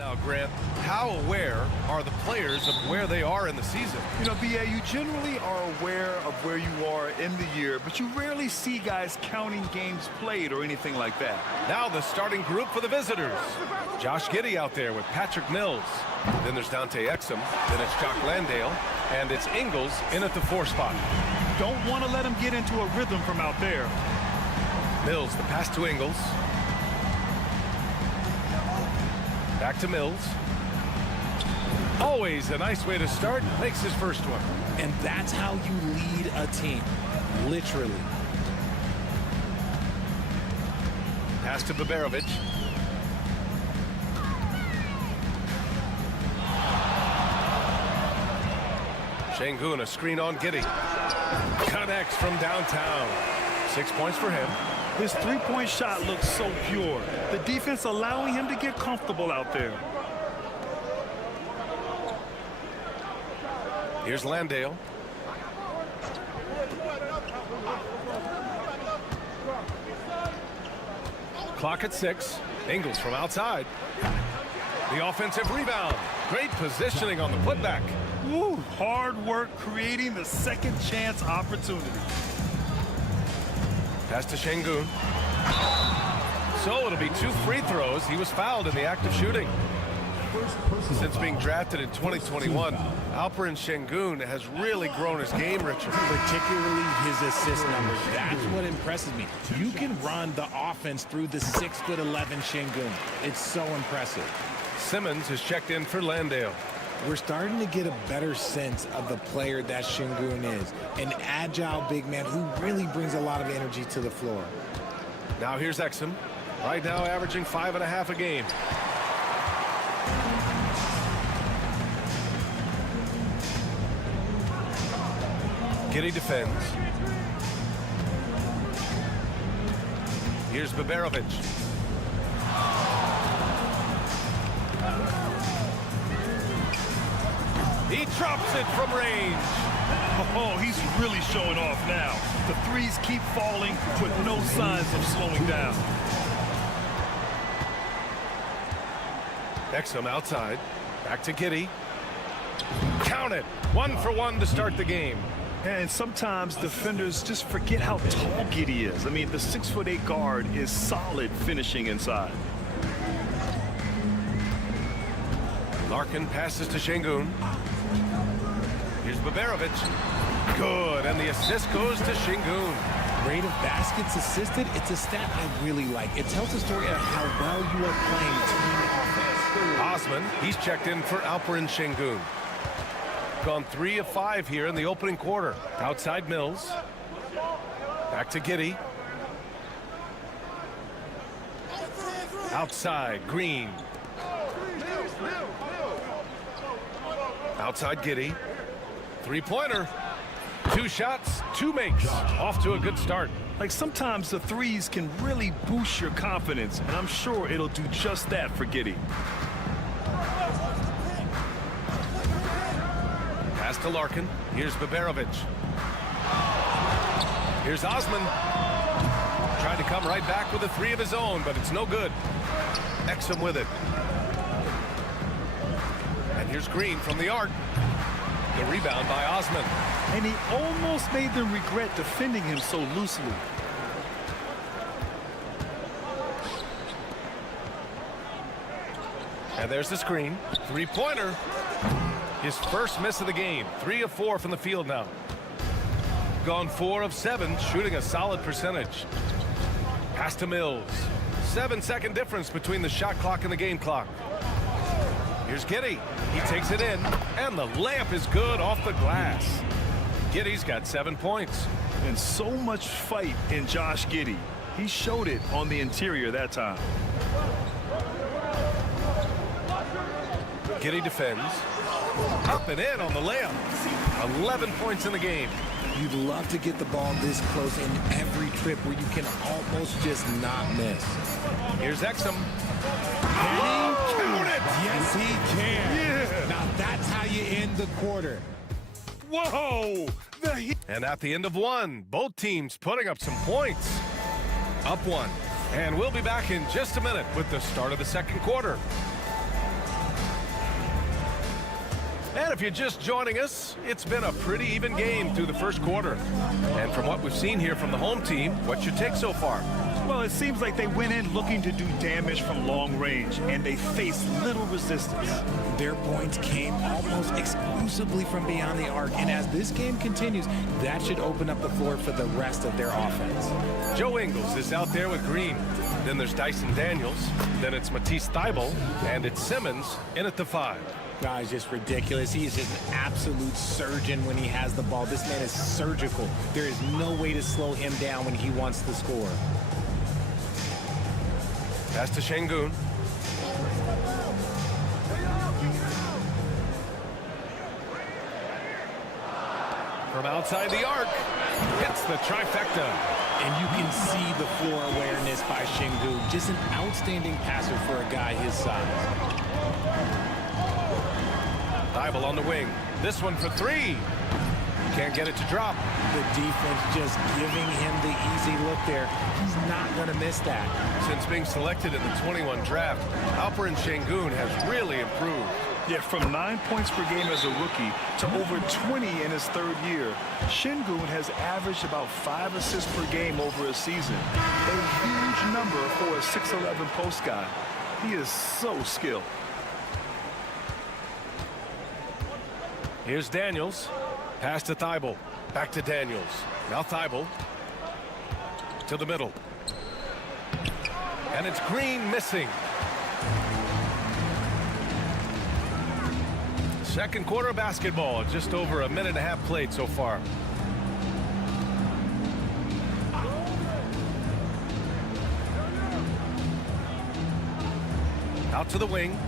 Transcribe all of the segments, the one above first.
Now, Grant, how aware are the players of where they are in the season? You know, B.A., you generally are aware of where you are in the year, but you rarely see guys counting games played or anything like that. Now the starting group for the visitors. Josh Giddey out there with Patrick Mills. Then there's Dante Exum. Then it's Jock Landale. And it's Ingles in at the 4 spot. Don't want to let him get into a rhythm from out there. Mills, the pass to Ingles. Back to Mills. Always a nice way to start. Makes his first one. And that's how you lead a team. Literally. Pass to Baberovic. Şengün, a screen on Giddey. Connects from downtown. 6 points for him. His three-point shot looks so pure. The defense allowing him to get comfortable out there. Here's Landale. Clock at 6. Ingles from outside. The offensive rebound. Great positioning on the putback. Woo, hard work creating the second chance opportunity. Pass to Şengün. So it'll be 2 free throws. He was fouled in the act of shooting. Since being drafted in 2021, Alperen Şengün has really grown his game, Richard. Particularly his assist numbers. That's what impresses me. You can run the offense through the 6'11" Şengün. It's so impressive. Simmons has checked in for Landale. We're starting to get a better sense of the player that Şengün is. An agile big man who really brings a lot of energy to the floor. Now here's Exum. Right now averaging 5.5 a game. Giddey defends. Here's Baberovic. He drops it from range. Oh, he's really showing off now. The threes keep falling with no signs of slowing down. Exum outside. Back to Giddey. Count it. 1 for 1 to start the game. And sometimes defenders just forget how tall Giddey is. I mean, the 6'8" guard is solid finishing inside. Larkin passes to Şengün. Here's Baberovic. Good, and the assist goes to Şengün. Rate of baskets assisted, it's a stat I really like. It tells a story of how well you are playing team offense. Osman, he's checked in for Alperen Şengün. Gone 3 of 5 here in the opening quarter. Outside Mills. Back to Giddey. Outside Green. Outside Giddey. 3-pointer. 2 shots, 2 makes. Off to a good start. Like sometimes the threes can really boost your confidence, and I'm sure it'll do just that for Giddey. Pass to Larkin. Here's Baberovic. Here's Osman. Tried to come right back with a 3 of his own, but it's no good. Exum with it. And here's Green from the arc. The rebound by Osman. And he almost made them regret defending him so loosely. And there's the screen. 3-pointer. His first miss of the game. 3 of 4 from the field now. Gone 4 of 7, shooting a solid percentage. Pass to Mills. 7-second difference between the shot clock and the game clock. Here's Giddey. He takes it in, and the layup is good off the glass. Giddey's got 7 points. And so much fight in Josh Giddey. He showed it on the interior that time. Giddey defends. Up and in on the layup. 11 points in the game. You'd love to get the ball this close in every trip where you can almost just not miss. Here's Exum. Can he count it? Yes, he can. Yeah. Now that's how you end the quarter. Whoa! And at the end of 1, both teams putting up some points. Up 1. And we'll be back in just a minute with the start of the second quarter. And if you're just joining us, it's been a pretty even game through the first quarter. And from what we've seen here from the home team, what's your take so far? Well, it seems like they went in looking to do damage from long range, and they faced little resistance. Their points came almost exclusively from beyond the arc, and as this game continues, that should open up the floor for the rest of their offense. Joe Ingles is out there with Green. Then there's Dyson Daniels. Then it's Matisse Thybulle, and it's Simmons in at the 5. Guys, just ridiculous. He is just an absolute surgeon when he has the ball. This man is surgical. There is no way to slow him down when he wants to score. Pass to Şengün. From outside the arc, hits the trifecta. And you can see the floor awareness by Şengün. Just an outstanding passer for a guy his size. Thybulle on the wing. This one for 3. Can't get it to drop. The defense just giving him the easy look there. He's not going to miss that. Since being selected in the 21 draft, Alperen Şengün has really improved. Yeah, from 9 points per game as a rookie to over 20 in his 3rd year. Şengün has averaged about 5 assists per game over a season. A huge number for a 6'11" post guy. He is so skilled. Here's Daniels. Pass to Thybulle. Back to Daniels. Now Thybulle. To the middle. And it's Green missing. Second quarter basketball. Just over a minute and a half played so far. Out to the wing.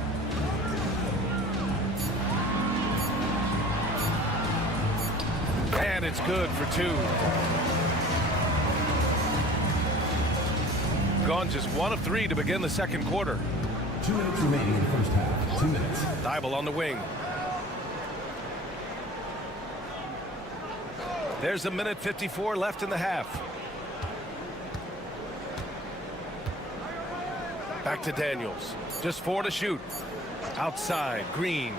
And it's good for 2. Gone just 1 of 3 to begin the second quarter. 2 minutes remaining in the first half. 2 minutes. Thybulle on the wing. There's a minute 54 left in the half. Back to Daniels. Just 4 to shoot. Outside, Green.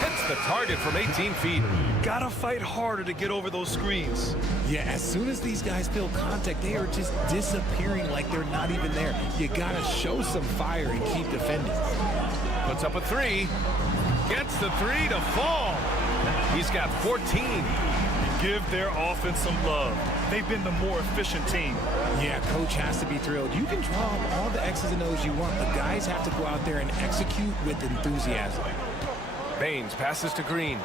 Hits the target from 18 feet. Gotta fight harder to get over those screens. Yeah, as soon as these guys feel contact, they are just disappearing like they're not even there. You gotta show some fire and keep defending. Puts up a 3. Gets the 3 to fall. He's got 14. Give their offense some love. They've been the more efficient team. Yeah, coach has to be thrilled. You can draw up all the X's and O's you want, but guys have to go out there and execute with enthusiasm. Baines passes to Green.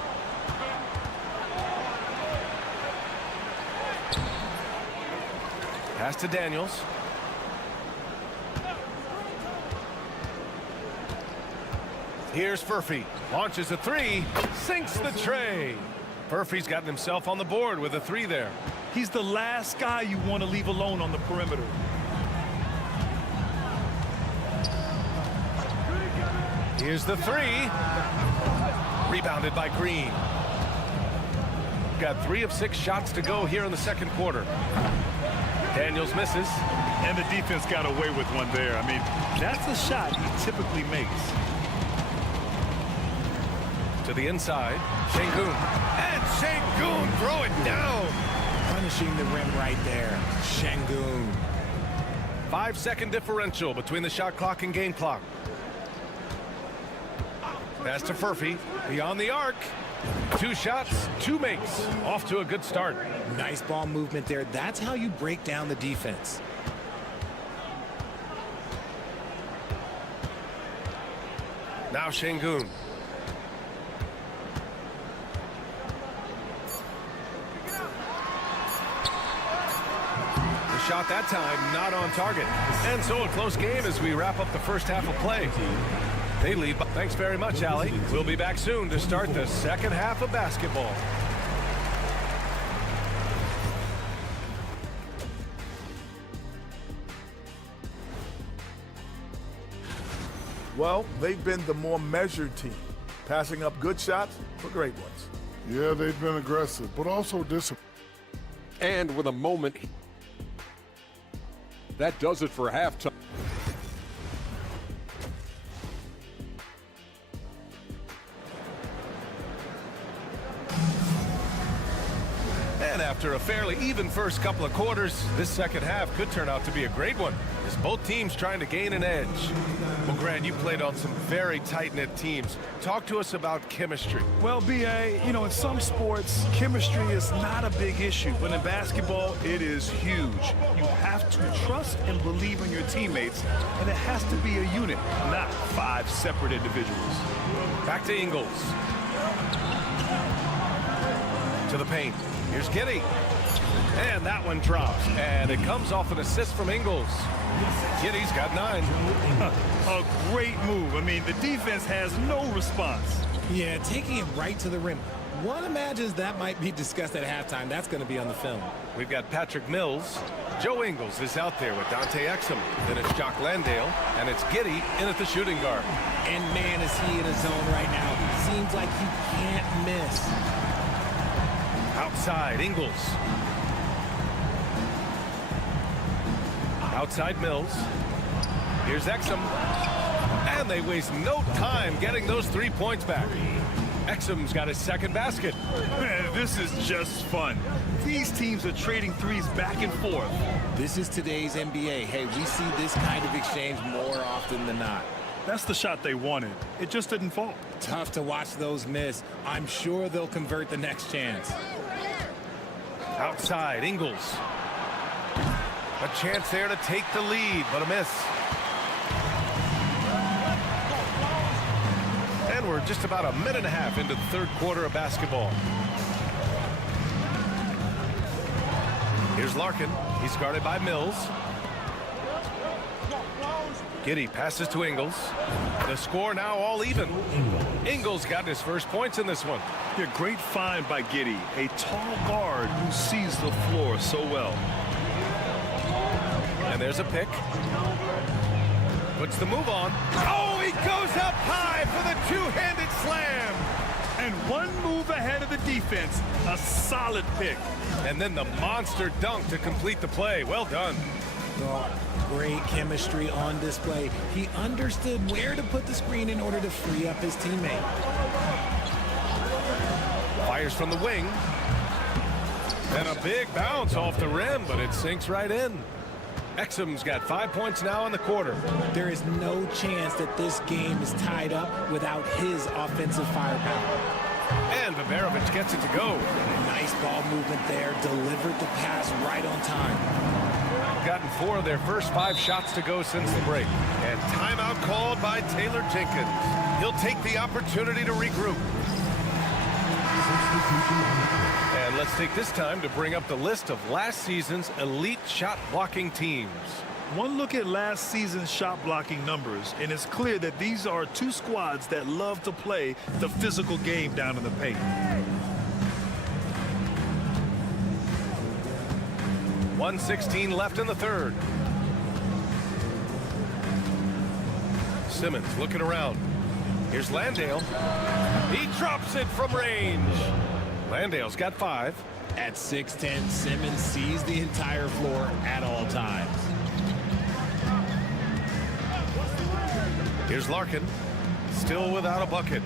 Pass to Daniels. Here's Furphy. Launches a 3. Sinks the tray. Furphy's gotten himself on the board with a 3 there. He's the last guy you want to leave alone on the perimeter. Here's the 3. Rebounded by Green. Got 3 of 6 shots to go here in the second quarter. Daniels misses. And the defense got away with one there. I mean, that's a shot he typically makes. To the inside. Şengün. And Şengün throw it down. Punishing the rim right there. Şengün. 5-second differential between the shot clock and game clock. Pass to Furphy. Beyond the arc. 2 shots, 2 makes. Off to a good start. Nice ball movement there. That's how you break down the defense. Now Şengün. The shot that time not on target. And so a close game as we wrap up the first half of play. They lead. Thanks very much, Allie. We'll be back soon to start the second half of basketball. Well, they've been the more measured team, passing up good shots for great ones. Yeah, they've been aggressive, but also disciplined. And with a moment, that does it for halftime. even first couple of quarters, this second half could turn out to be a great one, as both teams trying to gain an edge. Well, Grant, you played on some very tight-knit teams. Talk to us about chemistry. Well, B.A., you know, in some sports, chemistry is not a big issue, but in basketball, it is huge. You have to trust and believe in your teammates, and it has to be a unit, not 5 separate individuals. Back to Ingles. To the paint. Here's Giddey. And that one drops. And it comes off an assist from Ingles. Giddey's got 9. A great move. I mean, the defense has no response. Yeah, taking it right to the rim. One imagines that might be discussed at halftime. That's going to be on the film. We've got Patrick Mills. Joe Ingles is out there with Dante Exum. Then it's Jock Landale. And it's Giddey in at the shooting guard. And man, is he in a zone right now. Seems like he can't miss. Outside, Ingles. Outside Mills. Here's Exum. And they waste no time getting those 3 points back. Exum's got his second basket. Man, this is just fun. These teams are trading threes back and forth. This is today's NBA. Hey, we see this kind of exchange more often than not. That's the shot they wanted. It just didn't fall. Tough to watch those miss. I'm sure they'll convert the next chance. Outside, Ingles. A chance there to take the lead, but a miss. And we're just about a minute and a half into the third quarter of basketball. Here's Larkin. He's guarded by Mills. Giddey passes to Ingles. The score now all even. Ingles got his first points in this one. Yeah, great find by Giddey, a tall guard who sees the floor so well. And there's a pick. Puts the move on. Oh, he goes up high for the two-handed slam. And one move ahead of the defense, a solid pick. And then the monster dunk to complete the play. Well done. Oh, great chemistry on display. He understood where to put the screen in order to free up his teammate. Fires from the wing. And a big bounce off the rim, but it sinks right in. Exum's got 5 points now in the quarter. There is no chance that this game is tied up without his offensive firepower. And Babarovic gets it to go. Nice ball movement there. Delivered the pass right on time. Gotten 4 of their first 5 shots to go since the break. And timeout called by Taylor Jenkins. He'll take the opportunity to regroup. And let's take this time to bring up the list of last season's elite shot blocking teams. One look at last season's shot blocking numbers, and it's clear that these are 2 squads that love to play the physical game down in the paint. .116 left in the third. Simmons looking around. Here's Landale. He drops it from range. Landale's got 5. At 6'10", Simmons sees the entire floor at all times. Here's Larkin. Still without a bucket.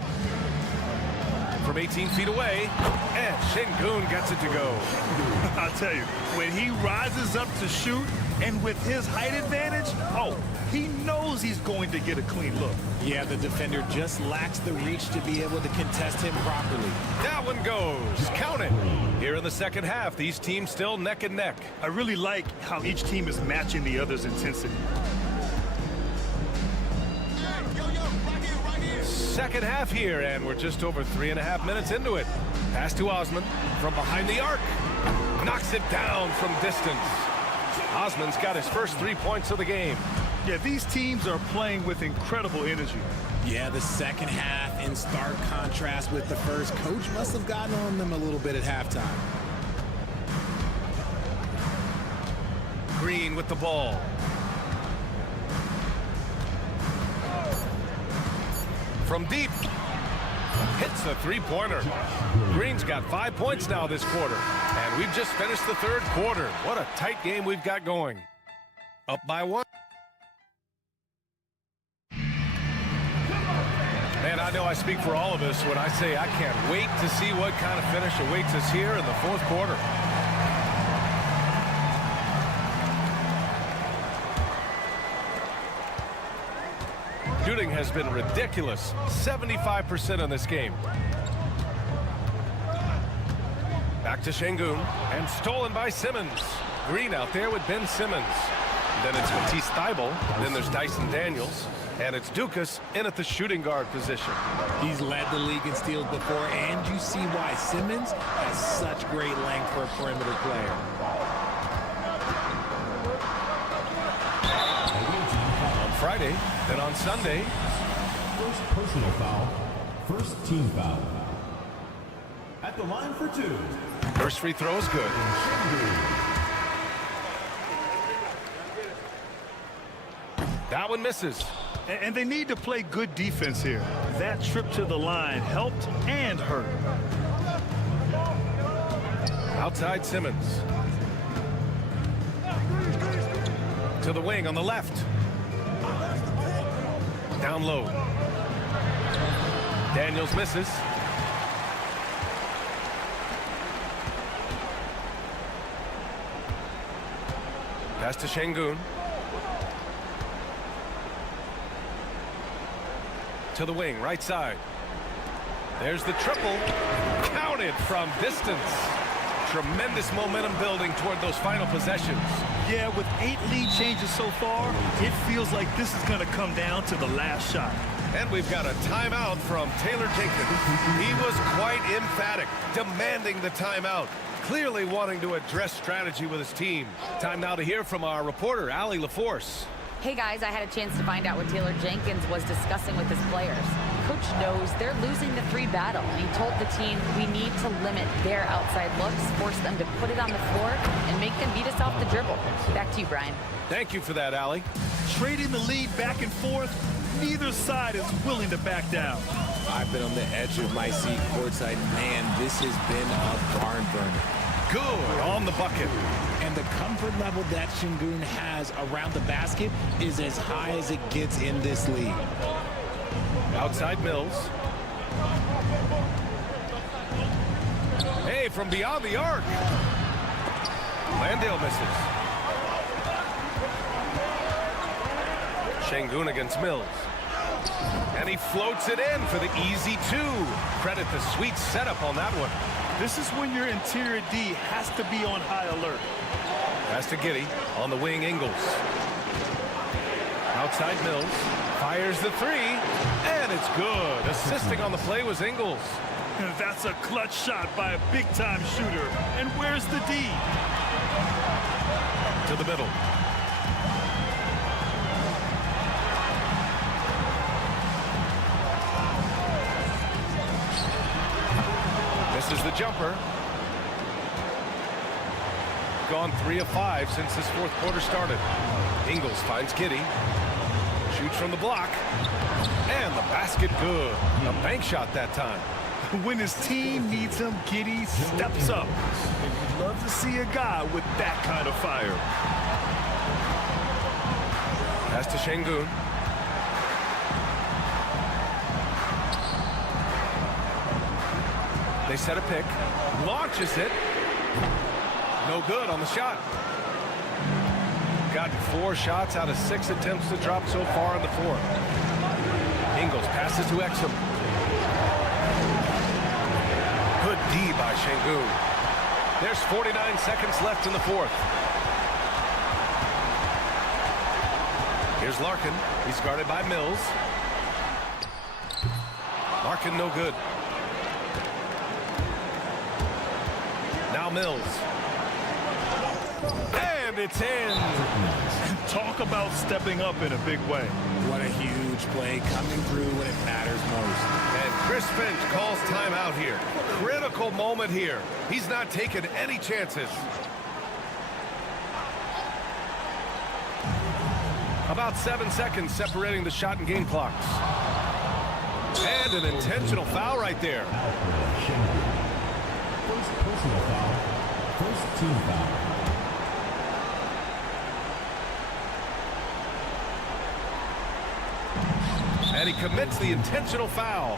From 18 feet away. And Şengün gets it to go. I'll tell you, when he rises up to shoot, and with his height advantage, oh, he knows he's going to get a clean look. Yeah, the defender just lacks the reach to be able to contest him properly. That one goes. Count it. Here in the second half, these teams still neck and neck. I really like how each team is matching the other's intensity. Second half here, and we're just over 3.5 minutes into it. Pass to Osman from behind the arc. Knocks it down from distance. Osman's got his first 3 points of the game. Yeah, these teams are playing with incredible energy. Yeah, the second half in stark contrast with the first. Coach must have gotten on them a little bit at halftime. Green with the ball. From deep. Hits the three-pointer. Green's got 5 points now this quarter. And we've just finished the third quarter. What a tight game we've got going. Up by 1. Man, I know I speak for all of us when I say I can't wait to see what kind of finish awaits us here in the fourth quarter. shooting has been ridiculous. 75% in this game. Back to Şengün, and stolen by Simmons. Green out there with Ben Simmons. Then it's Matisse Thybulle. Then there's Dyson Daniels. And it's Dukas in at the shooting guard position. He's led the league in steals before, and you see why. Simmons has such great length for a perimeter player. On Friday, then on Sunday. First personal foul, first team foul. At the line for two. First free throw is good. That one misses. And they need to play good defense here. That trip to the line helped and hurt. Outside Simmons. To the wing on the left. Down low. Daniels misses. Pass to Şengün. To the wing, right side. There's the triple. Counted from distance. Tremendous momentum building toward those final possessions. Yeah, with 8 lead changes so far, it feels like this is going to come down to the last shot. And we've got a timeout from Taylor Jenkins. He was quite emphatic, demanding the timeout. Clearly wanting to address strategy with his team. Time now to hear from our reporter, Allie LaForce. Hey guys, I had a chance to find out what Taylor Jenkins was discussing with his players. Coach knows they're losing the 3 battle, and he told the team we need to limit their outside looks, force them to put it on the floor, and make them beat us off the dribble. Back to you, Brian. Thank you for that, Allie. Trading the lead back and forth, neither side is willing to back down. I've been on the edge of my seat courtside. Man, this has been a barn burner. Good on the bucket. And the comfort level that Şengün has around the basket is as high as it gets in this league. Outside Mills. Hey, from beyond the arc. Landale misses. Şengün against Mills. And he floats it in for the easy 2. Credit the sweet setup on that one. This is when your interior D has to be on high alert. Pass to Giddey. On the wing, Ingles. Outside Mills. Fires the 3. And it's good. Assisting on the play was Ingles. That's a clutch shot by a big-time shooter. And where's the D? To the middle. Misses the jumper. Gone 3 of 5 since this 4th quarter started. Ingles finds Giddey. Shoots from the block. And the basket good. A bank shot that time. When his team needs him, Giddey steps up. And you'd love to see a guy with that kind of fire. Pass to Şengün. They set a pick. Launches it. No good on the shot. Gotten 4 shots out of 6 attempts to drop so far in the 4th. Ingles passes to Exum. Good D by Şengün. There's 49 seconds left in the 4th. Here's Larkin. He's guarded by Mills. Larkin no good. Now Mills. And it's in. Talk about stepping up in a big way. What a huge play coming through when it matters most. And Chris Finch calls timeout here. Critical moment here. He's not taking any chances. About 7 seconds separating the shot and game clocks. And an intentional foul right there. First personal foul, first team foul. And he commits the intentional foul.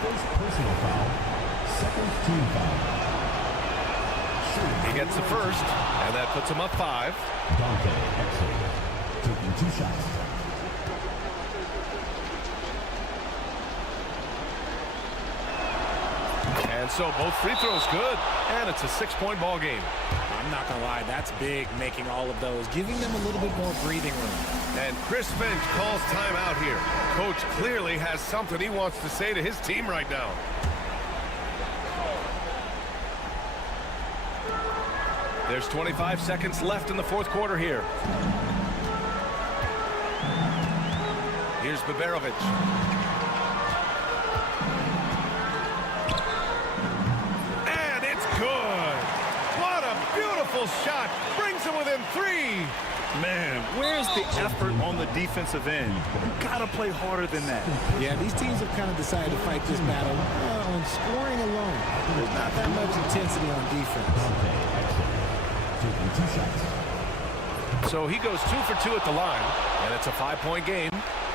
First personal foul, second team foul. He gets the first, and that puts him up 5. Dante Exum taking 2 shots. And so both free throws good, and it's a 6-point ball game. I'm not going to lie, that's big, making all of those, giving them a little bit more breathing room. And Chris Finch calls timeout here. Coach clearly has something he wants to say to his team right now. There's 25 seconds left in the fourth quarter here. Here's Baberovic. And it's good. What a beautiful shot. Brings him within 3. Man, where's the effort on the defensive end? You gotta play harder than that. Yeah, these teams have kind of decided to fight this battle on scoring alone. There's not that much intensity on defense. So he goes 2 for 2 at the line, and it's a 5-point game.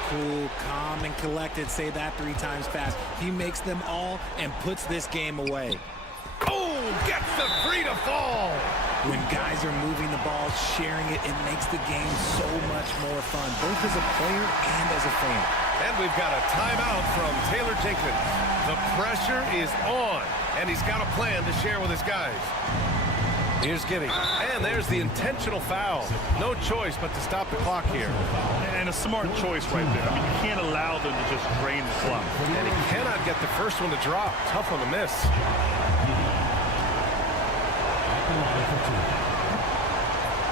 Cool, calm, and collected. Say that 3 times fast. He makes them all and puts this game away. Oh, gets the 3 to fall. When guys are moving the ball, sharing it, it makes the game so much more fun, both as a player and as a fan. And we've got a timeout from Taylor Jenkins. The pressure is on, and he's got a plan to share with his guys. Here's Giddy, and there's the intentional foul. No choice but to stop the clock here. And a smart choice right there. I mean, you can't allow them to just drain the clock. And he cannot get the first one to drop. Tough one to miss.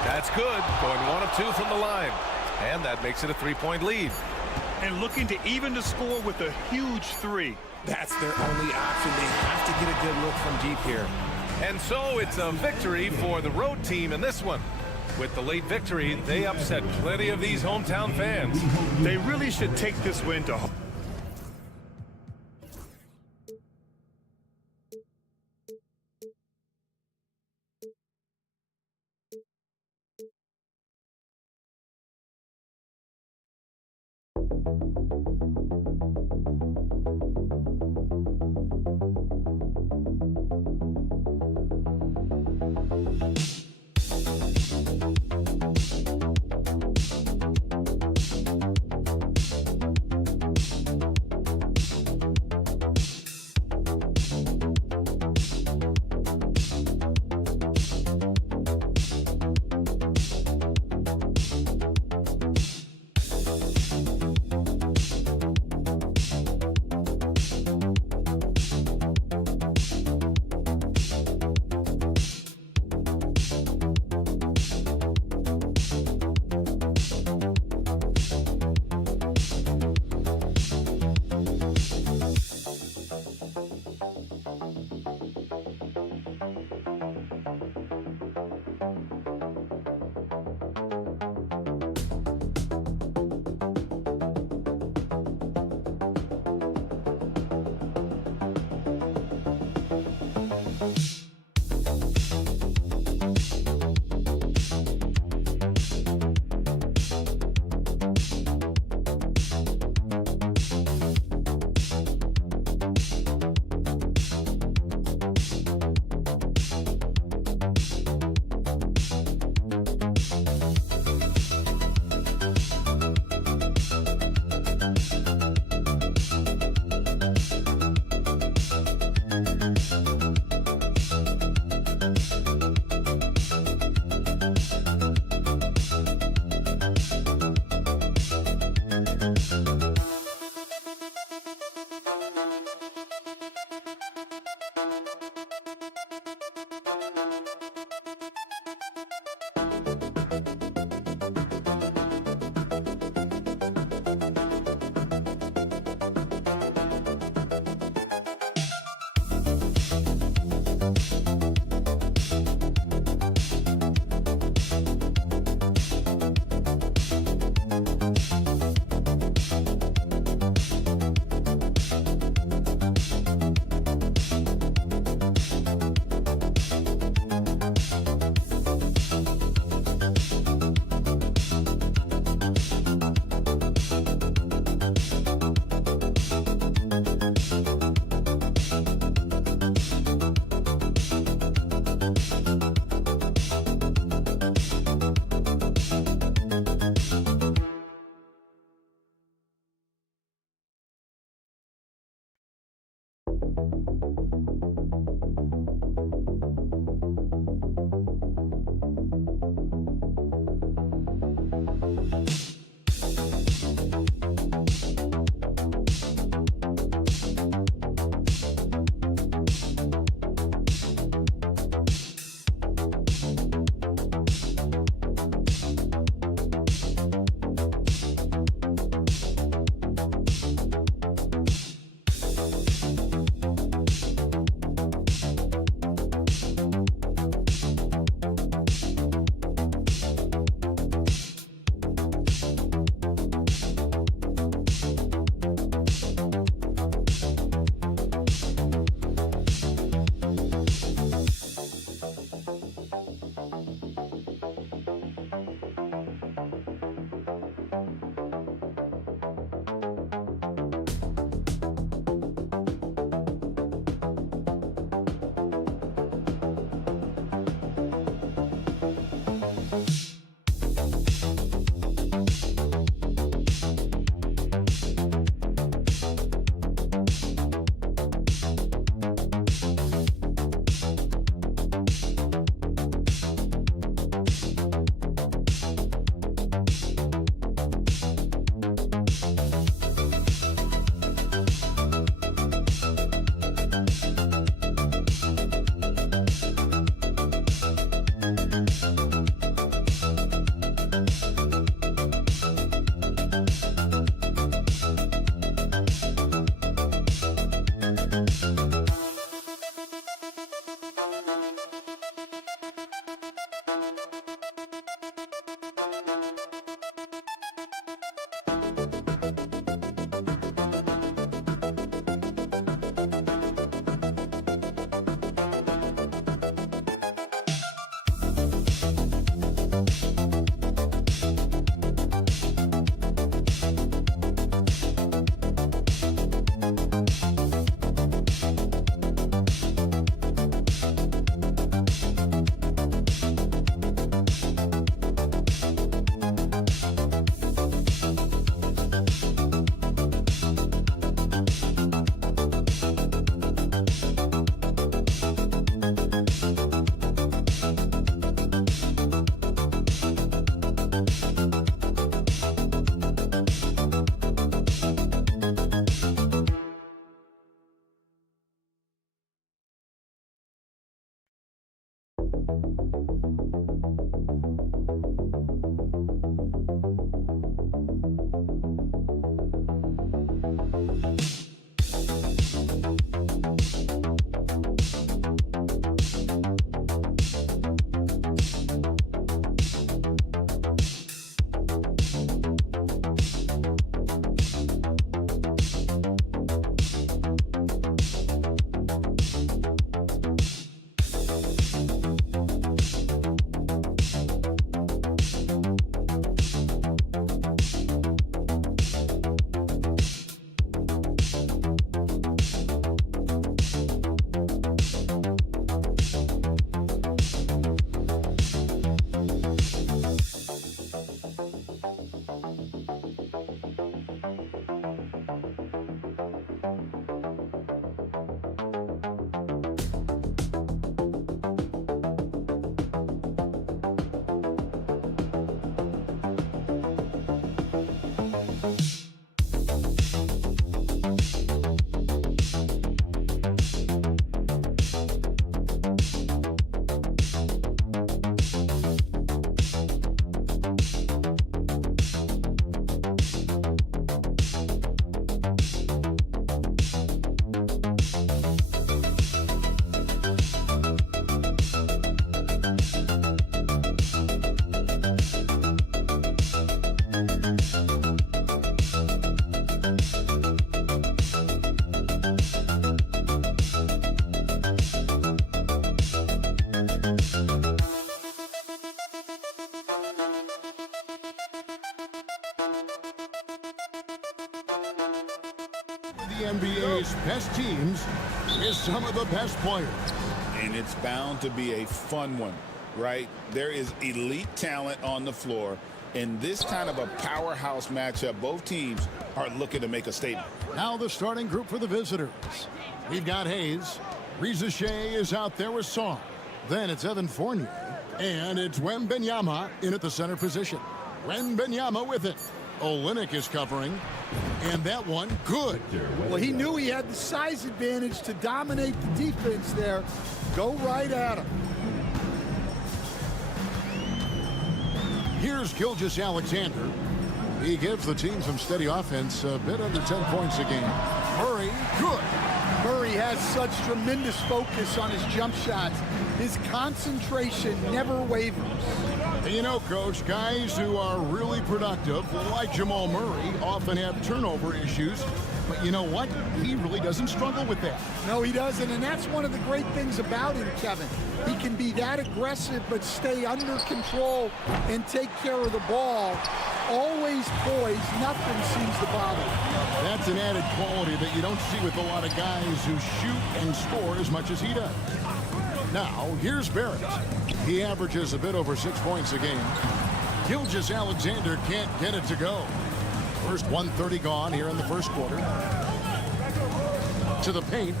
That's good. Going 1 of 2 from the line. And that makes it a 3-point lead. And looking to even the score with a huge 3. That's their only option. They have to get a good look from deep here. And so it's a victory for the road team in this one. With the late victory, they upset plenty of these hometown fans. They really should take this win to home. The NBA's best teams is some of the best players. And it's bound to be a fun one, right? There is elite talent on the floor. In this kind of a powerhouse matchup, both teams are looking to make a statement. Now the starting group for the visitors. We've got Hayes. Reza Shea is out there with Song. Then it's Evan Fournier. And it's Wembanyama in at the center position. Wembanyama with it. Olynyk is covering. And that one, good. Well, he knew he had the size advantage to dominate the defense there. Go right at him. Here's Gilgeous Alexander. He gives the team some steady offense, a bit under 10 points a game. Murray, good. Murray has such tremendous focus on his jump shots. His concentration never wavers. You know, Coach, guys who are really productive, like Jamal Murray, often have turnover issues. But you know what? He really doesn't struggle with that. No, he doesn't, and that's one of the great things about him, Kevin. He can be that aggressive but stay under control and take care of the ball. Always poised, nothing seems to bother him. That's an added quality that you don't see with a lot of guys who shoot and score as much as he does. Now, here's Barrett. He averages a bit over 6 points a game. Gilgeous Alexander can't get it to go. First 1:30 gone here in the first quarter. To the paint.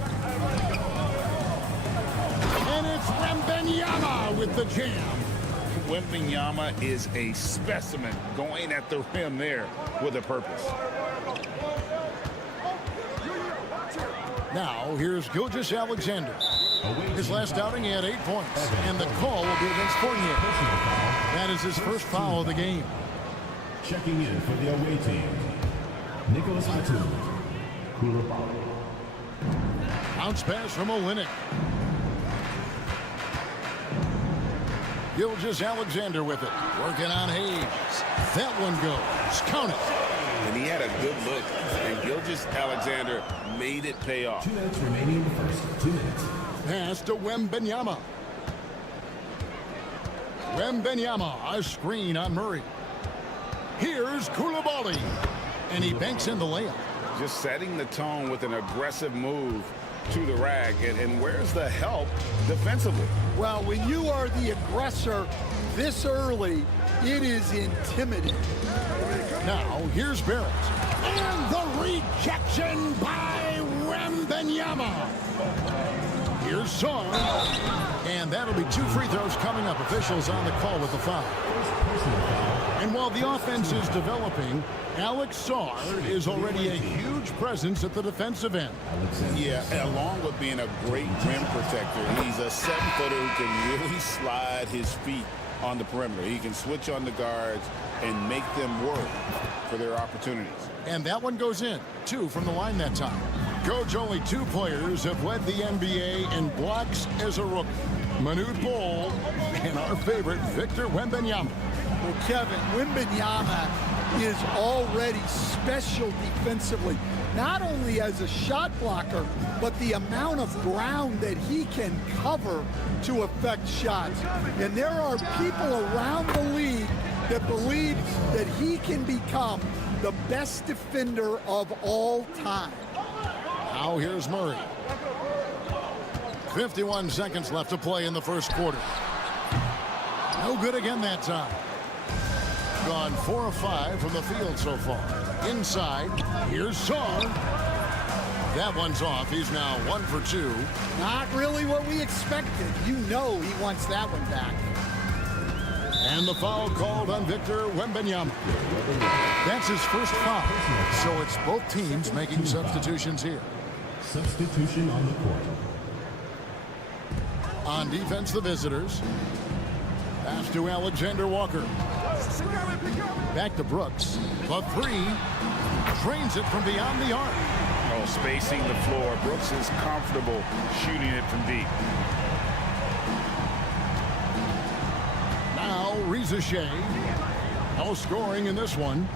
And it's Wembanyama with the jam. Wembanyama is a specimen going at the rim there with a purpose. Now, here's Gilgeous Alexander. His last outing, he had 8 points. And the call will be against Fournier. That is his first foul of the game. Checking in for the away team, Nicholas Batum. Bounce pass from Olynyk. Gilgeous Alexander with it. Working on Hayes. That one goes. Count it. And he had a good look. And Gilgeous Alexander made it pay off. 2 minutes remaining in the first. 2 minutes. Pass to Wembanyama. Wembanyama, a screen on Murray. Here's Koulibaly. And he banks in the layup. Just setting the tone with an aggressive move to the rack. And where's the help defensively? Well, when you are the aggressor this early, it is intimidating. Now, here's Barrett. And the rejection by Wembanyama. Here's Song. And that'll be 2 free throws coming up. Officials on the call with the foul. And while the offense is developing, Alex Sarr is already a huge presence at the defensive end. Yeah, along with being a great rim protector, he's a 7-footer who can really slide his feet on the perimeter. He can switch on the guards and make them work for their opportunities. And that one goes in. 2 from the line that time. Coach, only 2 players have led the NBA in blocks as a rookie. Manute Bol and our favorite, Victor Wembanyama. Well, Kevin, Wembanyama is already special defensively, not only as a shot blocker, but the amount of ground that he can cover to affect shots. And there are people around the league that believe that he can become the best defender of all time. Now here's Murray. 51 seconds left to play in the first quarter. No good again that time. Gone 4 of 5 from the field so far. Inside, here's Sarr. That one's off. He's now 1 for 2. Not really what we expected. You know he wants that one back. And the foul called on Victor Wembanyama. That's his first foul. So it's both teams making substitutions here. Substitution on the court. On defense, the visitors. Pass to Alexander Walker. Back to Brooks. The 3. Drains it from beyond the arc. Oh, spacing the floor. Brooks is comfortable shooting it from deep. Now, Reza Shea. No scoring in this one.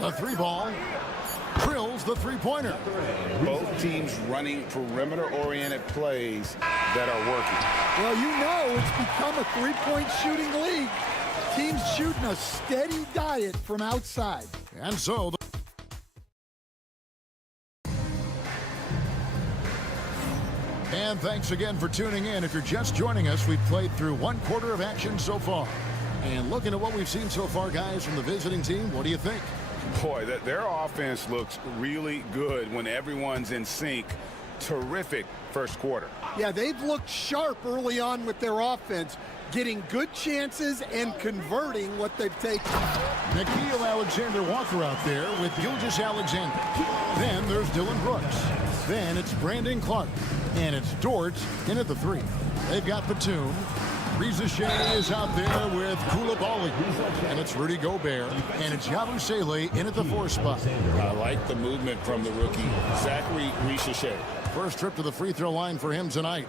The 3 ball. Drills the 3-pointer. Both teams running perimeter-oriented plays that are working. Well, you know it's become a 3-point shooting league. Teams shooting a steady diet from outside. And so and thanks again for tuning in. If you're just joining us, we've played through 1 quarter of action so far. And looking at what we've seen so far, guys, from the visiting team, what do you think? Boy, their offense looks really good when everyone's in sync. Terrific first quarter. Yeah, they've looked sharp early on with their offense, getting good chances and converting what they've taken. Nickeil Alexander-Walker out there with Gilgeous Alexander. Then there's Dylan Brooks. Then it's Brandon Clark. And it's Dort in at the 3. They've got Batum. Reza Shea is out there with Koulibaly. And it's Rudy Gobert. And it's Yabusele in at the 4 spot. I like the movement from the rookie, Zachary Reza Shea. First trip to the free throw line for him tonight.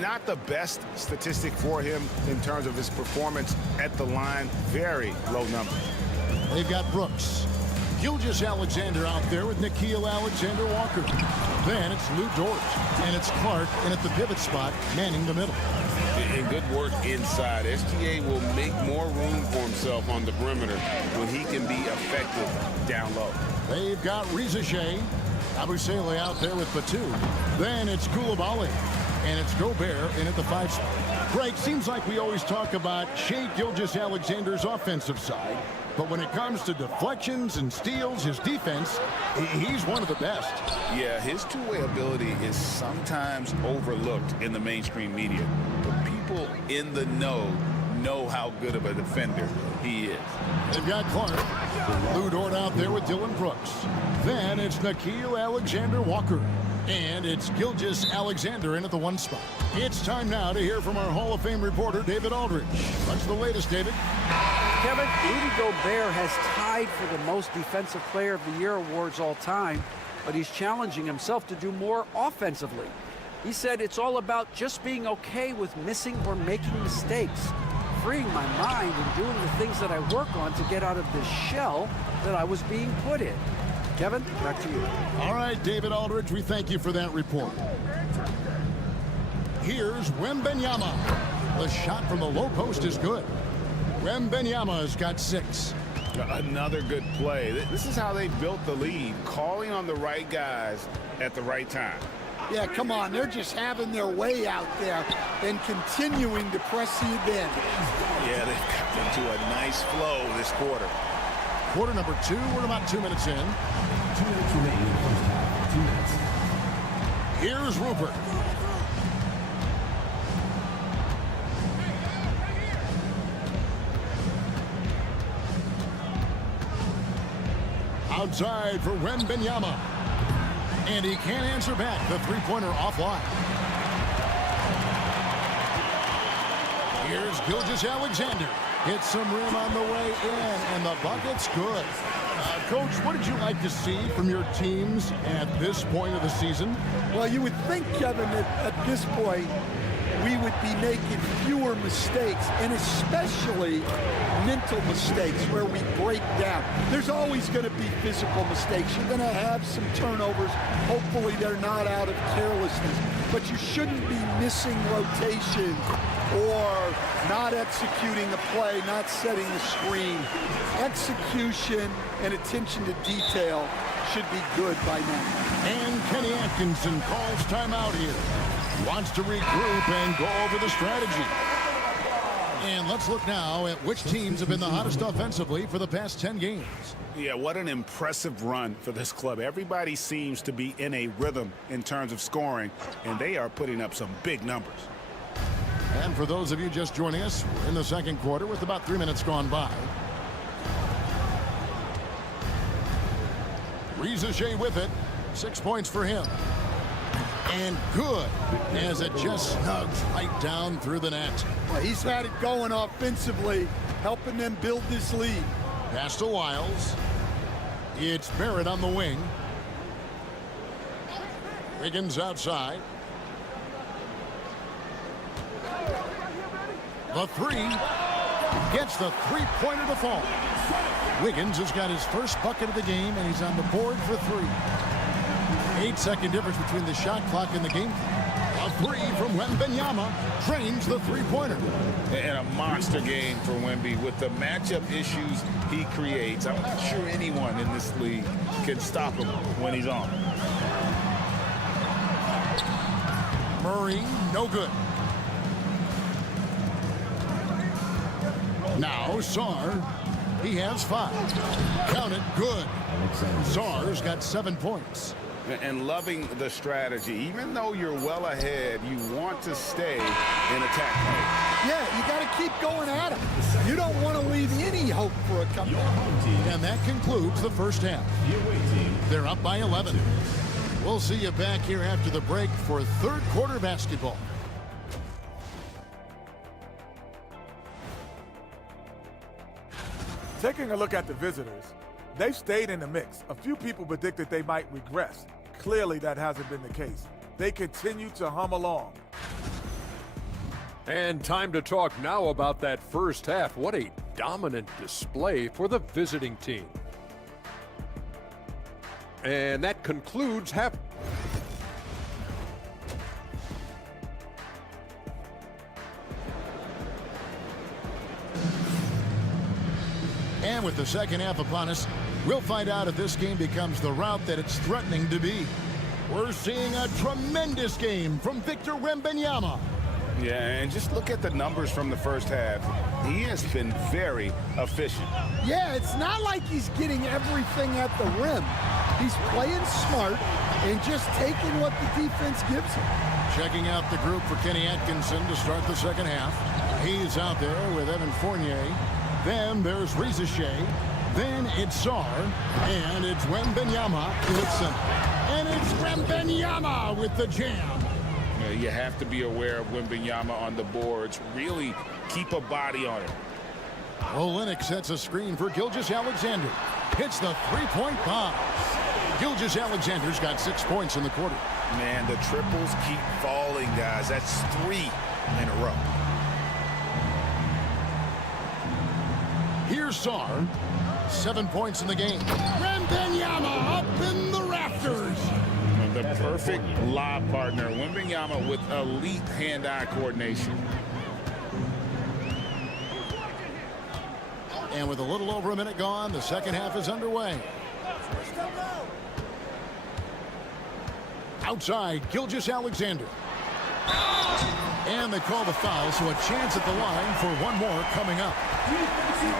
Not the best statistic for him in terms of his performance at the line. Very low number. They've got Brooks. Gilgeous Alexander out there with Nickeil Alexander-Walker. Then it's Lou Dort. And it's Clark in at the pivot spot, manning the middle. And good work inside. SGA will make more room for himself on the perimeter when he can be effective down low. They've got Reza Shea. Yabusele out there with Batum. Then it's Koulibaly. And it's Gobert in at the 5 spot. Greg, seems like we always talk about Shea Gilgeous-Alexander's offensive side. But when it comes to deflections and steals, his defense, he's one of the best. Yeah, his two-way ability is sometimes overlooked in the mainstream media. But people in the know how good of a defender he is. They've got Clark. Lou Dort out there with Dylan Brooks. Then it's Nickeil Alexander-Walker. And it's Gilgeous Alexander in at the 1 spot. It's time now to hear from our Hall of Fame reporter, David Aldridge. What's the latest, David? Kevin, Rudy Gobert has tied for the most Defensive Player of the Year awards all time, but he's challenging himself to do more offensively. He said it's all about just being okay with missing or making mistakes, freeing my mind and doing the things that I work on to get out of this shell that I was being put in. Kevin, back to you. All right, David Aldridge, we thank you for that report. Here's Wembanyama. The shot from the low post is good. Wembanyama has got 6. Another good play. This is how they built the lead, calling on the right guys at the right time. Yeah, come on. They're just having their way out there and continuing to press the advantage. Yeah, they've got into a nice flow this quarter. Quarter number 2, we're about 2 minutes in. 2 minutes remaining in the first half. 2 minutes. Here's Rupert. outside for Wembenyama. And he can't answer back. The three-pointer offline. Here's Gilgeous-Alexander. Hits some rim on the way in, and the bucket's good. Coach, what did you like to see from your teams at this point of the season? Well, you would think, Kevin, that at this point, we would be making fewer mistakes, and especially mental mistakes where we break down. There's always going to be physical mistakes. You're going to have some turnovers. Hopefully they're not out of carelessness. But you shouldn't be missing rotation or not executing a play, not setting a screen. Execution and attention to detail should be good by now. And Kenny Atkinson calls timeout here. Wants to regroup and go over the strategy. And let's look now at which teams have been the hottest offensively for the past 10 games. Yeah, what an impressive run for this club. Everybody seems to be in a rhythm in terms of scoring, and they are putting up some big numbers. And for those of you just joining us, we're in the second quarter with about 3 minutes gone by. Riza with it. 6 points for him. And good as it just snugs right down through the net. Well, he's had it going offensively, helping them build this lead. Pass to Wiles. It's Barrett on the wing. Wiggins outside. The three. Gets the three-pointer to fall. Wiggins has got his first bucket of the game, and he's on the board for 3. 8-second difference between the shot clock and the game. A three from Wembenyama drains the three-pointer. And a monster game for Wemby with the matchup issues he creates. I'm not sure anyone in this league can stop him when he's on. Murray, no good. Now Sarr, he has 5. Count it, good. Sarr's got 7 points. And loving the strategy. Even though you're well ahead, you want to stay in attack mode. Yeah, you got to keep going at him. You don't want to leave any hope for a comeback. And that concludes the first half. They're up by 11. We'll see you back here after the break for third quarter basketball. Taking a look at the visitors, they've stayed in the mix. A few people predicted they might regress. Clearly, that hasn't been the case. They continue to hum along. And time to talk now about that first half. What a dominant display for the visiting team. And that concludes half. And with the second half upon us, we'll find out if this game becomes the route that it's threatening to be. We're seeing a tremendous game from Victor Wembanyama. Yeah, and just look at the numbers from the first half. He has been very efficient. Yeah, it's not like he's getting everything at the rim. He's playing smart and just taking what the defense gives him. Checking out the group for Kenny Atkinson to start the second half. He's out there with Evan Fournier. Then there's Riza. Then it's Sarr. And it's Wembanyama in its center. And it's Wembanyama with the jam. You have to be aware of Wembanyama on the boards. Really keep a body on it. Olynyk sets a screen for Gilgeous-Alexander. Hits the three-point bomb. Gilgeous-Alexander's got 6 points in the quarter. Man, the triples keep falling, guys. That's 3 in a row. Here's Sarr. 7 points in the game. Wembanyama up in the rafters. The perfect lob partner. Wembanyama with elite hand-eye coordination. And with a little over a minute gone, the second half is underway. Outside, Gilgeous-Alexander. And they call the foul, so a chance at the line for one more coming up.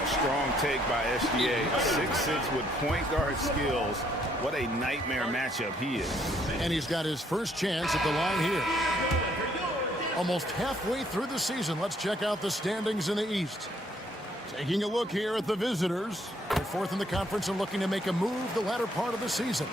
Strong take by SGA. 6'6" with point guard skills. What a nightmare matchup he is. And he's got his first chance at the line here. Almost halfway through the season, let's check out the standings in the East. Taking a look here at the visitors. fourth in the conference and looking to make a move the latter part of the season.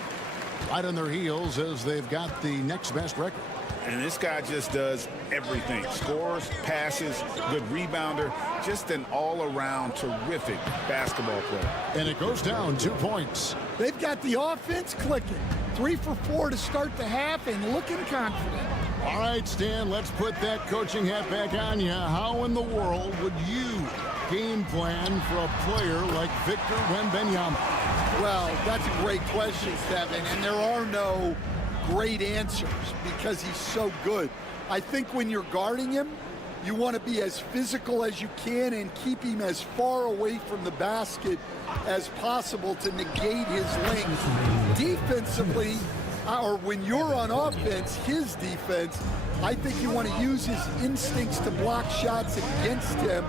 Right on their heels as they've got the next best record. And this guy just does everything. Scores, passes, good rebounder, just an all-around terrific basketball player. And it goes down 2 points. They've got the offense clicking. 3 for 4 to start the half and looking confident. All right, Stan, let's put that coaching hat back on you. How in the world would you game plan for a player like Victor Wembanyama? Well, that's a great question, Kevin, and there are no great answers because he's so good. I think when you're guarding him, you want to be as physical as you can and keep him as far away from the basket as possible to negate his length. Defensively, or when you're on offense, his defense, I think you want to use his instincts to block shots against him,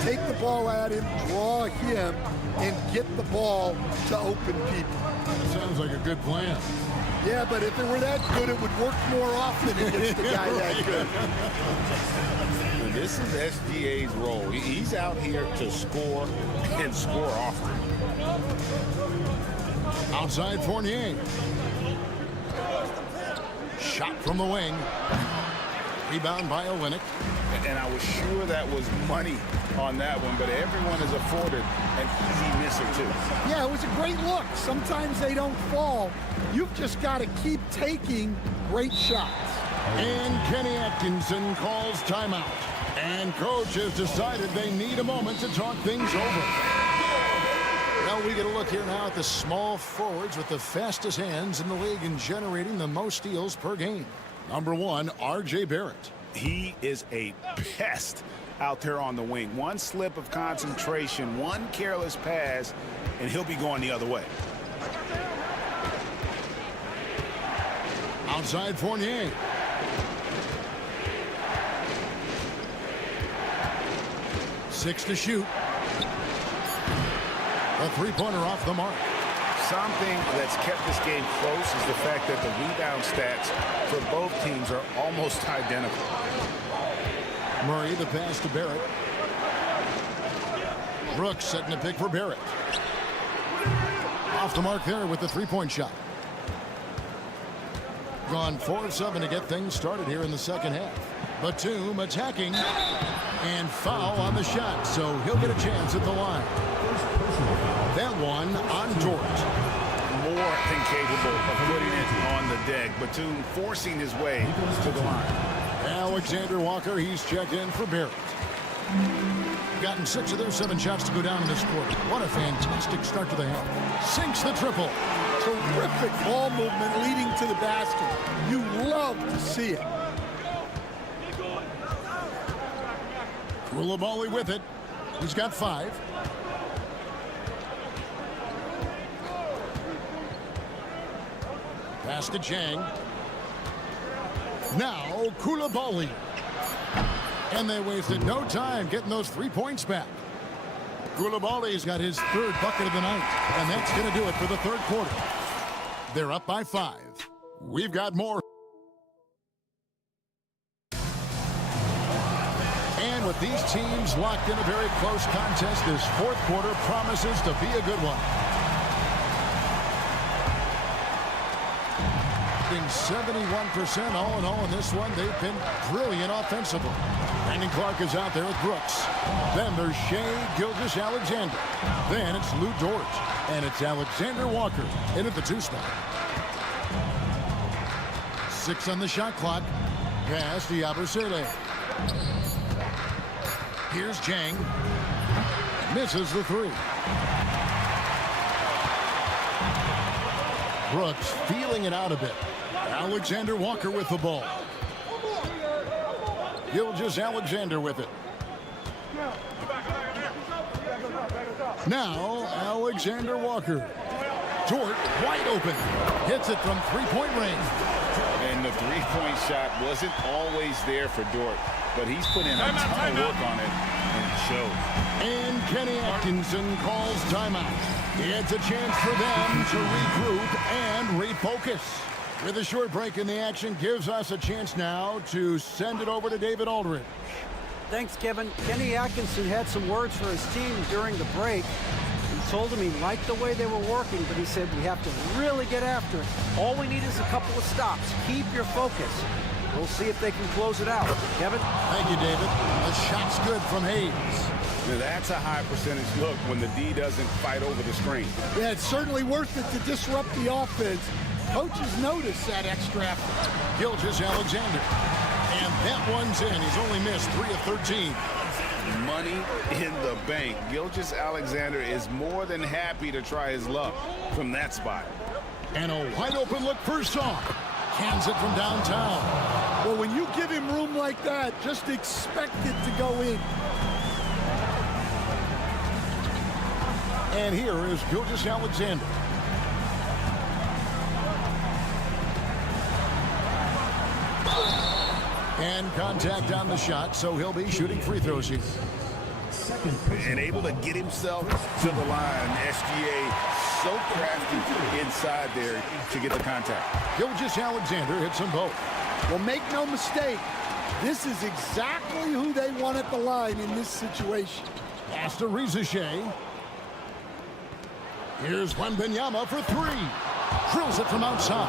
take the ball at him, draw him, and get the ball to open people. Sounds like a good plan. Yeah, but if it were that good, it would work more often against the guy that good. This is SGA's role. He's out here to score and score often. Outside Fournier. Shot from the wing. Rebound by Olynyk. And I was sure that was money on that one, but everyone is afforded an easy misser too. Yeah, it was a great look. Sometimes they don't fall. You've just got to keep taking great shots. And Kenny Atkinson calls timeout. And coach has decided they need a moment to talk things over. Well, we get a look here now at the small forwards with the fastest hands in the league and generating the most steals per game. Number 1, R.J. Barrett. He is a pest out there on the wing. One slip of concentration, one careless pass, and he'll be going the other way. Outside Fournier. Six to shoot. A three-pointer off the mark. Something that's kept this game close is the fact that the rebound stats for both teams are almost identical. Murray, the pass to Barrett. Brooks setting a pick for Barrett. Off the mark there with the three-point shot. Gone 4 of 7 to get things started here in the second half. Batum attacking and foul on the shot, so he'll get a chance at the line. That one on Dort. More than capable of putting it on the deck. Batum forcing his way to the line. Alexander Walker, he's checked in for Barrett. Gotten 6 of their 7 shots to go down in this quarter. What a fantastic start to the half. Sinks the triple. Terrific ball movement leading to the basket. You love to see it. Koulibaly with it. He's got 5. Pass to Chang. Now Koulibaly. And they wasted no time getting those 3 points back. Koulibaly's got his 3rd bucket of the night. And that's going to do it for the 3rd quarter. They're up by 5. We've got more. And with these teams locked in a very close contest, this 4th quarter promises to be a good one. 71% all in all in this one. They've been brilliant offensively. Brandon Clark is out there with Brooks. Then there's Shea Gilgeous-Alexander. Then it's Lou Dort. And it's Alexander Walker in at the 2 spot. 6 on the shot clock. Pass to Yabusele. Here's Chang. Misses the 3. Brooks feeling it out a bit. Alexander Walker with the ball. Gilgeous-Alexander with it. Now Alexander Walker. Dort wide open. Hits it from 3-point range. And the 3-point shot wasn't always there for Dort, but he's put in a ton of work on it, and it shows. And Kenny Atkinson calls timeout. It's a chance for them to regroup and refocus. With a short break in the action, gives us a chance now to send it over to David Aldridge. Thanks, Kevin. Kenny Atkinson had some words for his team during the break. He told him he liked the way they were working, but he said we have to really get after it. All we need is a couple of stops. Keep your focus. We'll see if they can close it out. Kevin? Thank you, David. The shot's good from Hayes. Now, that's a high percentage look when the D doesn't fight over the screen. Yeah, it's certainly worth it to disrupt the offense. Coaches notice that extra effort. Gilgeous-Alexander. And that one's in. He's only missed 3 of 13. Money in the bank. Gilgeous-Alexander is more than happy to try his luck from that spot. And a wide open look for Song. Cans it from downtown. Well, when you give him room like that, just expect it to go in. And here is Gilgeous-Alexander. And contact on the shot, so he'll be shooting free throws here. And able to get himself to the line. SGA so crafty inside there to get the contact. Gilgeous-Alexander hits them both. Well, make no mistake, this is exactly who they want at the line in this situation. Pass to Rizachet. Here's Wembanyama for 3. Drills it from outside.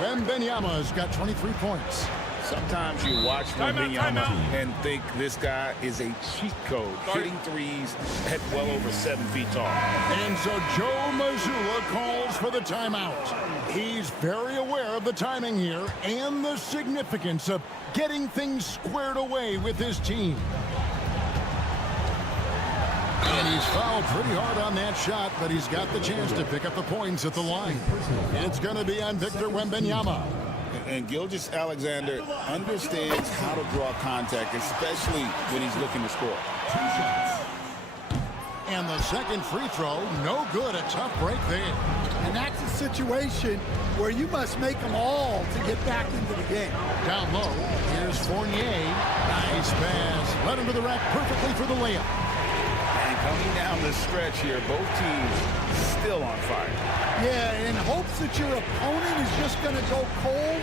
Wembanyama's got 23 points. Sometimes you watch Wembanyama and think this guy is a cheat code, hitting threes at well over 7 feet tall. And so Joe Mazzulla calls for the timeout. He's very aware of the timing here and the significance of getting things squared away with his team. And he's fouled pretty hard on that shot, but he's got the chance to pick up the points at the line. It's going to be on Victor Wembanyama. And Gilgeous-Alexander understands how to draw contact, especially when he's looking to score. And the second free throw, no good. A tough break there. And that's a situation where you must make them all to get back into the game. Down low, here's Fournier. Nice pass. Led him to the rack perfectly for the layup. And coming down the stretch here, both teams still on fire. Yeah, in hopes that your opponent is just going to go cold.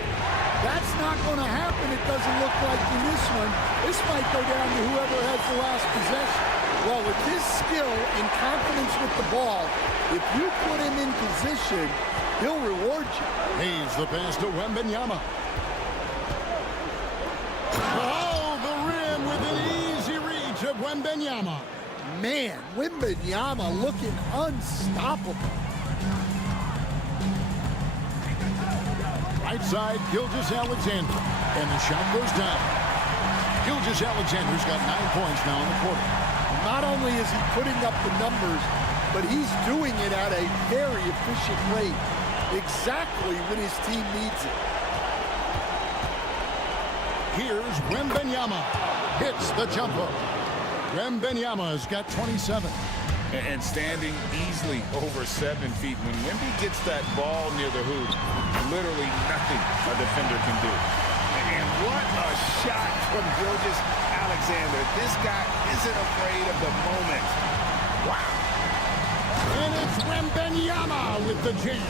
That's not going to happen, it doesn't look like in this one. This might go down to whoever has the last possession. Well, with his skill and confidence with the ball, if you put him in position, he'll reward you. He's the pass to Wembanyama. Oh, the rim with an easy reach of Wembanyama. Man, Wembanyama looking unstoppable. Right side, Gilgeous-Alexander. And the shot goes down. Gilgeous-Alexander's got 9 points now in the quarter. Not only is he putting up the numbers, but he's doing it at a very efficient rate. Exactly when his team needs it. Here's Wembanyama. Hits the jumper. Wembanyama's got 27. And standing easily over 7 feet. When Wemby gets that ball near the hoop, literally nothing a defender can do. And what a shot from Gilgeous-Alexander. This guy isn't afraid of the moment. Wow. And it's Wembanyama with the jam.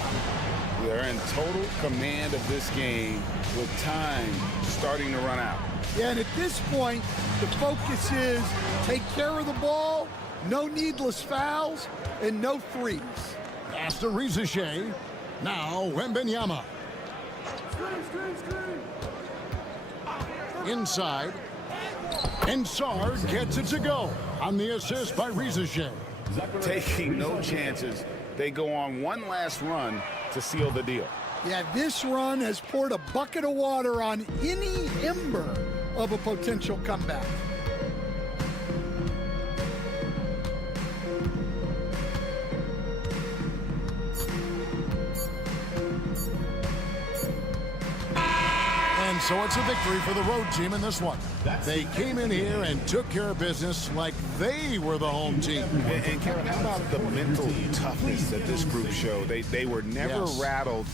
They're in total command of this game with time starting to run out. Yeah, and at this point, the focus is take care of the ball, no needless fouls, and no threes. Pass to Rizachet. Now Wembanyama. Inside. And Sarr gets it to go on the assist by Rizachet. Taking no chances. They go on one last run to seal the deal. Yeah, this run has poured a bucket of water on any ember of a potential comeback. And so it's a victory for the road team in this one. They came in here and took care of business like they were the home team. And Kevin, how about the mental toughness that this group showed? They were never rattled.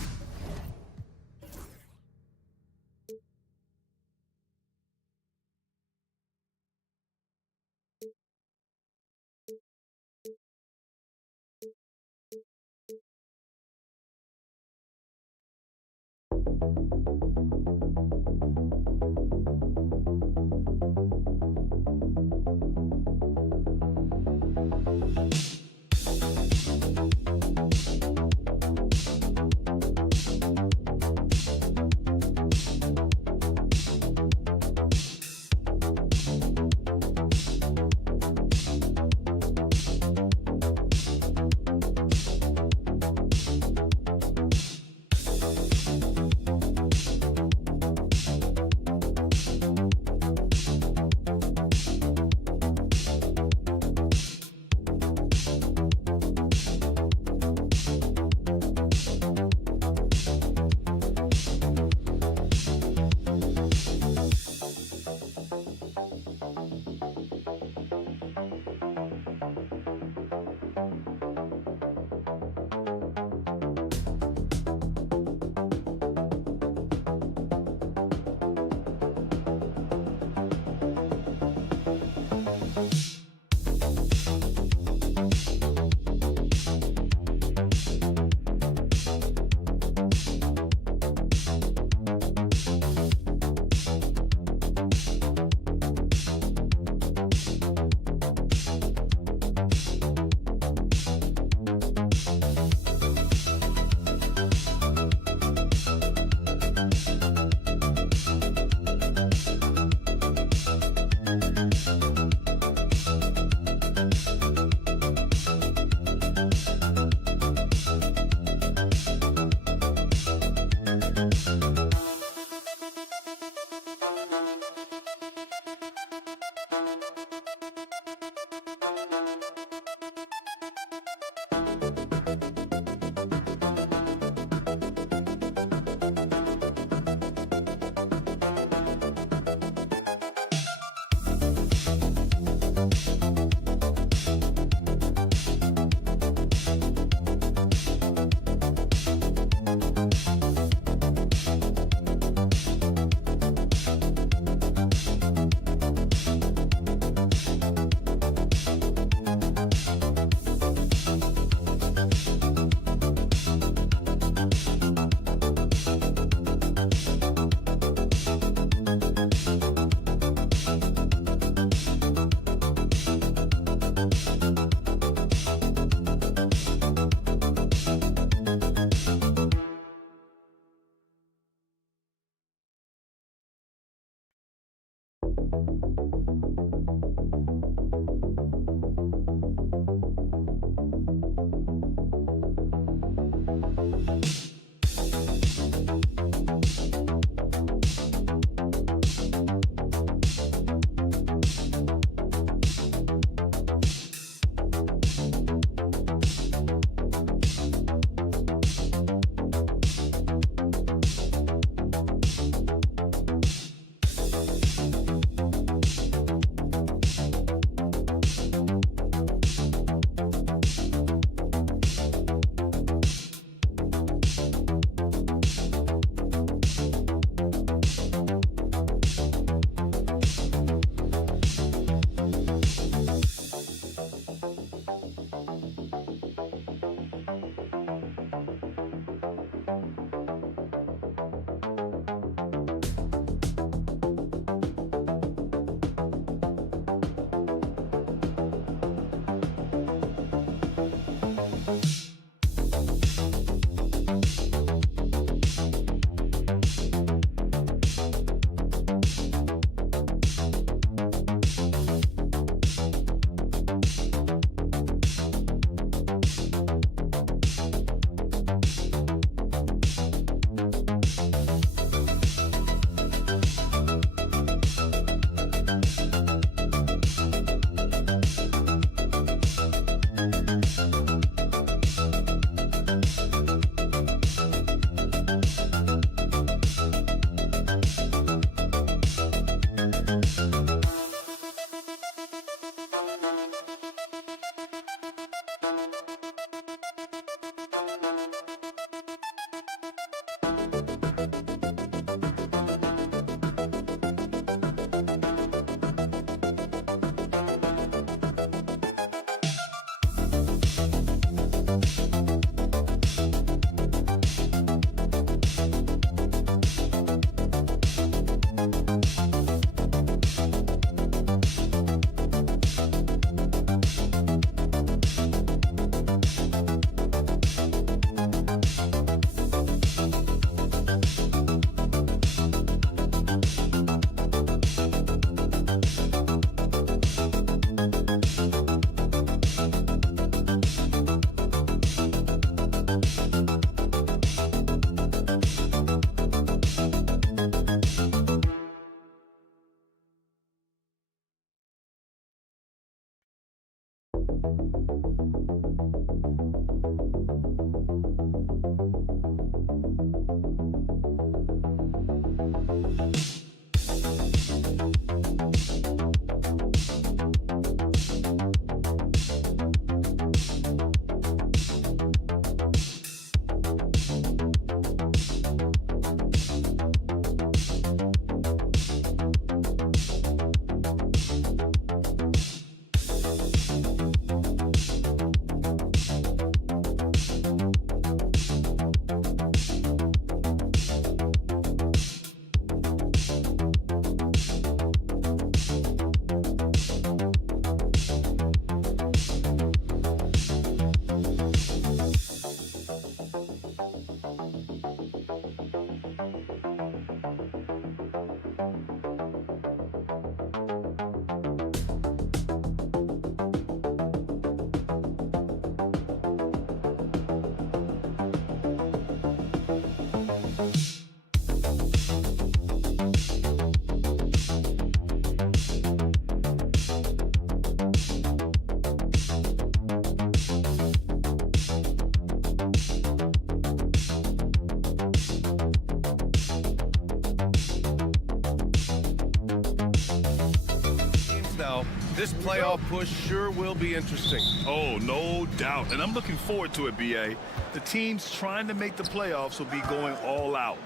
This playoff push sure will be interesting. Oh, no doubt. And I'm looking forward to it, B.A. The teams trying to make the playoffs will be going all out.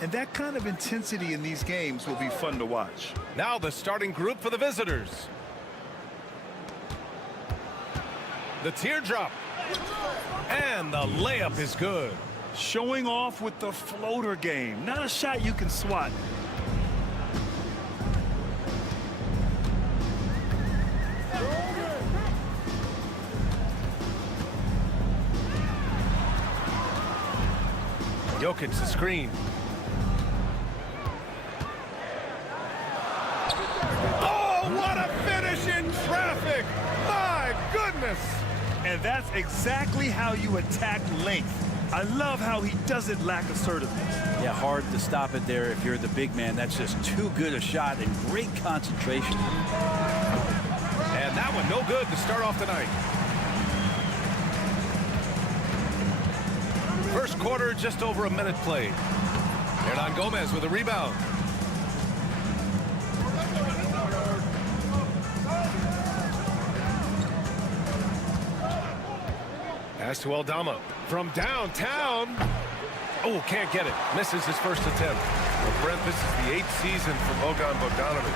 And that kind of intensity in these games will be fun to watch. Now the starting group for the visitors. The teardrop. And the layup is good. Showing off with the floater game. Not a shot you can swat. Jokic the screen. big. My goodness. And that's exactly how you attack length. I love how he doesn't lack assertiveness. Yeah, hard to stop it there if you're the big man. That's just too good a shot and great concentration. And that one no good to start off the night. First quarter, just over a minute played. Hernan Gomez with a rebound. Pass to Aldama from downtown. Oh, can't get it. Misses his first attempt. Well, Brent, this is the 8th season for Bogan Bogdanovic.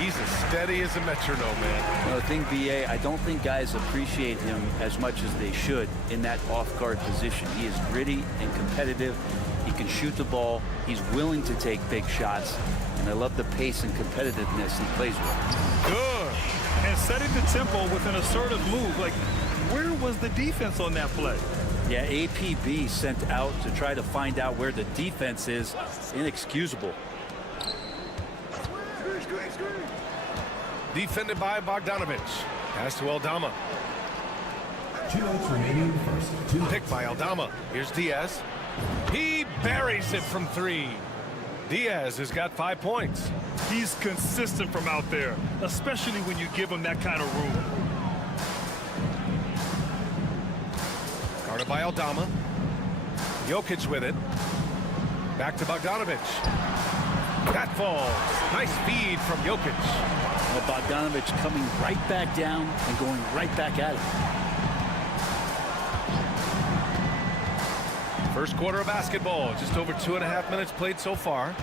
He's as steady as a metronome, man. No, the thing, BA, I don't think guys appreciate him as much as they should in that off-guard position. He is gritty and competitive. He can shoot the ball. He's willing to take big shots. And I love the pace and competitiveness he plays with. Good. And setting the tempo with an assertive move. Like, where was the defense on that play? Yeah, APB sent out to try to find out where the defense is. Inexcusable. Defended by Bogdanovic. Pass to Aldama. 2 minutes remaining in the first. 2 minutes. Picked by Aldama. Here's Diaz. He buries it from 3. Diaz has got 5 points. He's consistent from out there, especially when you give him that kind of room. Guarded by Aldama. Jokic with it. Back to Bogdanovic. That falls. Nice feed from Jokic. Well, Bogdanovic coming right back down and going right back at it. First quarter of basketball. Just over 2.5 minutes played so far.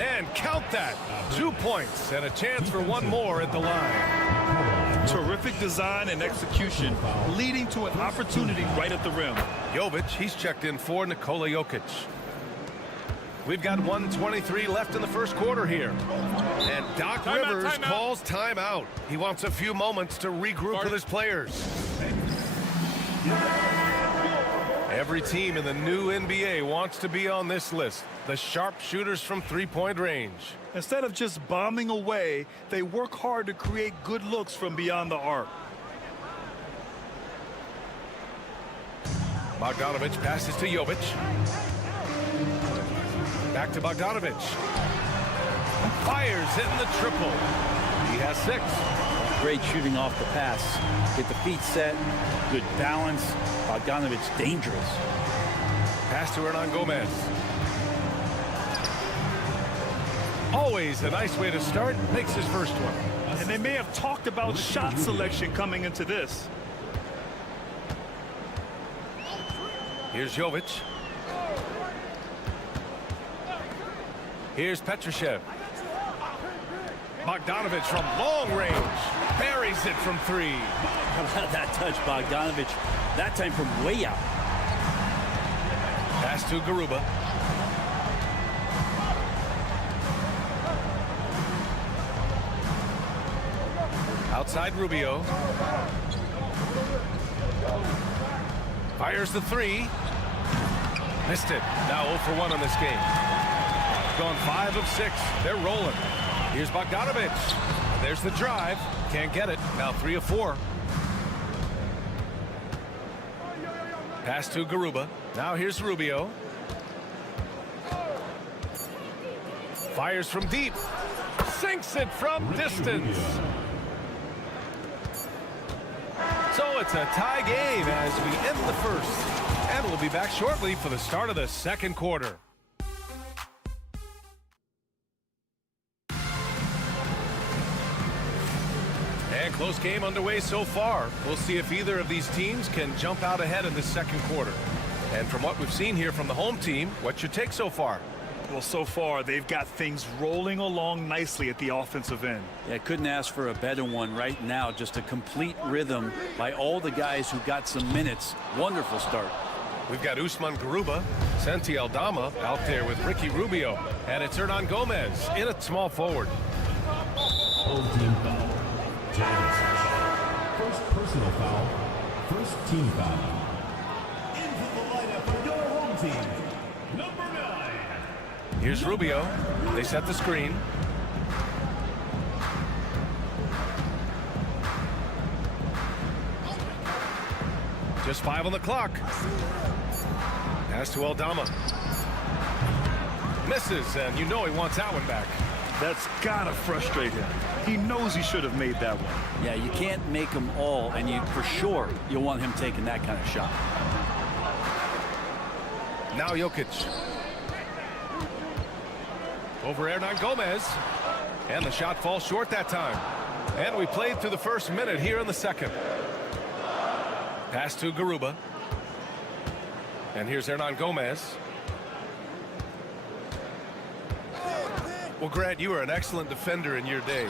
And count that. 2 points and a chance for one more at the line. Terrific design and execution, leading to an opportunity right at the rim. Jovic, he's checked in for Nikola Jokic. We've got 1:23 left in the first quarter here. And Doc Rivers calls timeout. He wants a few moments to regroup with his players. Every team in the new NBA wants to be on this list. The sharpshooters from three-point range. Instead of just bombing away, they work hard to create good looks from beyond the arc. Bogdanovic passes to Jovic. Back to Bogdanovic. Fires in the triple. He has 6. Great shooting off the pass. Get the feet set. Good balance. Bogdanovic dangerous. Pass to Hernan Gomez. Always a nice way to start. Makes his first one. And they may have talked about shot selection coming into this. Here's Jovic. Here's Petrushev. Bogdanovic from long range. Buries it from 3. How about that touch, Bogdanovic? That time from way out. Pass to Garuba. Outside Rubio. Fires the 3. Missed it. Now 0 for 1 on this game. Going 5 of 6. They're rolling. Here's Bogdanovic. And there's the drive. Can't get it. Now 3 of 4. Pass to Garuba. Now here's Rubio. Fires from deep. Sinks it from distance. So it's a tie game as we end the first. And we'll be back shortly for the start of the second quarter. And close game underway so far. We'll see if either of these teams can jump out ahead in this second quarter. And from what we've seen here from the home team, what's your take so far? Well, so far, they've got things rolling along nicely at the offensive end. Yeah, couldn't ask for a better one right now. Just a complete rhythm by all the guys who got some minutes. Wonderful start. We've got Usman Garuba, Santi Aldama out there with Ricky Rubio. And it's Hernan Gomez in at small forward. Full team foul. First personal foul. First team foul. Into the lineup for your home team. Number 9. Here's Rubio. They set the screen. Just 5 on the clock. Pass to Aldama. Misses, and you know he wants that one back. That's gotta frustrate him. He knows he should have made that one. Yeah, you can't make them all, and for sure you'll want him taking that kind of shot. Now Jokic. Over Hernan Gomez. And the shot falls short that time. And we played through the first minute here in the second. Pass to Garuba. And here's Hernan Gomez. Well, Grant, you were an excellent defender in your day.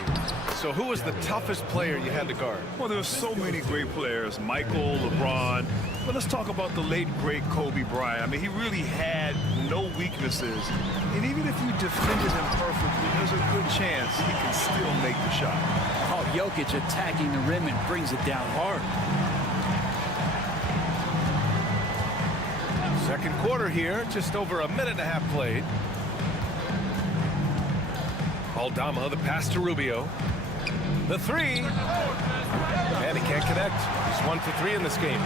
So who was the toughest player you had to guard? Well, there were so many great players. Michael, LeBron. But let's talk about the late, great Kobe Bryant. I mean, he really had no weaknesses. And even if you defended him perfectly, there's a good chance he can still make the shot. Oh, Jokic attacking the rim and brings it down hard. Second quarter here, just over a minute and a half played. Aldama, the pass to Rubio. The three. And he can't connect. He's 1 for 3 in this game.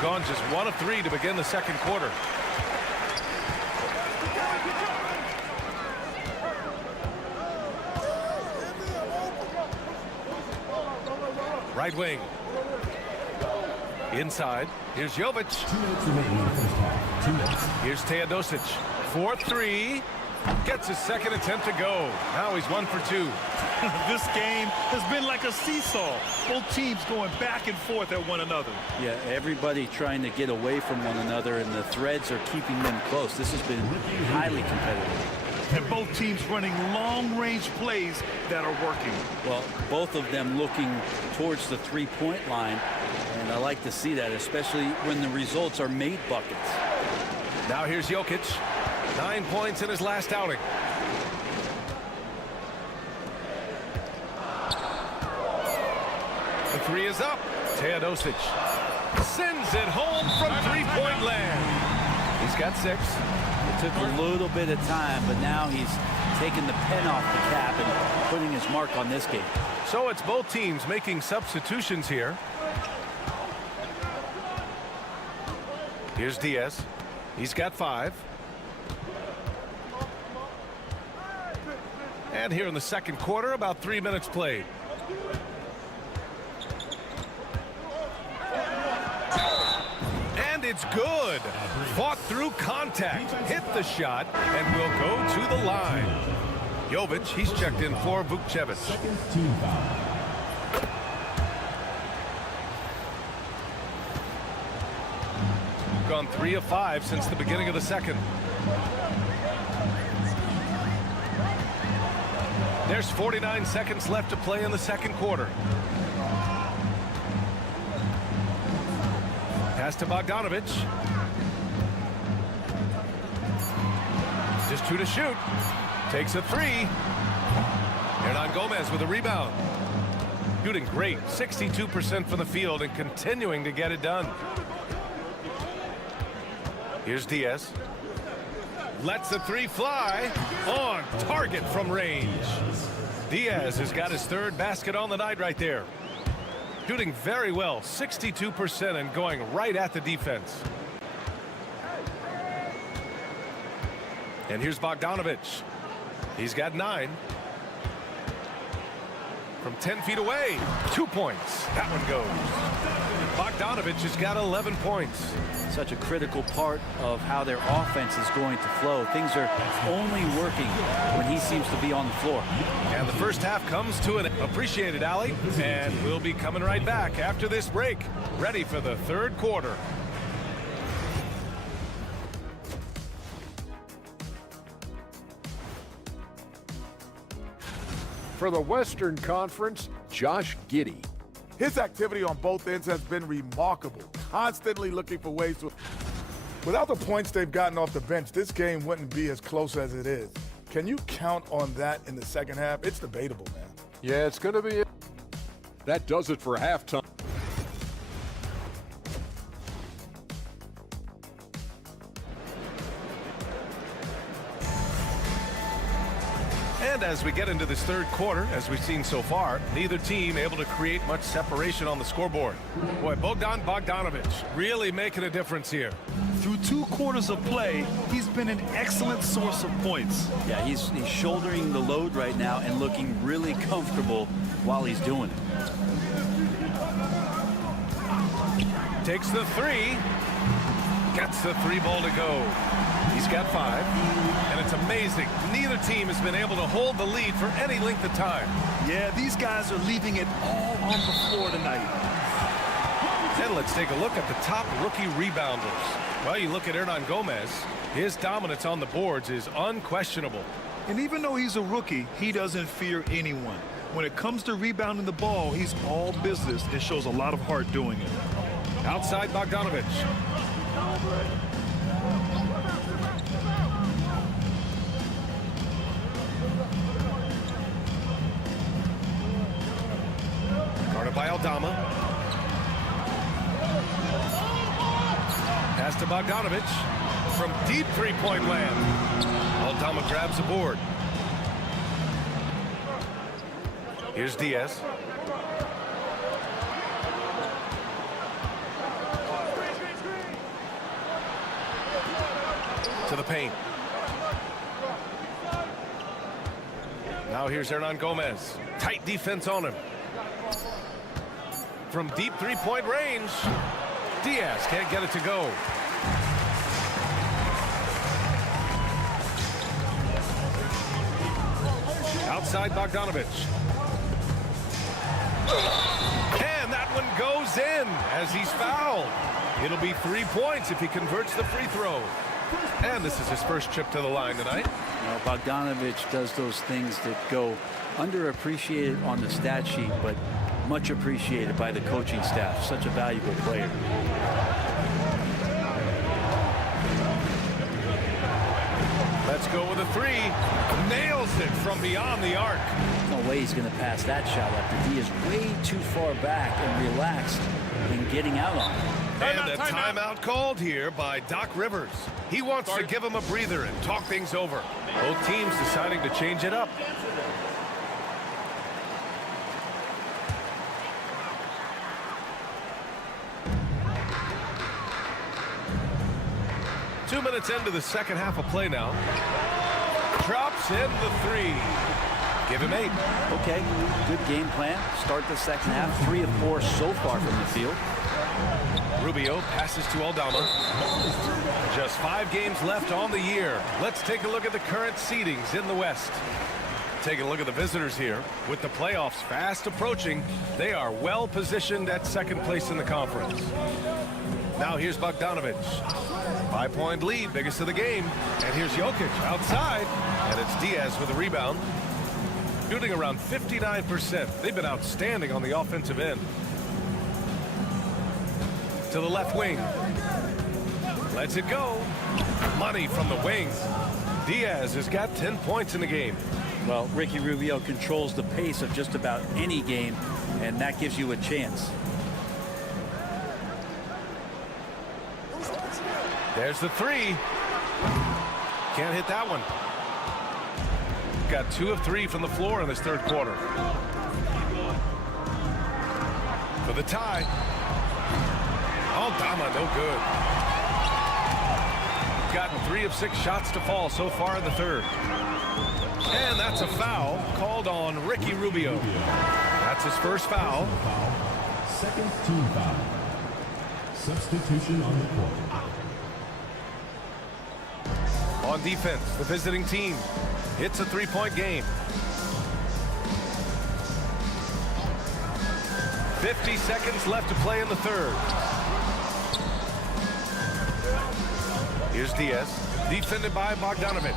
Gone just 1 of 3 to begin the second quarter. Right wing. Inside. Here's Jovic. 2 minutes remaining in the first half. 2 minutes. Here's Teodosic. 4-3. Gets his second attempt to go. Now he's 1 for 2. This game has been like a seesaw. Both teams going back and forth at one another. Yeah, everybody trying to get away from one another, and the threads are keeping them close. This has been highly competitive. And both teams running long-range plays that are working. Well, both of them looking towards the three-point line, and I like to see that, especially when the results are made buckets. Now here's Jokic. 9 points in his last outing. The three is up. Teodosic sends it home from three-point land. He's got 6. It took a little bit of time, but now he's taking the pen off the cap and putting his mark on this game. So it's both teams making substitutions here. Here's Diaz. He's got 5. And here in the second quarter, about 3 minutes played. And it's good. Fought through contact, hit the shot, and will go to the line. Jovic, he's checked in for Vukcevic. Second team foul. Gone 3 of 5 since the beginning of the second. There's 49 seconds left to play in the second quarter. Pass to Bogdanovic. Just 2 to shoot. Takes a 3. Hernan Gomez with a rebound. Shooting great. 62% from the field and continuing to get it done. Here's Diaz. Lets the 3 fly. On target from range. Diaz has got his 3rd basket on the night right there. Shooting very well. 62% and going right at the defense. And here's Bogdanovic. He's got 9. From 10 feet away. 2 points. That one goes. Bogdanovic has got 11 points. Such a critical part of how their offense is going to flow. Things are only working when he seems to be on the floor. And the first half comes to an appreciated alley, and we'll be coming right back after this break, ready for the third quarter. For the Western Conference, Josh Giddey. His activity on both ends has been remarkable, constantly looking for ways to... Without the points they've gotten off the bench, this game wouldn't be as close as it is. Can you count on that in the second half? It's debatable, man. Yeah, it's going to be... That does it for halftime. And as we get into this third quarter, as we've seen so far, neither team able to create much separation on the scoreboard. Boy, Bogdanovic really making a difference here. Through 2 quarters of play, he's been an excellent source of points. Yeah, he's shouldering the load right now and looking really comfortable while he's doing it. Takes the 3. Gets the 3 ball to go. He's got 5. And it's amazing. Neither team has been able to hold the lead for any length of time. Yeah, these guys are leaving it all on the floor tonight. And let's take a look at the top rookie rebounders. Well, you look at Hernan Gomez. His dominance on the boards is unquestionable. And even though he's a rookie, he doesn't fear anyone. When it comes to rebounding the ball, he's all business and shows a lot of heart doing it. Outside Bogdanovic. Guarded by Aldama. Pass to Bogdanovic from deep three-point land. Aldama grabs the board. Here's Diaz. To the paint. Now here's Hernan Gomez. Tight defense on him. From deep three-point range, Diaz can't get it to go. Outside Bogdanovic. And that one goes in as he's fouled. It'll be 3 points if he converts the free throw. And this is his first trip to the line tonight. You know, Bogdanovic does those things that go underappreciated on the stat sheet, but much appreciated by the coaching staff. Such a valuable player. Let's go with a 3. Nails it from beyond the arc. No way he's going to pass that shot after he is way too far back and relaxed in getting out on it. And a timeout called here by Doc Rivers. He wants to give him a breather and talk things over. Both teams deciding to change it up. Two minutes into the second half of play now. Drops in the 3. Give him 8. Okay, good game plan. Start the second half. 3 of 4 so far from the field. Rubio passes to Aldama. Just 5 games left on the year. Let's take a look at the current seedings in the West. Taking a look at the visitors here. With the playoffs fast approaching, they are well positioned at second place in the conference. Now here's Bogdanovic. 5-point lead, biggest of the game. And here's Jokic outside. And it's Diaz with the rebound. Shooting around 59%. They've been outstanding on the offensive end. To the left wing. Lets it go. Money from the wing. Diaz has got 10 points in the game. Well, Ricky Rubio controls the pace of just about any game, and that gives you a chance. There's the 3. Can't hit that one. Got 2 of 3 from the floor in this third quarter. For the tie. Aldama, no good. Gotten 3 of 6 shots to fall so far in the third. And that's a foul called on Ricky Rubio. That's his first foul. Second team foul. Substitution on the court. On defense, the visiting team hits a 3-point game. 50 seconds left to play in the third. Here's Diaz, defended by Bogdanovic.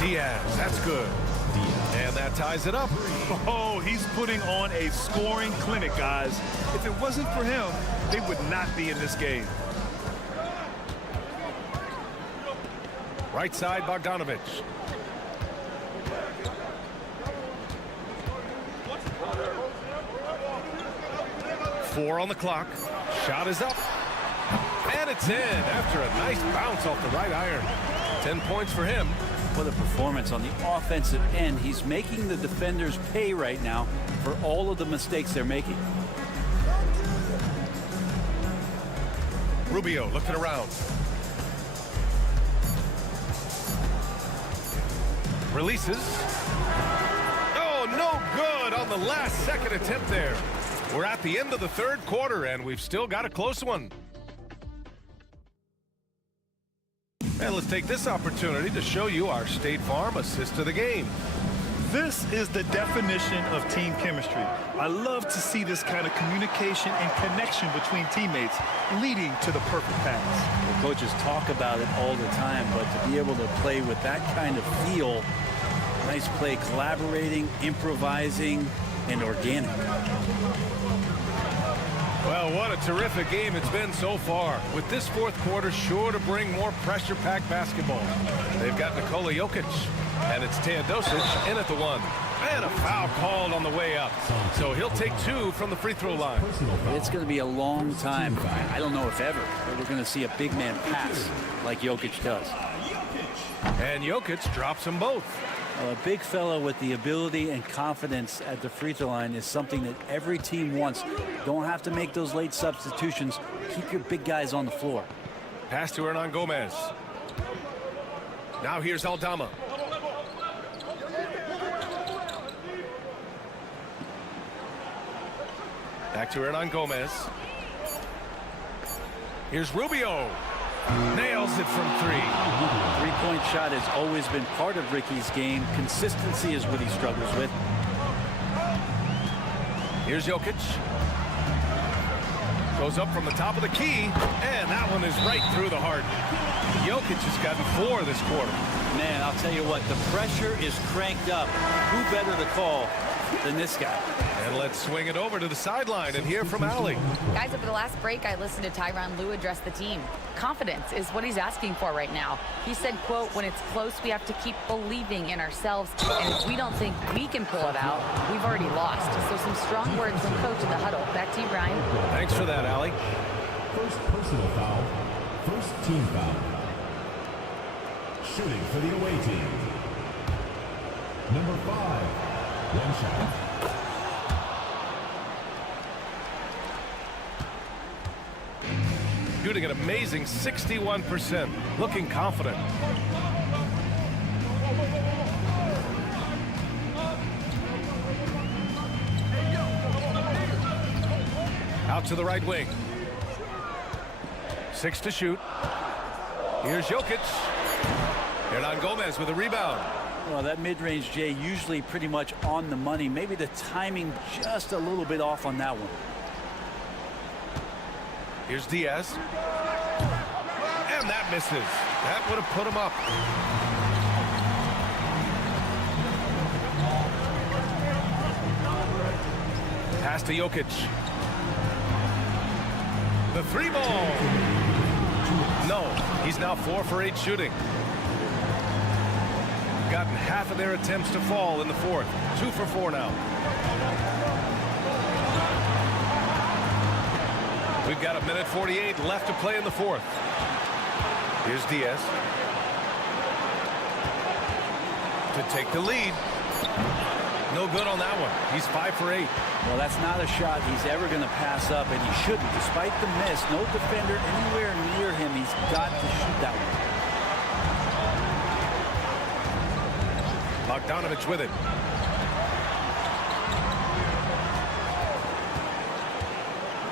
Diaz, that's good. And that ties it up. Oh, he's putting on a scoring clinic, guys. If it wasn't for him, they would not be in this game. Right side, Bogdanovic. Four on the clock. Shot is up. And it's in after a nice bounce off the right iron. 10 points for him. What a performance on the offensive end. He's making the defenders pay right now for all of the mistakes they're making. Rubio looking around. Releases. Oh, no good on the last second attempt there. We're at the end of the third quarter, and we've still got a close one. And let's take this opportunity to show you our State Farm assist of the game. This is the definition of team chemistry. I love to see this kind of communication and connection between teammates leading to the perfect pass. The coaches talk about it all the time, but to be able to play with that kind of feel, nice play, collaborating, improvising, and organic. Well, what a terrific game it's been so far. With this fourth quarter sure to bring more pressure-packed basketball. They've got Nikola Jokic, and it's Teodosic in at the one. And a foul called on the way up. So he'll take 2 from the free throw line. It's going to be a long time, I don't know if ever, but we're going to see a big man pass like Jokic does. And Jokic drops them both. A big fella with the ability and confidence at the free throw line is something that every team wants. Don't have to make those late substitutions. Keep your big guys on the floor. Pass to Hernan Gomez. Now here's Aldama. Back to Hernan Gomez. Here's Rubio. Nails it from 3. Three-point shot has always been part of Ricky's game. Consistency is what he struggles with. Here's Jokic. Goes up from the top of the key, and that one is right through the heart. Jokic has gotten 4 this quarter. Man, I'll tell you what, the pressure is cranked up. Who better to call than this guy? And let's swing it over to the sideline and hear from Allie. Guys, over the last break, I listened to Tyronn Lue address the team. Confidence is what he's asking for right now. He said, quote, when it's close, we have to keep believing in ourselves. And if we don't think we can pull it out, we've already lost. So some strong words from coach in the huddle. Back to you, Brian. Thanks for that, Allie. First personal foul. First team foul. Shooting for the away team. Number 5. One shot. Shooting an amazing 61%. Looking confident. Out to the right wing. 6 to shoot. Here's Jokic. Hernan Gomez with a rebound. Well, that mid-range, Jay, usually pretty much on the money. Maybe the timing just a little bit off on that one. Here's Diaz. And that misses. That would have put him up. Pass to Jokic. The 3 ball. No, he's now 4 for 8 shooting. Gotten half of their attempts to fall in the fourth. 2 for 4 now. We've got 1:48 left to play in the fourth. Here's Diaz. To take the lead. No good on that one. He's 5 for 8. Well, that's not a shot he's ever going to pass up, and he shouldn't. Despite the miss, no defender anywhere near him. He's got to shoot that one. Bogdanovich with it.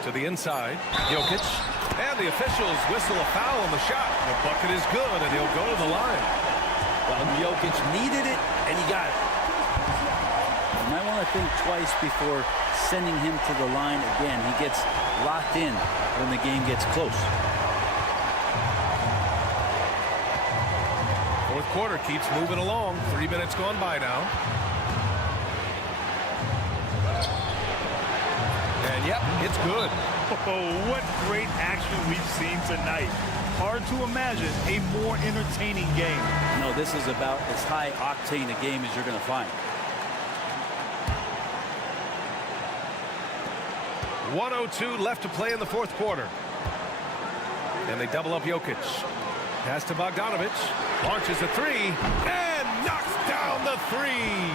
To the inside. Jokic. And the officials whistle a foul on the shot. The bucket is good, and he'll go to the line. Well, Jokic needed it, and he got it. You might want to think twice before sending him to the line again. He gets locked in when the game gets close. Fourth quarter keeps moving along. 3 minutes gone by now. And yep, it's good. Oh, what great action we've seen tonight. Hard to imagine a more entertaining game. No, this is about as high octane a game as you're going to find. 1:02 left to play in the fourth quarter. And they double up Jokic. Pass to Bogdanovic. Launches a three and knocks down the three.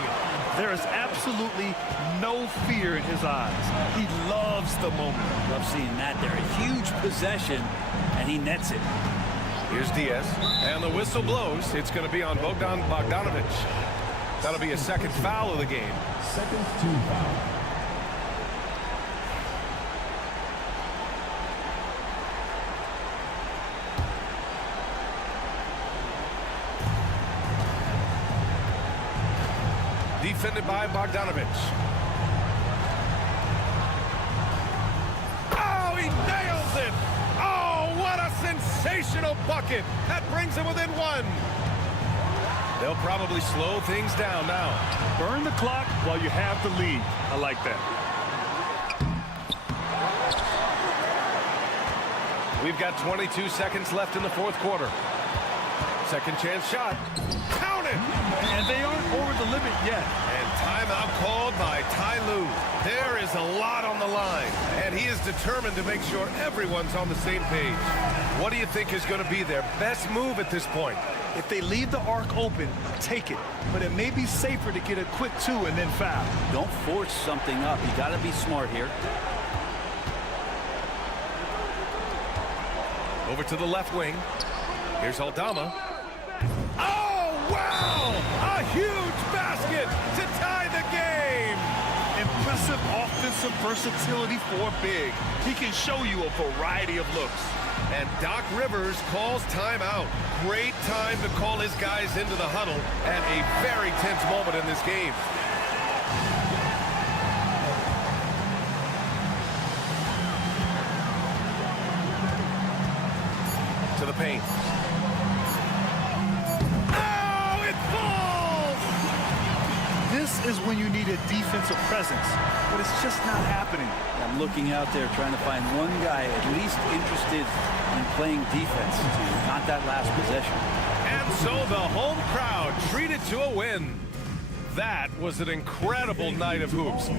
There is absolutely no fear in his eyes. He loves the moment. Love seeing that there. A huge possession, and he nets it. Here's Diaz, and the whistle blows. It's going to be on Bogdanovic. That'll be a second foul of the game. Second team foul. Defended by Bogdanovic. Oh, he nails it! Oh, what a sensational bucket! That brings him within one. They'll probably slow things down now. Burn the clock while you have the lead. I like that. We've got 22 seconds left in the fourth quarter. Second chance shot. Count it! And they aren't over the limit yet. And timeout called by Ty Lue. There is a lot on the line, and he is determined to make sure everyone's on the same page. What do you think is going to be their best move at this point? If they leave the arc open, take it. But it may be safer to get a quick two and then foul. Don't force something up. You got to be smart here. Over to the left wing. Here's Aldama. Oh, wow! A huge basket to tie the game! Impressive offensive versatility for big. He can show you a variety of looks. And Doc Rivers calls timeout. Great time to call his guys into the huddle at a very tense moment in this game. To the paint. Oh, it falls! This is when you need a defensive presence, but it's just not happening. I'm looking out there trying to find one guy at least interested in playing defense, not that last possession. And so the home crowd treated to a win. That was an incredible night of hoops.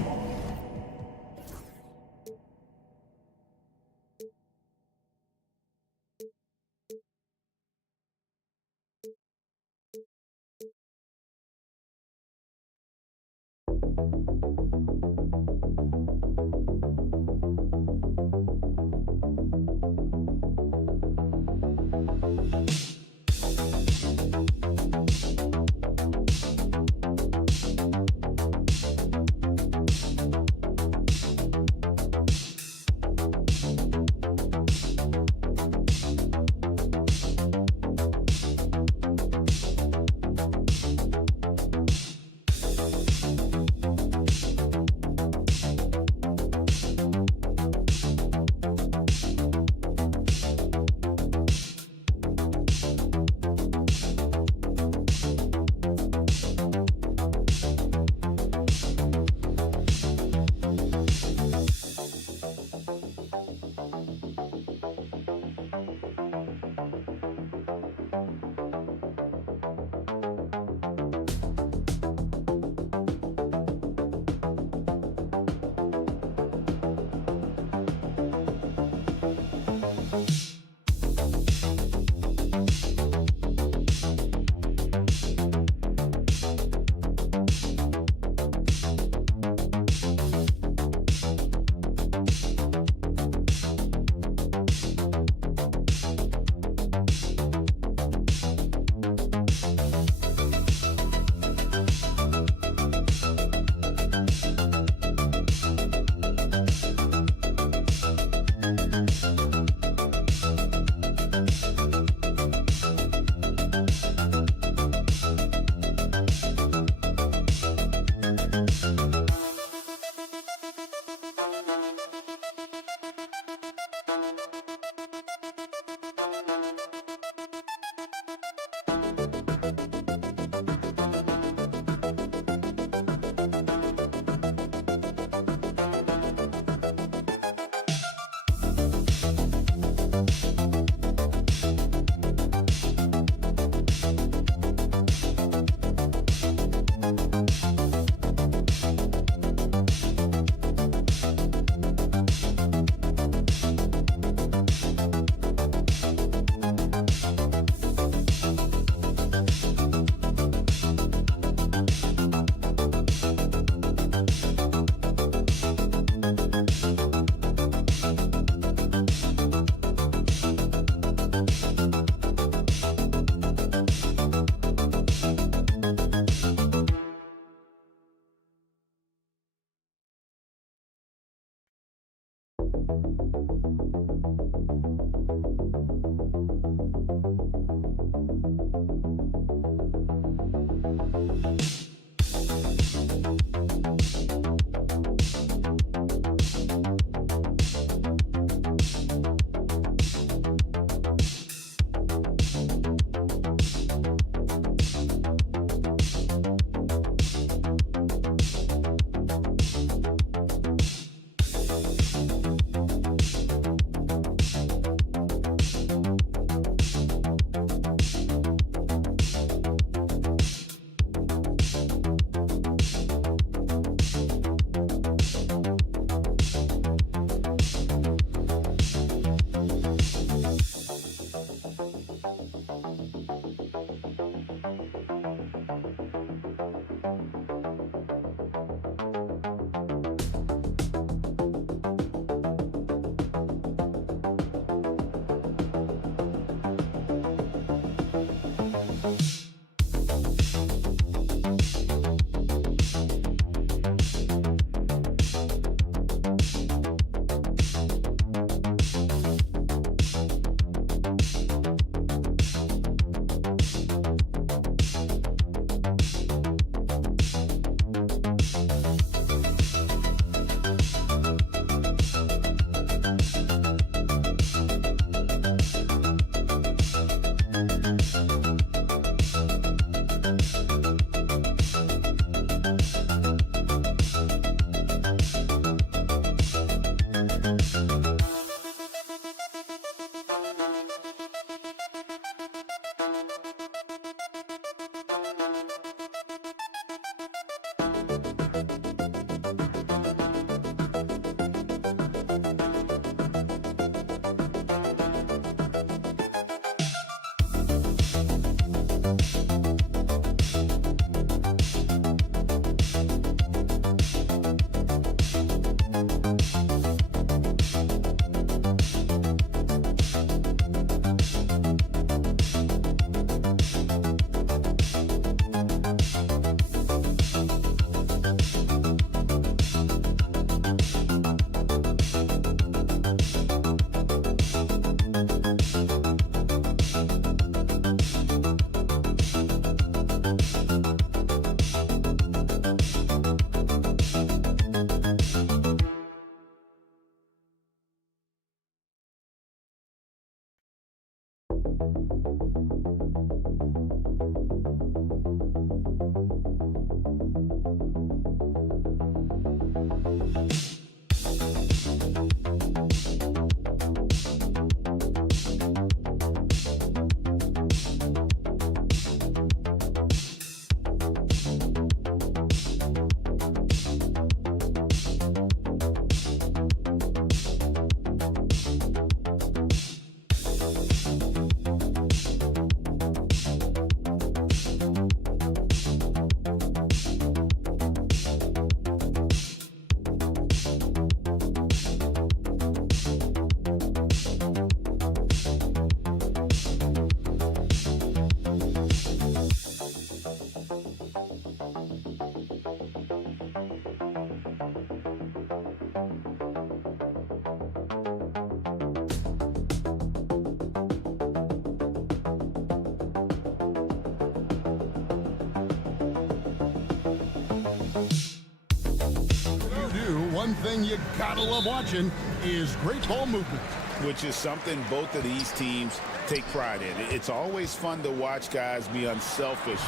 One thing you gotta love watching is great ball movement. Which is something both of these teams take pride in. It's always fun to watch guys be unselfish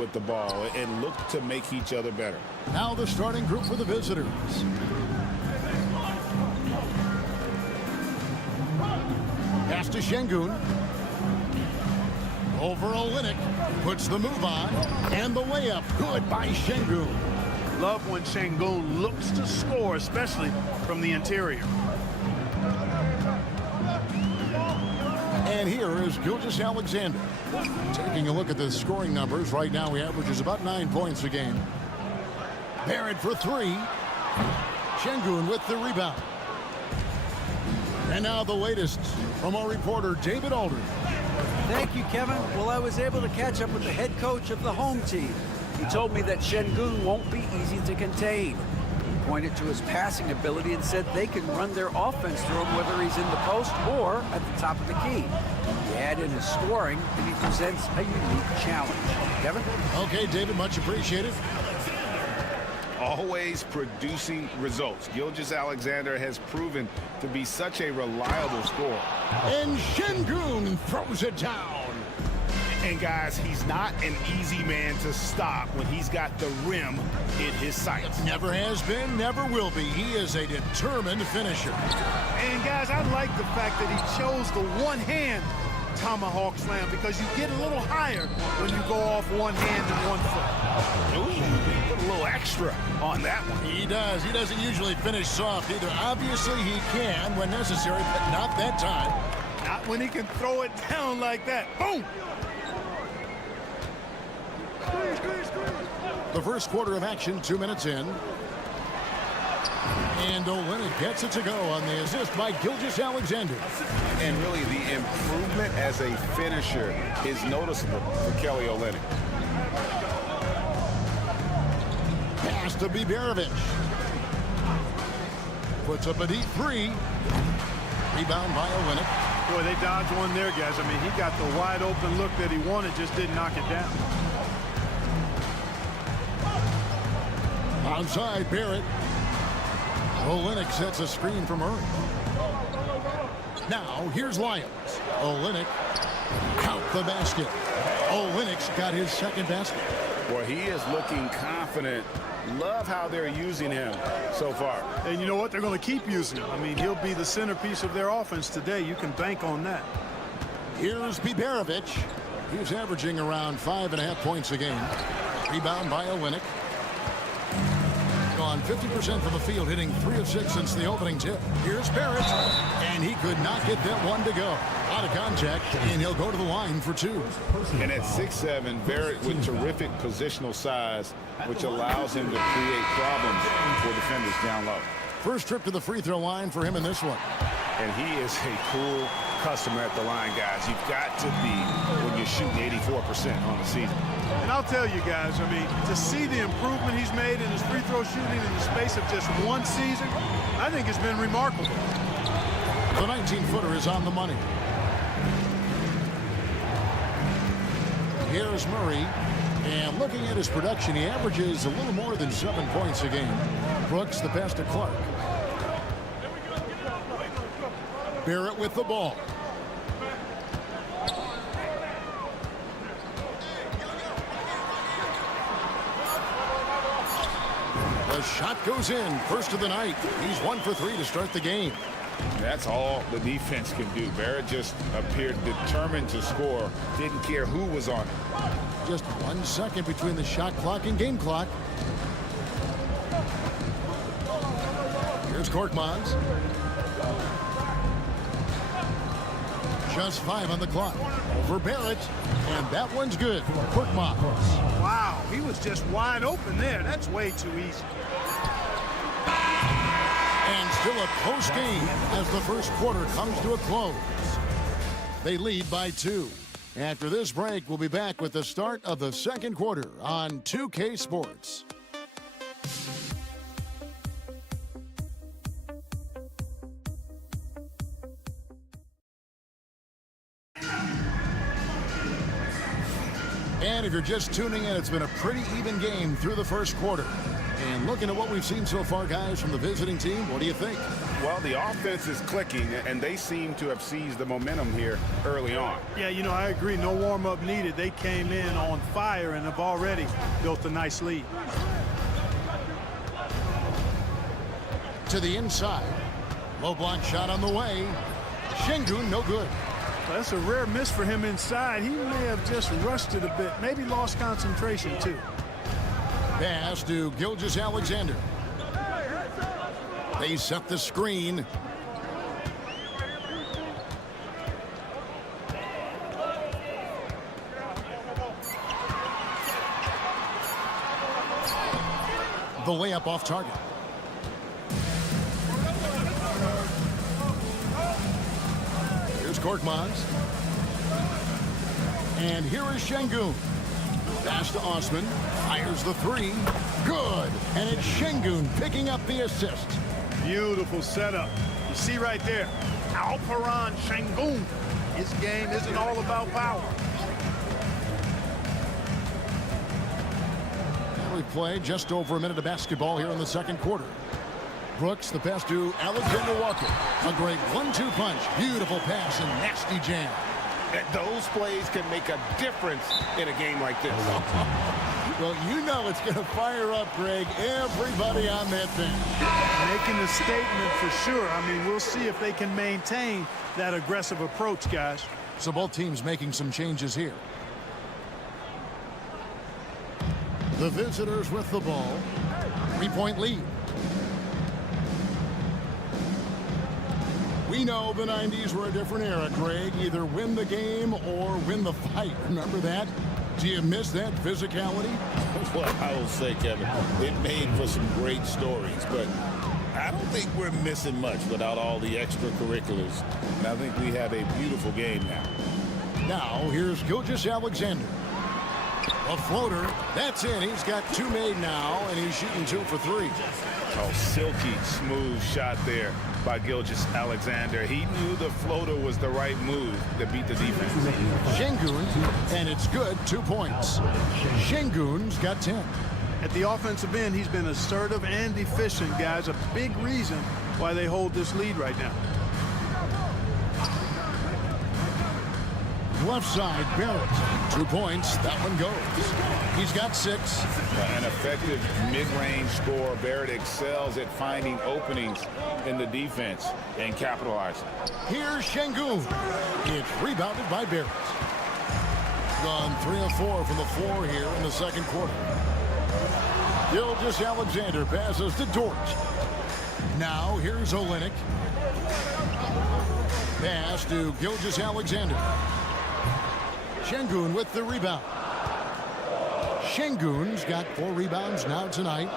with the ball and look to make each other better. Now the starting group for the visitors. Pass to Şengün. Over Olynyk. Puts the move on. And the layup. Good by Şengün. Love when Şengün looks to score, especially from the interior. And here is Gilgeous Alexander. Taking a look at the scoring numbers, right now he averages about 9 points a game. Barrett for three. Şengün with the rebound. And now the latest from our reporter, David Aldridge. Thank you, Kevin. Well, I was able to catch up with the head coach of the home team. He told me that Şengün won't be easy to contain. pointed to his passing ability and said they can run their offense through him whether he's in the post or at the top of the key. You add in his scoring, and he presents a unique challenge. Kevin? Okay, David, much appreciated. Always producing results. Gilgeous-Alexander has proven to be such a reliable scorer. And Şengün throws it down. And guys, he's not an easy man to stop when he's got the rim in his sights. Never has been, never will be. He is a determined finisher. And guys, I like the fact that he chose the one-hand tomahawk slam because you get a little higher when you go off one hand and one foot. Ooh, he put a little extra on that one. He does. He doesn't usually finish soft either. Obviously, he can when necessary, but not that time. Not when he can throw it down like that. Boom! The first quarter of action, 2 minutes in. And Olynyk gets it to go on the assist by Gilgeous-Alexander. And really, the improvement as a finisher is noticeable for Kelly Olynyk. Pass to Biberovic. Puts up a deep three. Rebound by Olynyk. Boy, they dodged one there, guys. I mean, he got the wide open look that he wanted, just didn't knock it down. Outside, Barrett. Olynyk sets a screen from Murray. Now, here's Lyons. Olynyk count the basket. Olynyk's got his second basket. Boy, he is looking confident. Love how they're using him so far. And you know what? They're going to keep using him. I mean, he'll be the centerpiece of their offense today. You can bank on that. Here's Biberovic. He's averaging around 5.5 points a game. Rebound by Olynyk. On 50% from the field, hitting 3 of 6 since the opening tip. Here's Barrett, and he could not get that one to go. Out of contact, and he'll go to the line for 2. And at 6'7", Barrett with terrific positional size, which allows him to create problems for defenders down low. First trip to the free throw line for him in this one. And he is a cool customer at the line, guys. You've got to be when you're shooting 84% on the season. And I'll tell you guys, I mean, to see the improvement he's made in his free throw shooting in the space of just one season, I think it's been remarkable. The 19-footer is on the money. Here's Murray. And looking at his production, he averages a little more than 7 points a game. Brooks the pass to Clark. Barrett with the ball. The shot goes in. First of the night. He's 1 for 3 to start the game. That's all the defense can do. Barrett just appeared determined to score. Didn't care who was on it. Just 1 second between the shot clock and game clock. Here's Korkmaz. Just 5 on the clock. Over Barrett. And that one's good for Korkmaz. Wow, he was just wide open there. That's way too easy. And still a close game as the first quarter comes to a close. They lead by 2. After this break, we'll be back with the start of the second quarter on 2K Sports. And if you're just tuning in, it's been a pretty even game through the first quarter. And looking at what we've seen so far, guys, from the visiting team, what do you think? Well, the offense is clicking, and they seem to have seized the momentum here early on. Yeah, you know, I agree. No warm-up needed. They came in on fire and have already built a nice lead. To the inside. Low block shot on the way. Şengün, no good. That's a rare miss for him inside. He may have just rushed it a bit. Maybe lost concentration, too. Pass to Gilgeous-Alexander. They set the screen. The layup off target. Here's Korkmaz. And here is Şengün. Pass to Osman. Fires the three. Good. And it's Şengün picking up the assist. Beautiful setup. You see right there, Alperen Şengün. His game isn't all about power. We play just over a minute of basketball here in the second quarter. Brooks, the pass to Alexander Walker. A great 1-2 punch. Beautiful pass and nasty jam. Those plays can make a difference in a game like this. Well, you know it's going to fire up, Greg, everybody on that bench. Making a statement for sure. I mean, we'll see if they can maintain that aggressive approach, guys. So both teams making some changes here. The visitors with the ball. 3-point lead. We know the 90s were a different era, Greg. Either win the game or win the fight. Remember that? Do you miss that physicality? Well, I will say, Kevin, it made for some great stories, but I don't think we're missing much without all the extracurriculars. And I think we have a beautiful game now. Now, here's Gilgeous-Alexander. A floater. That's in. He's got 2 made now, and he's shooting 2 for 3. Oh, silky smooth shot there by Gilgeous-Alexander. He knew the floater was the right move to beat the defense. Şengün, and it's good. 2 points. Şengün's got 10. At the offensive end, he's been assertive and efficient, guys. A big reason why they hold this lead right now. Left side, Barrett. 2 points. That one goes. He's got 6. An effective mid-range scorer. Barrett excels at finding openings in the defense and capitalizing. Here's Şengün. It's rebounded by Barrett. Gone 3 of 4 from the floor here in the second quarter. Gilgeous-Alexander passes to Dort. Now here's Olynyk. Pass to Gilgeous-Alexander. Şengün with the rebound. Şengün's got 4 rebounds now tonight.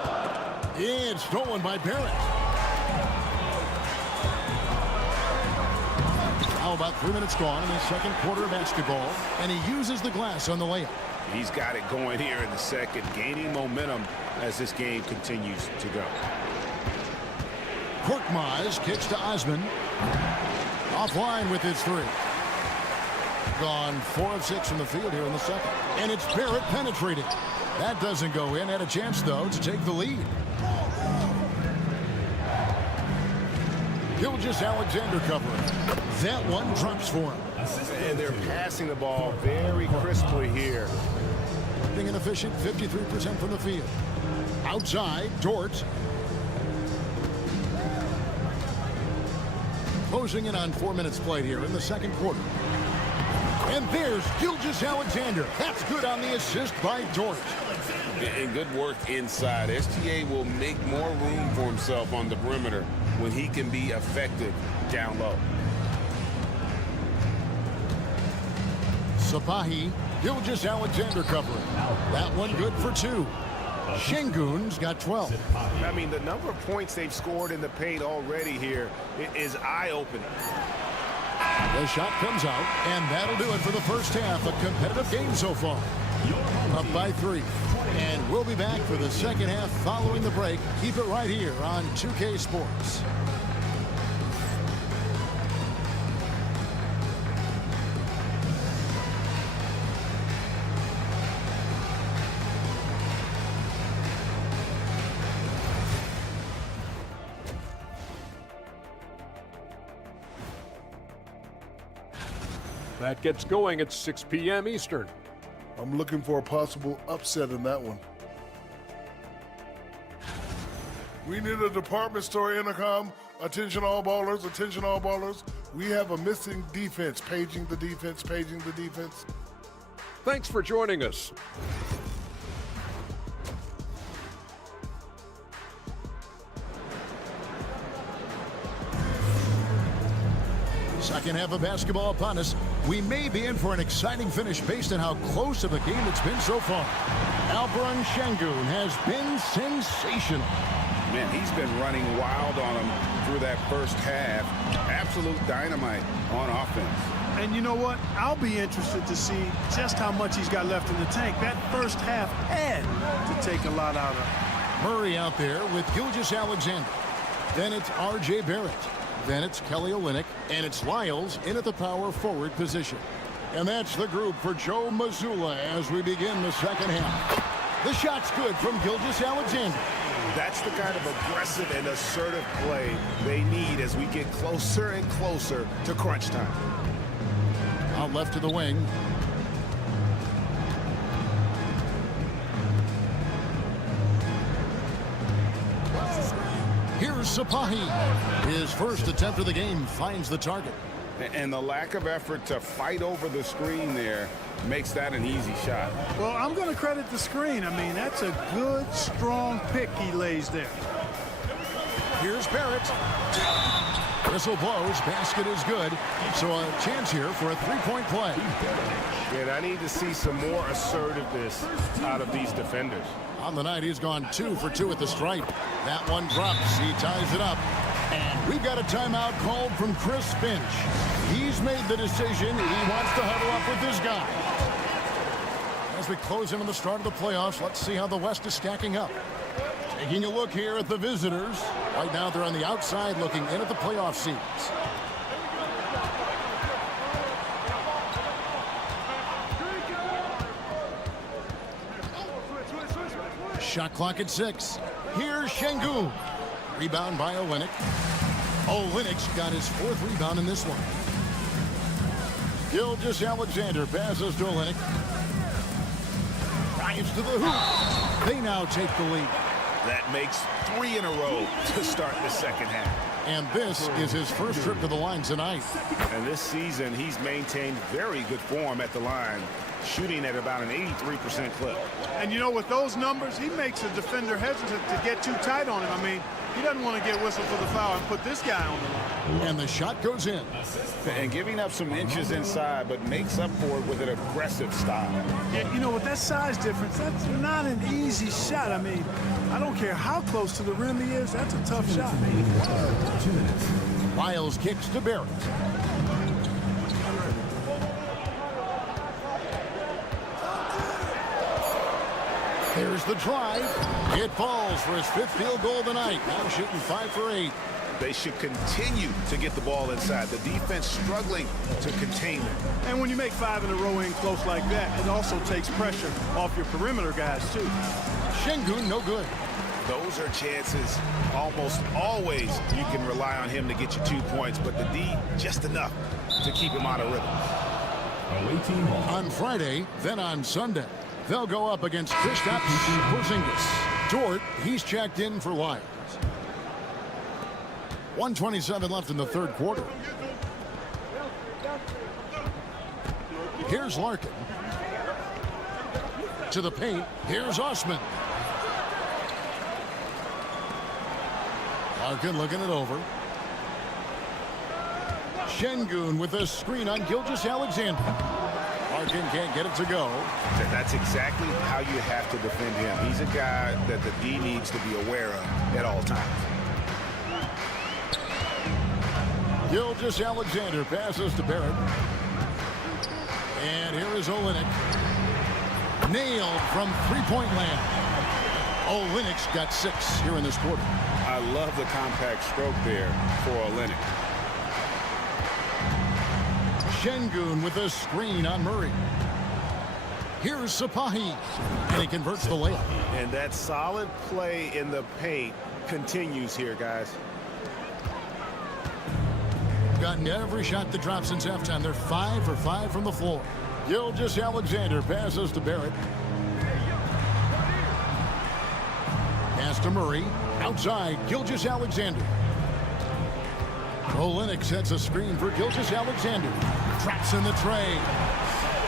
It's stolen by Barrett. Now about 3 minutes gone in the second quarter of basketball, and he uses the glass on the layup. He's got it going here in the second, gaining momentum as this game continues to go. Korkmaz kicks to Osman. Offline with his 3. Gone 4 of 6 from the field here in the second. And it's Barrett penetrating. That doesn't go in. Had a chance, though, to take the lead. Gilgeous-Alexander covering. That one drops for him. And they're passing the ball very crisply here. Being an efficient 53% from the field. Outside, Dort. Closing in on 4 minutes played here in the second quarter. And there's Gilgeous-Alexander. That's good on the assist by Dort. And good work inside. SGA will make more room for himself on the perimeter when he can be effective down low. Sapahi, Gilgeous-Alexander covering. That one good for 2. Şengün's got 12. I mean, the number of points they've scored in the paint already here is eye-opening. The shot comes out, and that'll do it for the first half. A competitive game so far. Up by 3. And we'll be back for the second half following the break. Keep it right here on 2K Sports. That gets going at 6 p.m. Eastern. I'm looking for a possible upset in that one. We need a department store intercom. Attention all ballers, attention all ballers. We have a missing defense. Paging the defense, paging the defense. Thanks for joining us. Second half of basketball upon us. We may be in for an exciting finish based on how close of a game it's been so far. Alperen Şengün has been sensational. Man, he's been running wild on him through that first half. Absolute dynamite on offense. And you know what? I'll be interested to see just how much he's got left in the tank. That first half had to take a lot out of him. Murray out there with Gilgeous-Alexander. Then it's R.J. Barrett. Then it's Kelly Olynyk. And it's Lyles in at the power forward position. And that's the group for Joe Mazzulla as we begin the second half. The shot's good from Gilgeous-Alexander. That's the kind of aggressive and assertive play they need as we get closer and closer to crunch time. Out left to the wing. Here's Sapahi. His first attempt of the game finds the target. And the lack of effort to fight over the screen there makes that an easy shot. Well, I'm going to credit the screen. I mean, that's a good, strong pick he lays there. Here's Barrett. Whistle blows. Basket is good. So a chance here for a three-point play. And I need to see some more assertiveness out of these defenders. On the night, he's gone 2 for 2 at the stripe. That one drops. He ties it up. And we've got a timeout called from Chris Finch. He's made the decision. He wants to huddle up with this guy. As we close in on the start of the playoffs, let's see how the West is stacking up. Taking a look here at the visitors. Right now, they're on the outside looking in at the playoff seeds. Shot clock at 6. Here's Şengün. Rebound by Olynyk. Olynyk's got his 4th rebound in this one. Gilgeous-Alexander passes to Olynyk. Drives to the hoop. They now take the lead. That makes 3 in a row to start the second half. And this is his first trip to the line tonight. And this season, he's maintained very good form at the line, shooting at about an 83% clip. And you know, with those numbers, he makes a defender hesitant to get too tight on him. I mean, he doesn't want to get whistled for the foul and put this guy on the line. And the shot goes in. And giving up some inches inside, but makes up for it with an aggressive style. Yeah, you know, with that size difference, that's not an easy shot. I mean, I don't care how close to the rim he is, that's a tough shot. 2 minutes. Lyles kicks to Barrett. There's the drive. It falls for his 5th field goal of the night. Now shooting 5 for 8. They should continue to get the ball inside. The defense struggling to contain them. And when you make 5 in a row in close like that, it also takes pressure off your perimeter guys, too. Şengün, no good. Those are chances almost always you can rely on him to get you 2 points, but the D, just enough to keep him out of rhythm. On Friday, then on Sunday, they'll go up against Kristaps Porzingis. Dort, he's checked in for Lyles. 1:27 left in the third quarter. Here's Larkin. To the paint. Here's Osman. Larkin looking it over. Şengün with a screen on Gilgeous-Alexander. Larkin can't get it to go. That's exactly how you have to defend him. He's a guy that the D needs to be aware of at all times. Gilgeous-Alexander passes to Barrett. And here is Olynyk. Nailed from three-point land. Olynyk's got 6 here in this quarter. I love the compact stroke there for Olynyk. Şengün with a screen on Murray. Here's Sapahi. And he converts the layup. And that solid play in the paint continues here, guys. Gotten every shot that dropped since halftime. They're 5 for 5 from the floor. Gilgeous-Alexander passes to Barrett. Pass to Murray. Outside, Gilgeous-Alexander. Olynyk sets a screen for Gilgeous-Alexander. Traps in the tray.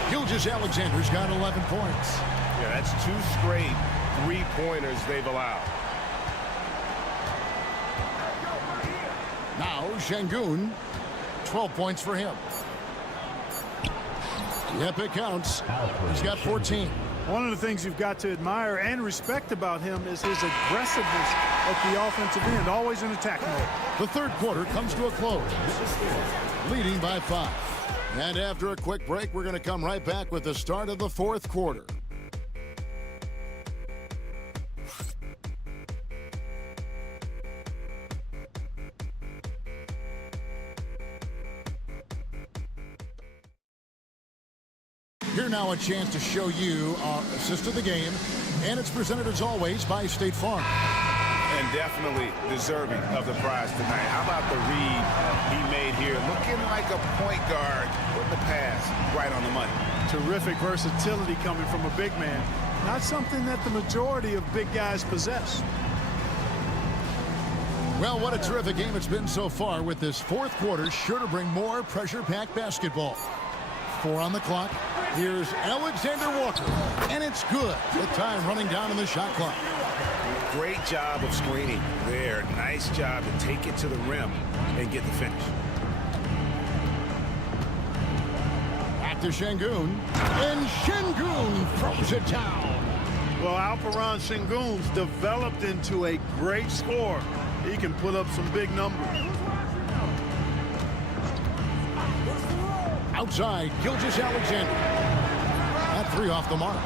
Gilgeous-Alexander's got 11 points. Yeah, that's 2 straight 3-pointers they've allowed. Now Şengün, 12 points for him. Yep, it counts. He's got 14. One of the things you've got to admire and respect about him is his aggressiveness at the offensive end, always in attack mode. The third quarter comes to a close, leading by 5. And after a quick break, we're going to come right back with the start of the fourth quarter. Here now a chance to show you our assist of the game, and it's presented as always by State Farm. And definitely deserving of the prize tonight. How about the read he made here? Looking like a point guard, putting the pass right on the money. Terrific versatility coming from a big man. Not something that the majority of big guys possess. Well, what a terrific game it's been so far, with this fourth quarter sure to bring more pressure-packed basketball. 4 on the clock. Here's Alexander Walker, and it's good. The time running down on the shot clock. Great job of screening there. Nice job to take it to the rim and get the finish. Back to Şengün, and Şengün throws it down. Well, Alperen Şengün's developed into a great scorer. He can put up some big numbers. Outside, Gilgeous-Alexander. That 3 off the mark.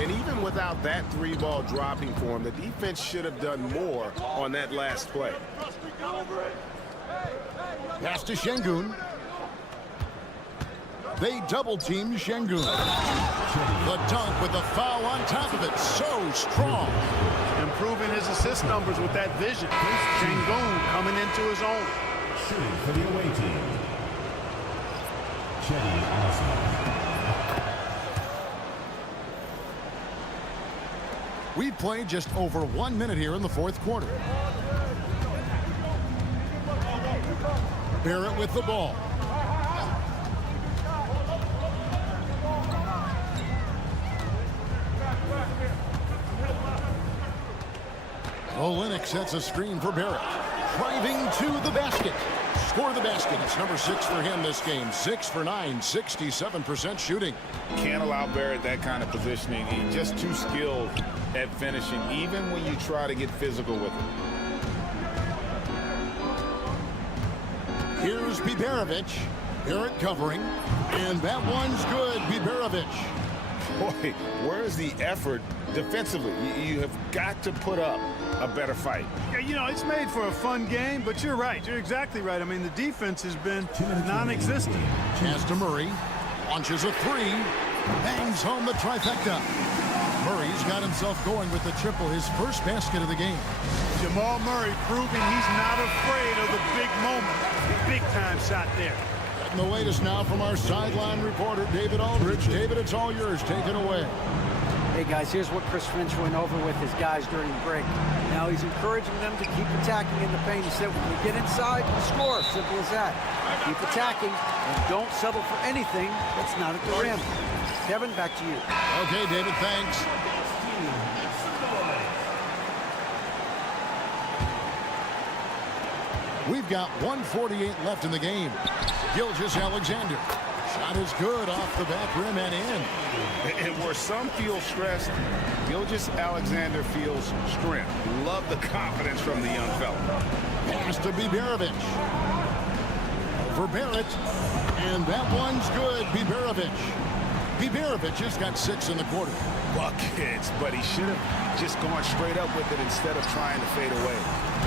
And even without that 3-ball dropping for him, the defense should have done more on that last play. Pass to Şengün. They double-team Şengün. The dunk with the foul on top of it. So strong. Improving his assist numbers with that vision. Şengün coming into his own. Shooting for the away team. We've played just over 1 minute here in the fourth quarter. Barrett with the ball. Olenek sets a screen for Barrett. Driving to the basket. Score the basket. It's number 6 for him this game. 6 for 9, 67% shooting. Can't allow Barrett that kind of positioning. He's just too skilled at finishing, even when you try to get physical with him. Here's Biberovic. Barrett covering. And that one's good. Biberovic. Boy, where's the effort defensively? You have got to put up a better fight. Yeah, you know, it's made for a fun game, but you're right. You're exactly right. I mean, the defense has been non-existent. Pass to Murray. Launches a 3. Bangs home the trifecta. Murray's got himself going with the triple, his first basket of the game. Jamal Murray proving he's not afraid of the big moment. Big-time shot there. And the latest now from our sideline reporter, David Aldridge. David, it's all yours. Take it away. Hey, guys, here's what Chris Finch went over with his guys during the break. Now he's encouraging them to keep attacking in the paint. He said, when you get inside, you score. Simple as that. Keep attacking and don't settle for anything that's not at the rim. Kevin, back to you. Okay, David, thanks. We've got 1:48 left in the game. Gilgeous-Alexander. Shot is good off the back rim and in. And where some feel stressed, Gilgeous-Alexander feels strength. Love the confidence from the young fella. Pass to Biberovic. For Barrett. And that one's good. Biberovic. Biberovic has got 6 in the quarter. Buckets, but he should have just gone straight up with it instead of trying to fade away.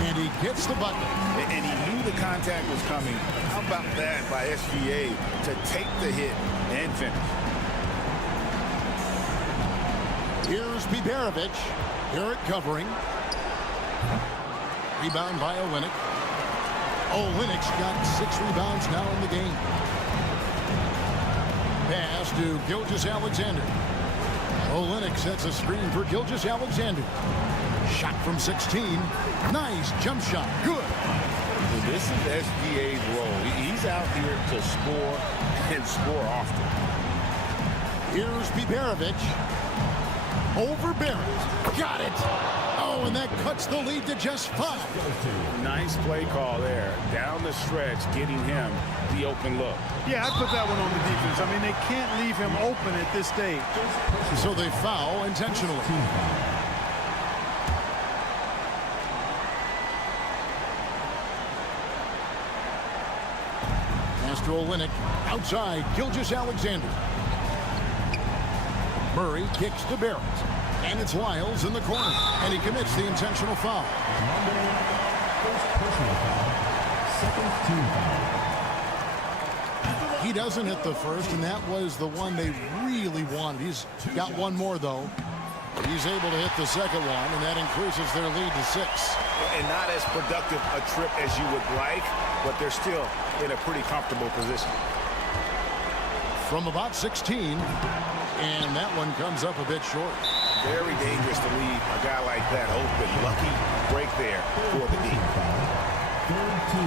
And he gets the bucket. And he knew the contact was coming. How about that by SGA to take the hit and finish? Here's Biberovic. Barrett covering. Rebound by Olenek. Olenek's got 6 rebounds now in the game. Pass to Gilgeous-Alexander. Olenek sets a screen for Gilgeous-Alexander. Shot from 16. Nice jump shot. Good. Well, this is SGA's role. He's out here to score and score often. Here's Biberovic. Over Barrett. Got it. Oh, and that cut cuts the lead to just 5. Nice play call there. Down the stretch, getting him the open look. Yeah, I put that one on the defense. I mean, they can't leave him open at this stage. So they foul intentionally. Olynyk outside, Gilgeous-Alexander. Murray kicks to Barrett. And it's Lyles in the corner. And he commits the intentional foul. First personal foul. Second team foul. He doesn't hit the first, and that was the one they really wanted. He's got one more, though. He's able to hit the second one, and that increases their lead to 6. And not as productive a trip as you would like, but they're still in a pretty comfortable position. From about 16, and that one comes up a bit short. Very dangerous to leave a guy like that open. Lucky break there for the D.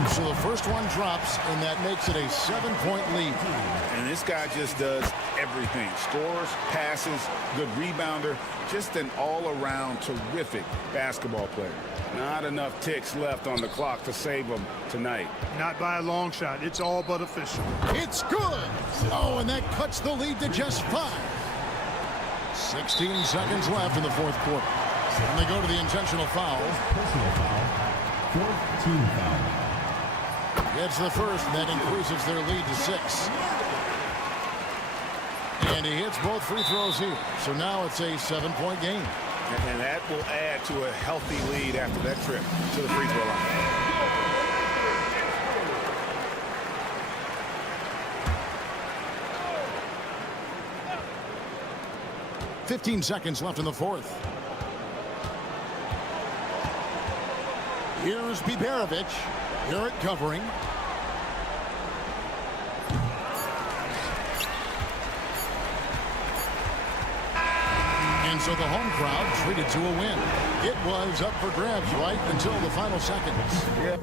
So the first one drops, and that makes it a 7-point lead. And this guy just does everything. Scores, passes, good rebounder, just an all-around terrific basketball player. Not enough ticks left on the clock to save him tonight. Not by a long shot. It's all but official. It's good. Oh, and that cuts the lead to just 5. 16 seconds left in the fourth quarter. And they go to the intentional foul. Personal foul. Fourth team foul. Gets the first, and that increases their lead to 6. And he hits both free throws here. So now it's a 7-point game. And that will add to a healthy lead after that trip to the free throw line. 15 seconds left in the fourth. Here's Biberovic. Garrett covering. And so the home crowd treated to a win. It was up for grabs right until the final seconds. Yeah.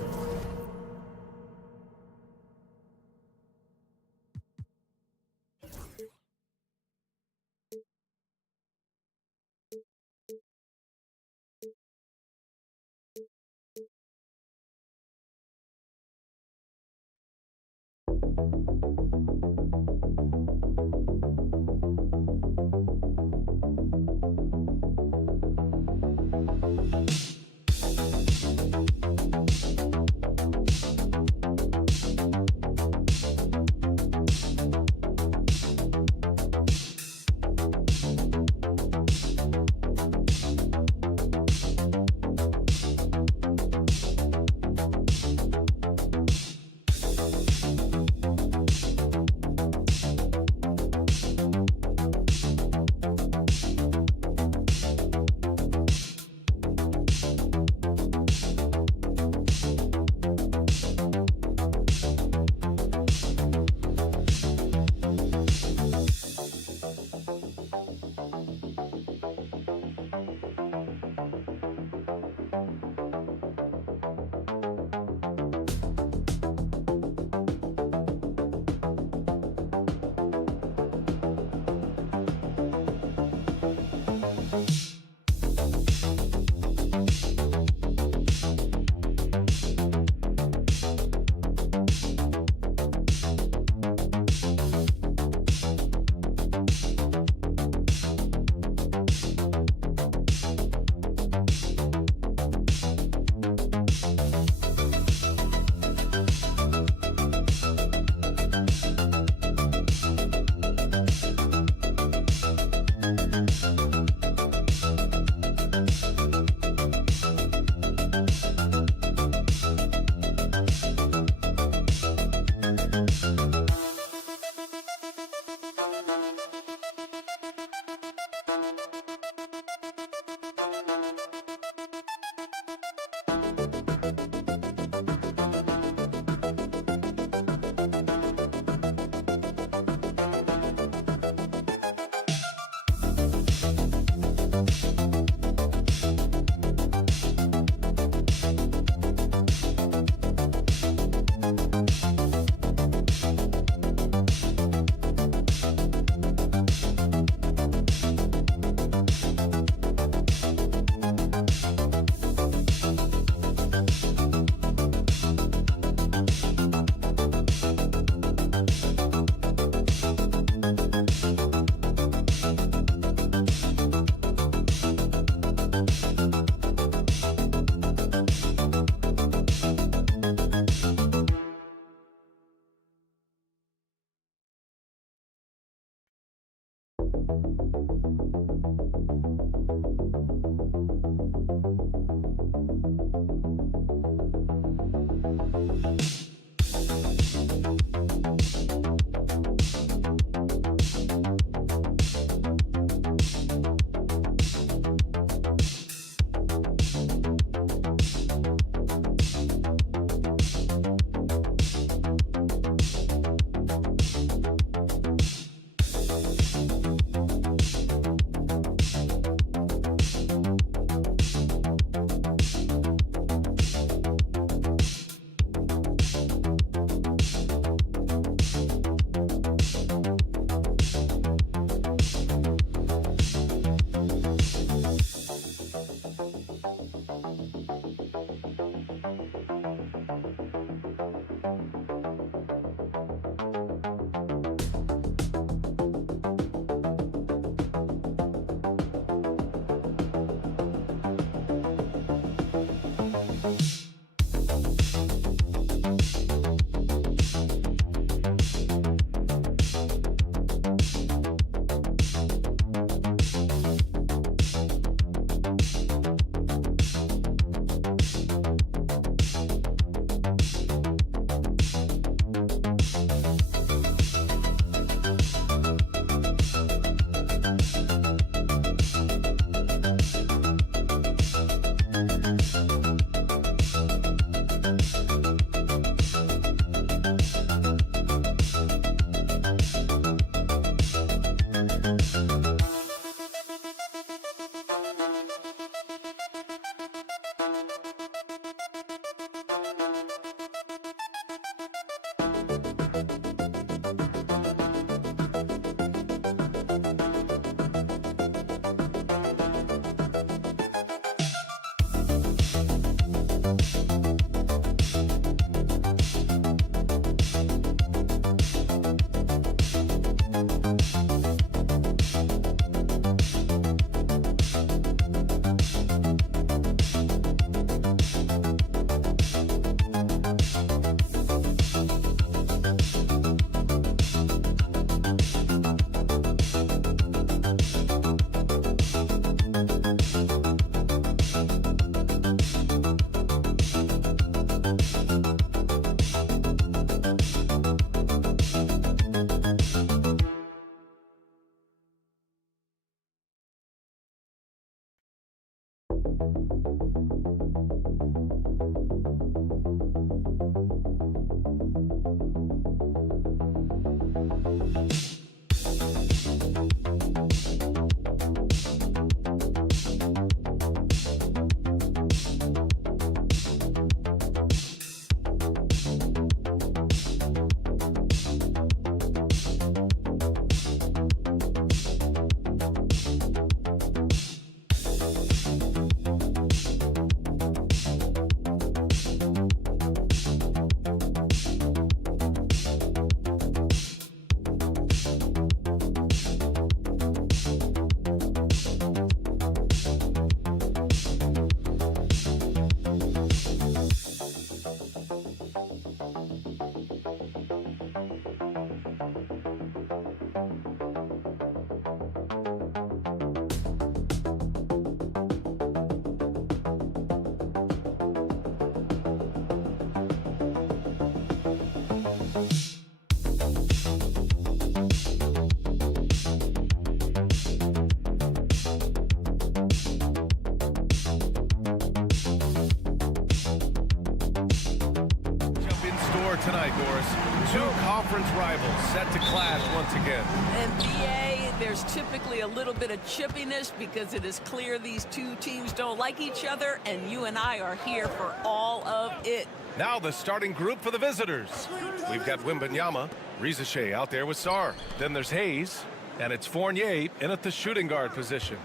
tonight, Doris. Two conference rivals set to clash once again. And BA, there's typically a little bit of chippiness because it is clear these two teams don't like each other, and you and I are here for all of it. Now the starting group for the visitors. We've got Wembanyama, Rizache out there with Sarr. Then there's Hayes, and it's Fournier in at the shooting guard position.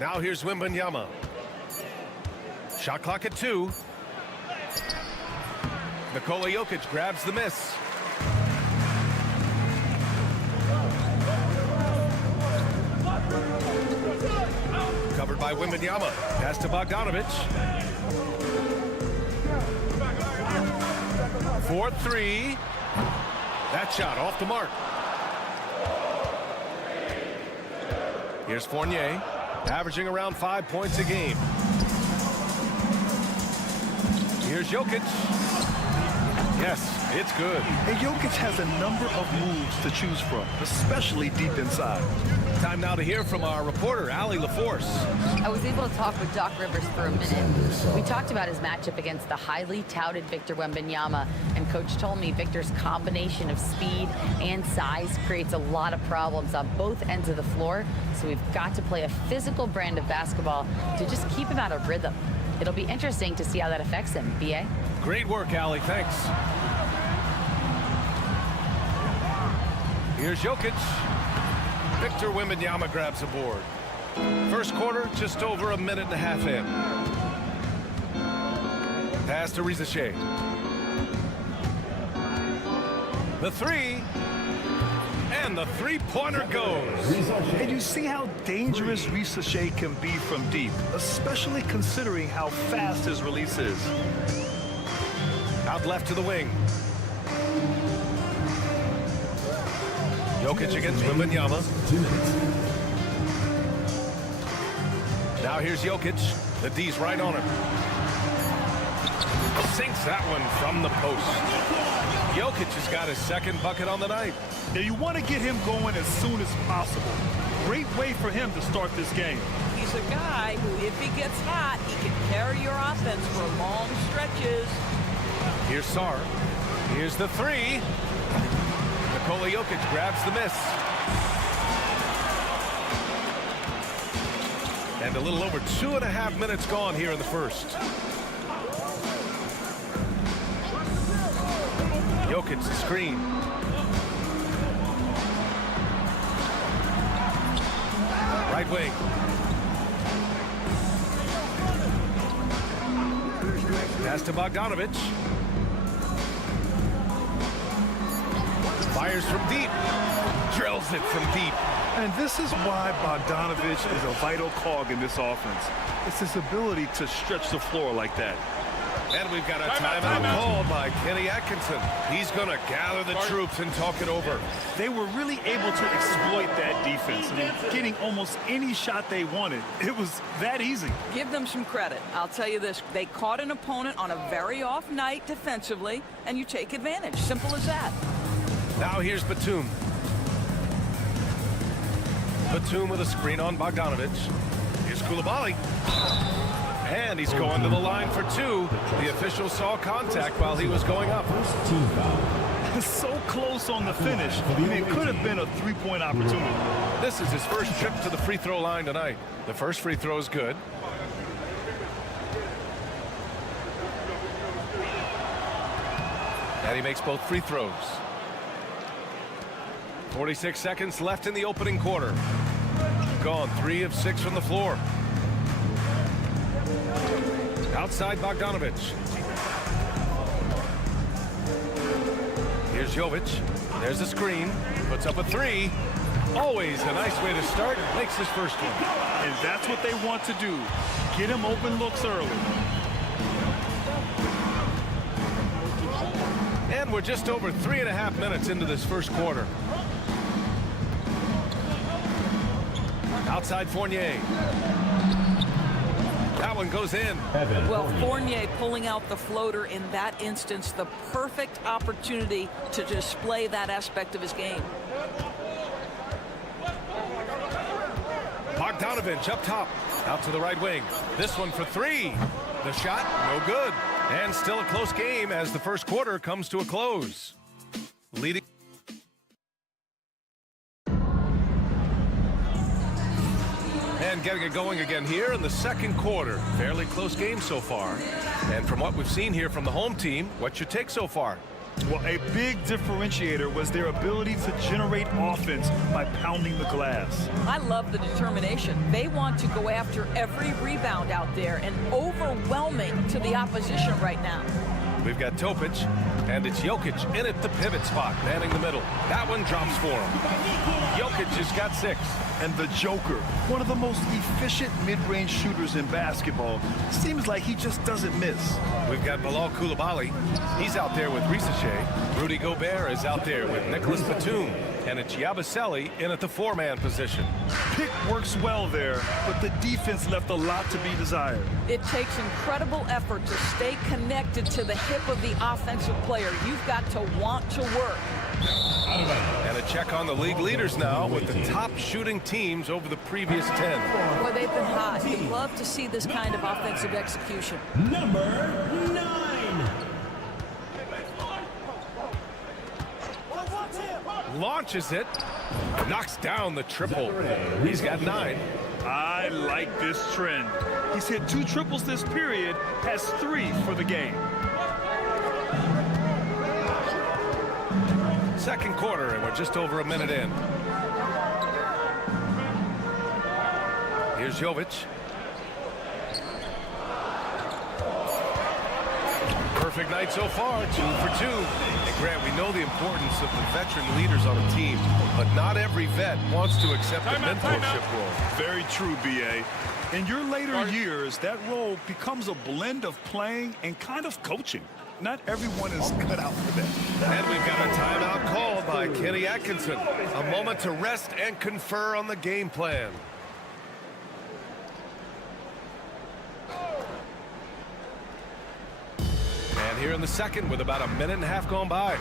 Now here's Wembanyama. Shot clock at 2. Nikola Jokic grabs the miss. Covered by Wembanyama. Pass to Bogdanovic. 4-3. That shot off the mark. Here's Fournier, averaging around 5 points a game. Here's Jokic. Yes, it's good. And Jokic has a number of moves to choose from, especially deep inside. Time now to hear from our reporter, Allie LaForce. I was able to talk with Doc Rivers for a minute. We talked about his matchup against the highly touted Victor Wembanyama, and Coach told me Victor's combination of speed and size creates a lot of problems on both ends of the floor, so we've got to play a physical brand of basketball to just keep him out of rhythm. It'll be interesting to see how that affects him. B.A.? Great work, Allie. Thanks. Here's Jokic. Victor Wembanyama grabs a board. First quarter, just over a minute and a half in. Pass to Rizachet. The three. And the three-pointer goes. And you see how dangerous Rizachet can be from deep, especially considering how fast his release is. Out left to the wing. Jokic against Wembanyama. Now here's Jokic. The D's right on him. Sinks that one from the post. Jokic has got his second bucket on the night. Now you want to get him going as soon as possible. Great way for him to start this game. He's a guy who, if he gets hot, he can carry your offense for long stretches. Here's Sarr. Here's the three. Nikola Jokic grabs the miss. And a little over 2.5 minutes gone here in the first. Jokic the screen. Right wing. Pass to Bogdanovic. Fires from deep. Drills it from deep. And this is why Bogdanovic is a vital cog in this offense. It's his ability to stretch the floor like that. And we've got a timeout called by Kenny Atkinson. He's going to gather the troops and talk it over. They were really able to exploit that defense. I mean, getting almost any shot they wanted. It was that easy. Give them some credit. I'll tell you this. They caught an opponent on a very off night defensively, and you take advantage. Simple as that. Now here's Batum. Batum with a screen on Bogdanovic. Here's Coulibaly. And he's going to the line for two. The official saw contact while he was going up. Team foul. So close on the finish. I mean, it could have been a three-point opportunity. This is his first trip to the free throw line tonight. The first free throw is good. And he makes both free throws. 46 seconds left in the opening quarter. Gone 3 of 6 from the floor. Outside Bogdanovic. Here's Jovic. There's a screen. Puts up a three. Always a nice way to start. Makes his first one. And that's what they want to do. Get him open looks early. And we're just over 3.5 minutes into this first quarter. Outside Fournier. That one goes in. Well, Fournier pulling out the floater in that instance, the perfect opportunity to display that aspect of his game. Bogdanovic up top. Out to the right wing. This one for three. The shot, no good. And still a close game as the first quarter comes to a close. Leading. And getting it going again here in the second quarter. Fairly close game so far. And from what we've seen here from the home team, what's your take so far? Well, a big differentiator was their ability to generate offense by pounding the glass. I love the determination. They want to go after every rebound out there and overwhelming to the opposition right now. We've got Topic, and it's Jokic in at the pivot spot, manning the middle. That one drops for him. Jokic has got 6. And the Joker, one of the most efficient mid-range shooters in basketball, seems like he just doesn't miss. We've got Bilal Coulibaly. He's out there with Risache. Rudy Gobert is out there with Nicholas Batum. And it's Yabusele in at the four-man position. Pick works well there, but the defense left a lot to be desired. It takes incredible effort to stay connected to the hip of the offensive player. You've got to want to work. And a check on the league leaders now with the top shooting teams over the previous 10. Boy, they've been hot. You love to see this kind of offensive execution. Number 9. Launches it. Knocks down the triple. He's got 9. I like this trend. He's hit 2 triples this period, has 3 for the game. Second quarter, and we're just over a minute in. Here's Jovic. Perfect night so far, 2 for 2. And Grant, we know the importance of the veteran leaders on a team, but not every vet wants to accept the mentorship role. Very true, B.A. In your later years, that role becomes a blend of playing and kind of coaching. Not everyone is cut out for that. And we've got a timeout called by Kenny Atkinson. A moment to rest and confer on the game plan. And here in the second with about a minute and a half gone by.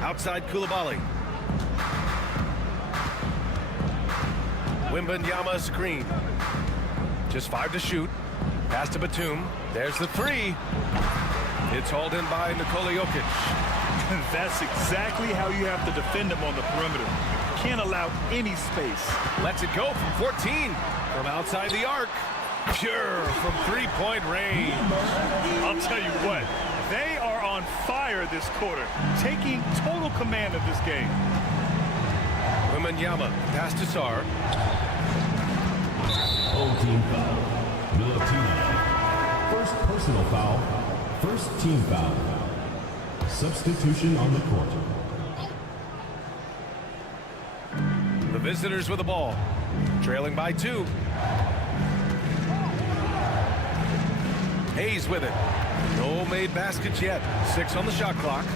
Outside Coulibaly. Wembanyama screen. Just 5 to shoot. Pass to Batum. There's the 3. It's hauled in by Nikola Jokic. That's exactly how you have to defend him on the perimeter. Can't allow any space. Lets it go from 14. From outside the arc. Pure from three-point range. I'll tell you what, they are on fire this quarter, taking total command of this game. Wembanyama, pass to Sarr. Whole team foul. Milutinov. First personal foul. First team foul. Substitution on the court. The visitors with the ball. Trailing by 2. Hayes with it. No made baskets yet. 6 on the shot clock.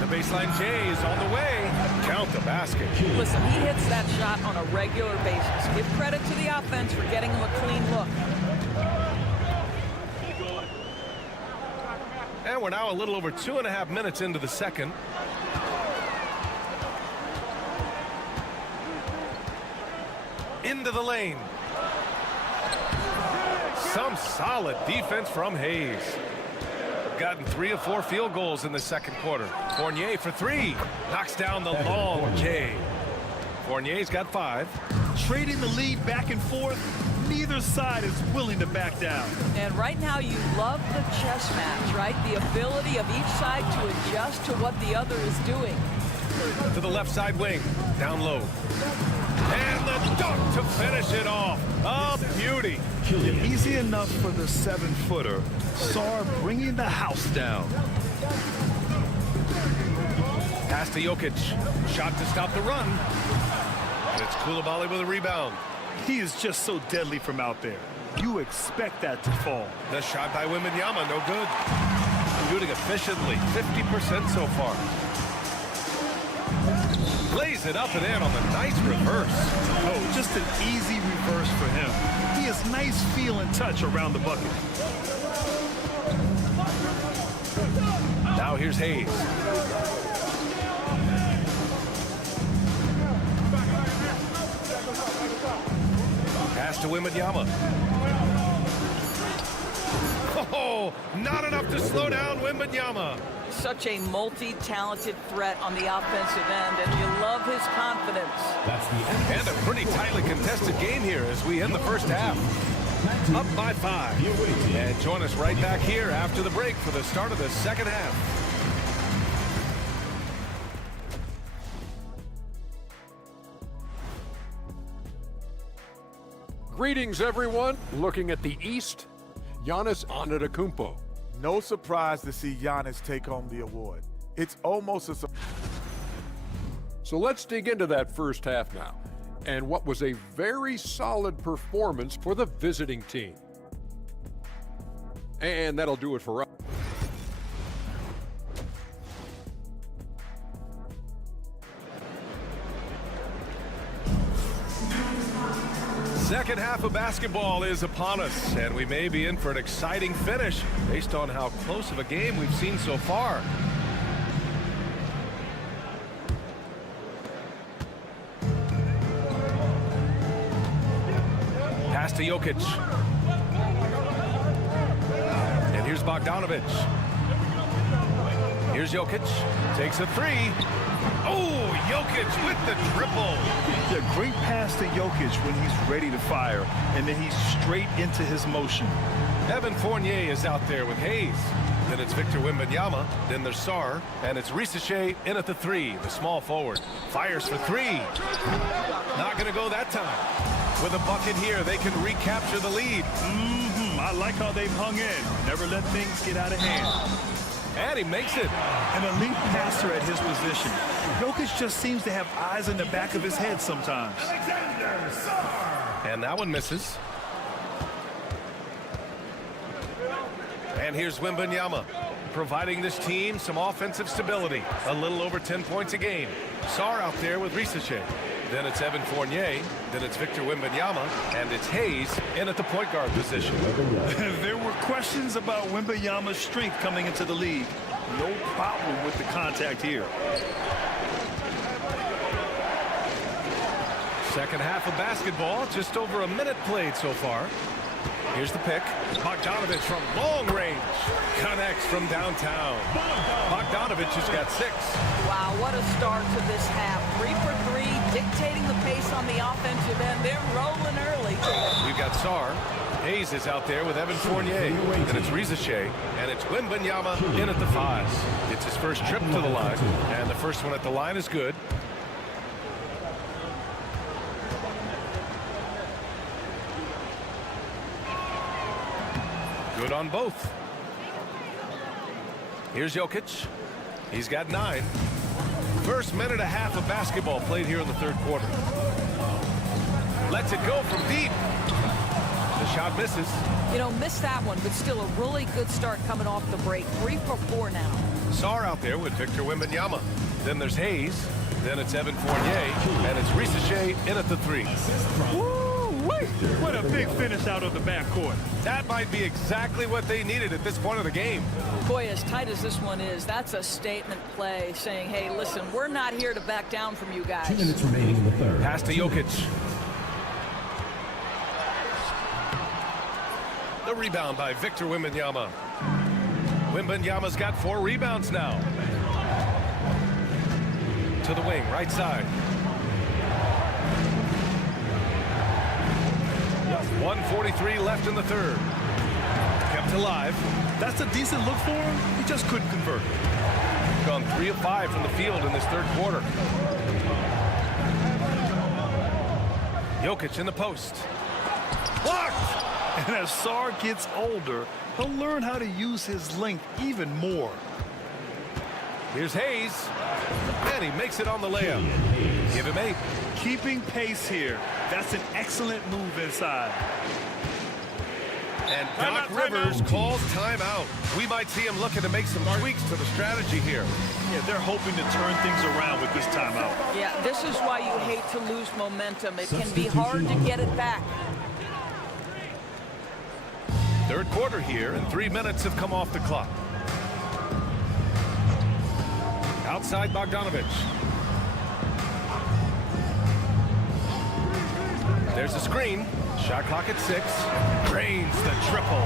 The baseline J is on the way. Count the basket. Listen, he hits that shot on a regular basis. Give credit to the offense for getting him a clean look. And we're now a little over 2.5 minutes into the second. Into the lane. Some solid defense from Hayes. Gotten 3 of 4 field goals in the second quarter. Fournier for 3. Knocks down the long J. Fournier's got 5. Trading the lead back and forth, neither side is willing to back down. And right now you love the chess match, right? The ability of each side to adjust to what the other is doing. To the left side wing. Down low. And the dunk to finish it off. A beauty. Easy enough for the 7-footer. Sarr bringing the house down. Pass to Jokic. Shot to stop the run. And it's Coulibaly with a rebound. He is just so deadly from out there. You expect that to fall. The shot by Wembanyama, no good. Shooting efficiently, 50% so far. Lays it up and in on the nice reverse. Oh, just an easy reverse for him. He has nice feel and touch around the bucket. Now here's Hayes. Pass to Wembanyama. Oh, not enough to slow down Wembanyama. Such a multi-talented threat on the offensive end, and you love his confidence. That's the end. And a pretty tightly contested game here as we end the first half. Up by 5. And join us right back here after the break for the start of the second half. Greetings, everyone. Looking at the East, Giannis Antetokounmpo. No surprise to see Giannis take home the award. It's almost a... So let's dig into that first half now, and what was a very solid performance for the visiting team. And that'll do it for us. Second half of basketball is upon us, and we may be in for an exciting finish based on how close of a game we've seen so far. Pass to Jokic. And here's Bogdanovic. Here's Jokic. Takes a three. Oh, Jokic with the triple. Yeah, great pass to Jokic when he's ready to fire, and then he's straight into his motion. Evan Fournier is out there with Hayes. Then it's Victor Wembanyama. Then there's Sarr. And it's Risacher in at the three, the small forward. Fires for three. Not going to go that time. With a bucket here, they can recapture the lead. I like how they've hung in. Never let things get out of hand. And he makes it. An elite passer at his position. Jokic just seems to have eyes in the back of his head sometimes. And that one misses. And here's Wembanyama, providing this team some offensive stability. A little over 10 points a game. Sarr out there with Risacher. Then it's Evan Fournier. Then it's Victor Wembanyama. And it's Hayes in at the point guard position. There were questions about Wembanyama's strength coming into the league. No problem with the contact here. Second half of basketball, just over a minute played so far. Here's the pick. Bogdanovic from long range. Connects from downtown. Bogdanovic has got 6. Wow, what a start to this half. 3 for 3, dictating the pace on the offensive end. They're rolling early. We've got Sarr. Hayes is out there with Evan Fournier. And it's Risacher. And it's Wembanyama in at the 5. It's his first trip to the line. And the first one at the line is good. Good on both. Here's Jokic. He's got 9. First minute and a half of basketball played here in the third quarter. Lets it go from deep. The shot misses. You know, missed that one, but still a really good start coming off the break. 3 for 4 now. Sarr out there with Victor Wembanyama. Then there's Hayes. Then it's Evan Fournier. And it's Risacher in at the 3. What a big finish out of the backcourt. That might be exactly what they needed at this point of the game. Boy, as tight as this one is, that's a statement play saying, hey, listen, we're not here to back down from you guys. 2 minutes remaining in the third. Pass to Jokic. The rebound by Victor Wembanyama. Wembanyama's got 4 rebounds now. To the wing, right side. 1:43 left in the third. Kept alive. That's a decent look for him. He just couldn't convert. Gone 3 of 5 from the field in this third quarter. Jokic in the post. Blocked! And as Sarr gets older, he'll learn how to use his length even more. Here's Hayes. And he makes it on the layup. Give him 8. Keeping pace here. That's an excellent move inside. And Doc Rivers calls timeout. We might see him looking to make some tweaks to the strategy here. Yeah, they're hoping to turn things around with this timeout. Yeah, this is why you hate to lose momentum. It can be hard to get it back. Third quarter here, and 3 minutes have come off the clock. Outside Bogdanovic. There's a screen. Shot clock at 6. Drains the triple.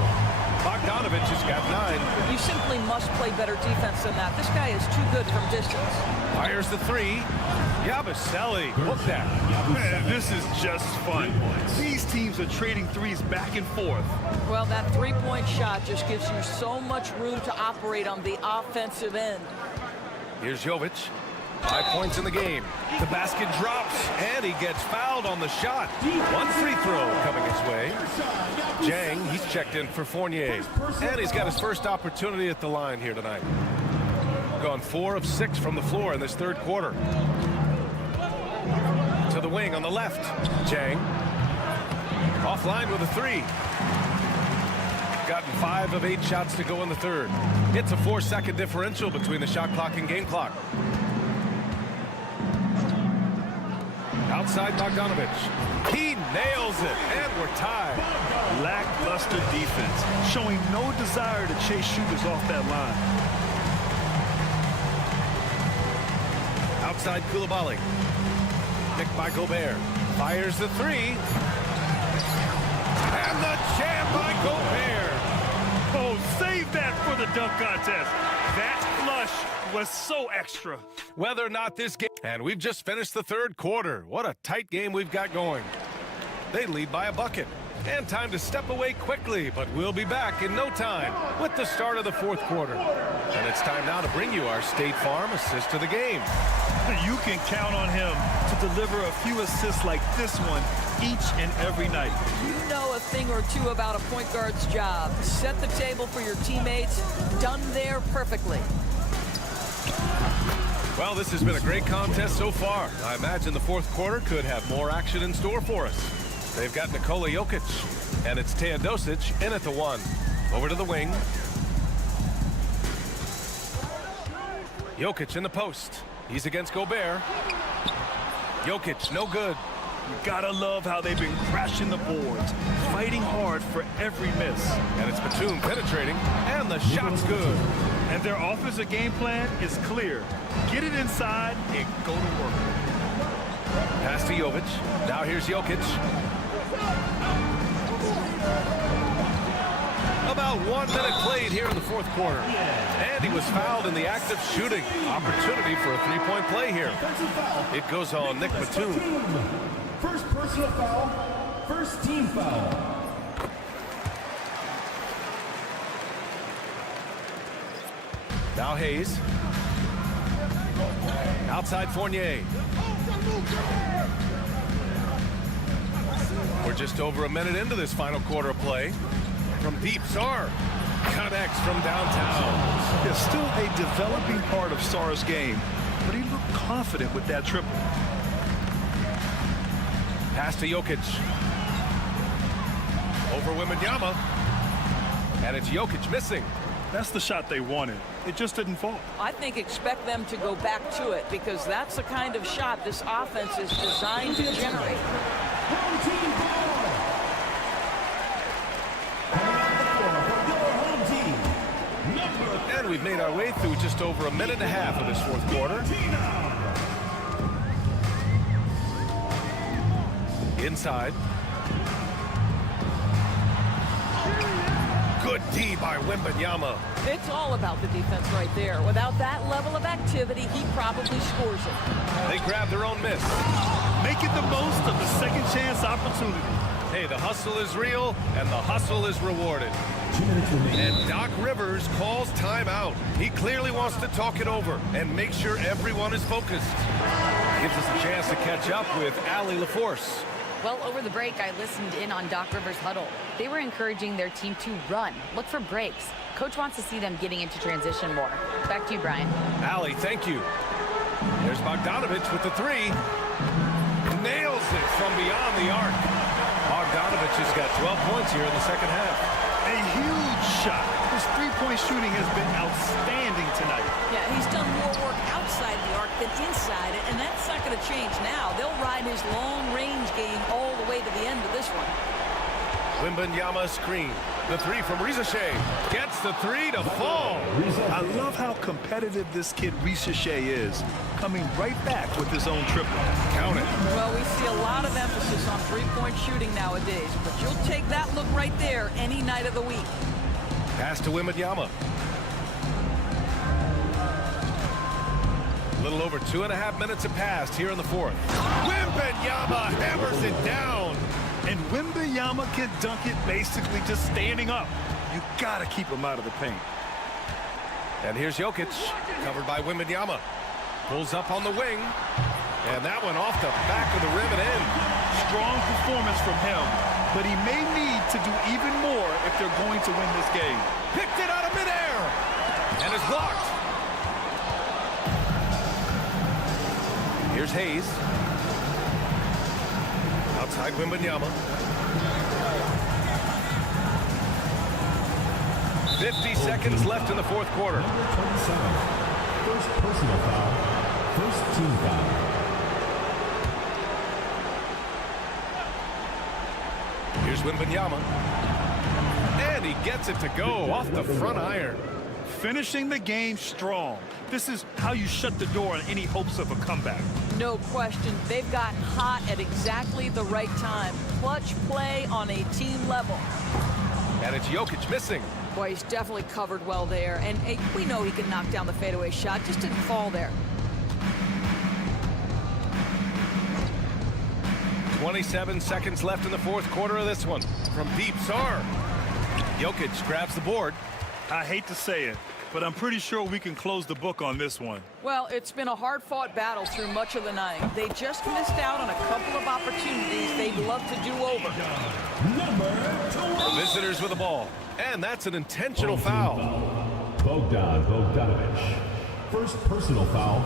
Bogdanovic has got 9. You simply must play better defense than that. This guy is too good from distance. Fires the 3. Yabusele. Look that. Man, this is just fun. These teams are trading threes back and forth. Well, that three-point shot just gives you so much room to operate on the offensive end. Here's Jovic. 5 points in the game. The basket drops, and he gets fouled on the shot. 1 free throw coming his way. Jang, he's checked in for Fournier. And he's got his first opportunity at the line here tonight. Gone 4 of 6 from the floor in this third quarter. To the wing on the left. Jang. Offline with a 3. Gotten 5 of 8 shots to go in the third. It's a 4-second differential between the shot clock and game clock. Outside Bogdanovich. He nails it, and we're tied. Lackluster defense, showing no desire to chase shooters off that line. Outside Koulibaly. Picked by Gobert. Fires the 3. And the jam by Gobert. Oh, save that for the dunk contest. That flush was so extra. Whether or not this game... And we've just finished the third quarter. What a tight game we've got going. They lead by a bucket. And time to step away quickly, but we'll be back in no time with the start of the fourth quarter. And it's time now to bring you our State Farm assist of the game. You can count on him to deliver a few assists like this one each and every night. You know a thing or two about a point guard's job. Set the table for your teammates. Done there perfectly. Well, this has been a great contest so far. I imagine the fourth quarter could have more action in store for us. They've got Nikola Jokic, and it's Teodosic in at the 1. Over to the wing. Jokic in the post. He's against Gobert. Jokic, no good. You gotta love how they've been crashing the boards, fighting hard for every miss. And it's Batum penetrating, and the shot's good. And their offensive game plan is clear. Get it inside and go to work. Pass to Jovic. Now here's Jokic. About 1 minute played here in the fourth quarter. And he was fouled in the act of shooting. Opportunity for a three-point play here. It goes on Nick Batum. First personal foul, first team foul. Now Hayes. Outside Fournier. We're just over a minute into this final quarter of play. From deep, Sarr connects from downtown. There's still a developing part of Sarr's game, but he looked confident with that triple. Pass to Jokic. Over Wembanyama. And it's Jokic missing. That's the shot they wanted. It just didn't fall. I think expect them to go back to it because that's the kind of shot this offense is designed to generate. And we've made our way through just over a minute and a half of this fourth quarter. Inside. Good D by Wembanyama. It's all about the defense right there. Without that level of activity, he probably scores it. They grab their own miss. Making the most of the second chance opportunity. Hey, the hustle is real, and the hustle is rewarded. And Doc Rivers calls timeout. He clearly wants to talk it over and make sure everyone is focused. Gives us a chance to catch up with Allie LaForce. Well, over the break, I listened in on Doc Rivers' huddle. They were encouraging their team to run, look for breaks. Coach wants to see them getting into transition more. Back to you, Brian. Allie, thank you. There's Bogdanovich with the 3. Nails it from beyond the arc. Bogdanovich has got 12 points here in the second half. A huge shot. His three-point shooting has been outstanding tonight. Yeah, he's done more work outside the arc than inside it, and that's not going to change now. They'll ride his long-range game all the way to the end of this one. Wembanyama screen. The 3 from Rizachet. Gets the 3 to fall. I love how competitive this kid Rizachet is, coming right back with his own triple. Count it. Well, we see a lot of emphasis on three-point shooting nowadays, but you'll take that look right there any night of the week. Pass to Wembanyama. A little over 2.5 minutes have passed here in the fourth. Wembanyama hammers it down. And Wembanyama can dunk it basically just standing up. You gotta keep him out of the paint. And here's Jokic, covered by Wembanyama. Pulls up on the wing. And that one off the back of the rim and in. Strong performance from him, but he may need to do even more if they're going to win this game. Picked it out of midair. And it's blocked. Here's Hayes. Outside Wembanyama. 50 seconds left in the fourth quarter. Number 27. First personal foul. First team foul. Here's Wembanyama. And he gets it to go off the front iron. Finishing the game strong. This is how you shut the door on any hopes of a comeback. No question. They've gotten hot at exactly the right time. Clutch play on a team level. And it's Jokic missing. Boy, he's definitely covered well there. And hey, we know he can knock down the fadeaway shot. Just didn't fall there. 27 seconds left in the fourth quarter of this one. From deep, Sar. Jokic grabs the board. I hate to say it, but I'm pretty sure we can close the book on this one. Well, it's been a hard-fought battle through much of the night. They just missed out on a couple of opportunities they'd love to do over. The visitors with the ball. And that's an intentional foul. Bogdanovic. First personal foul.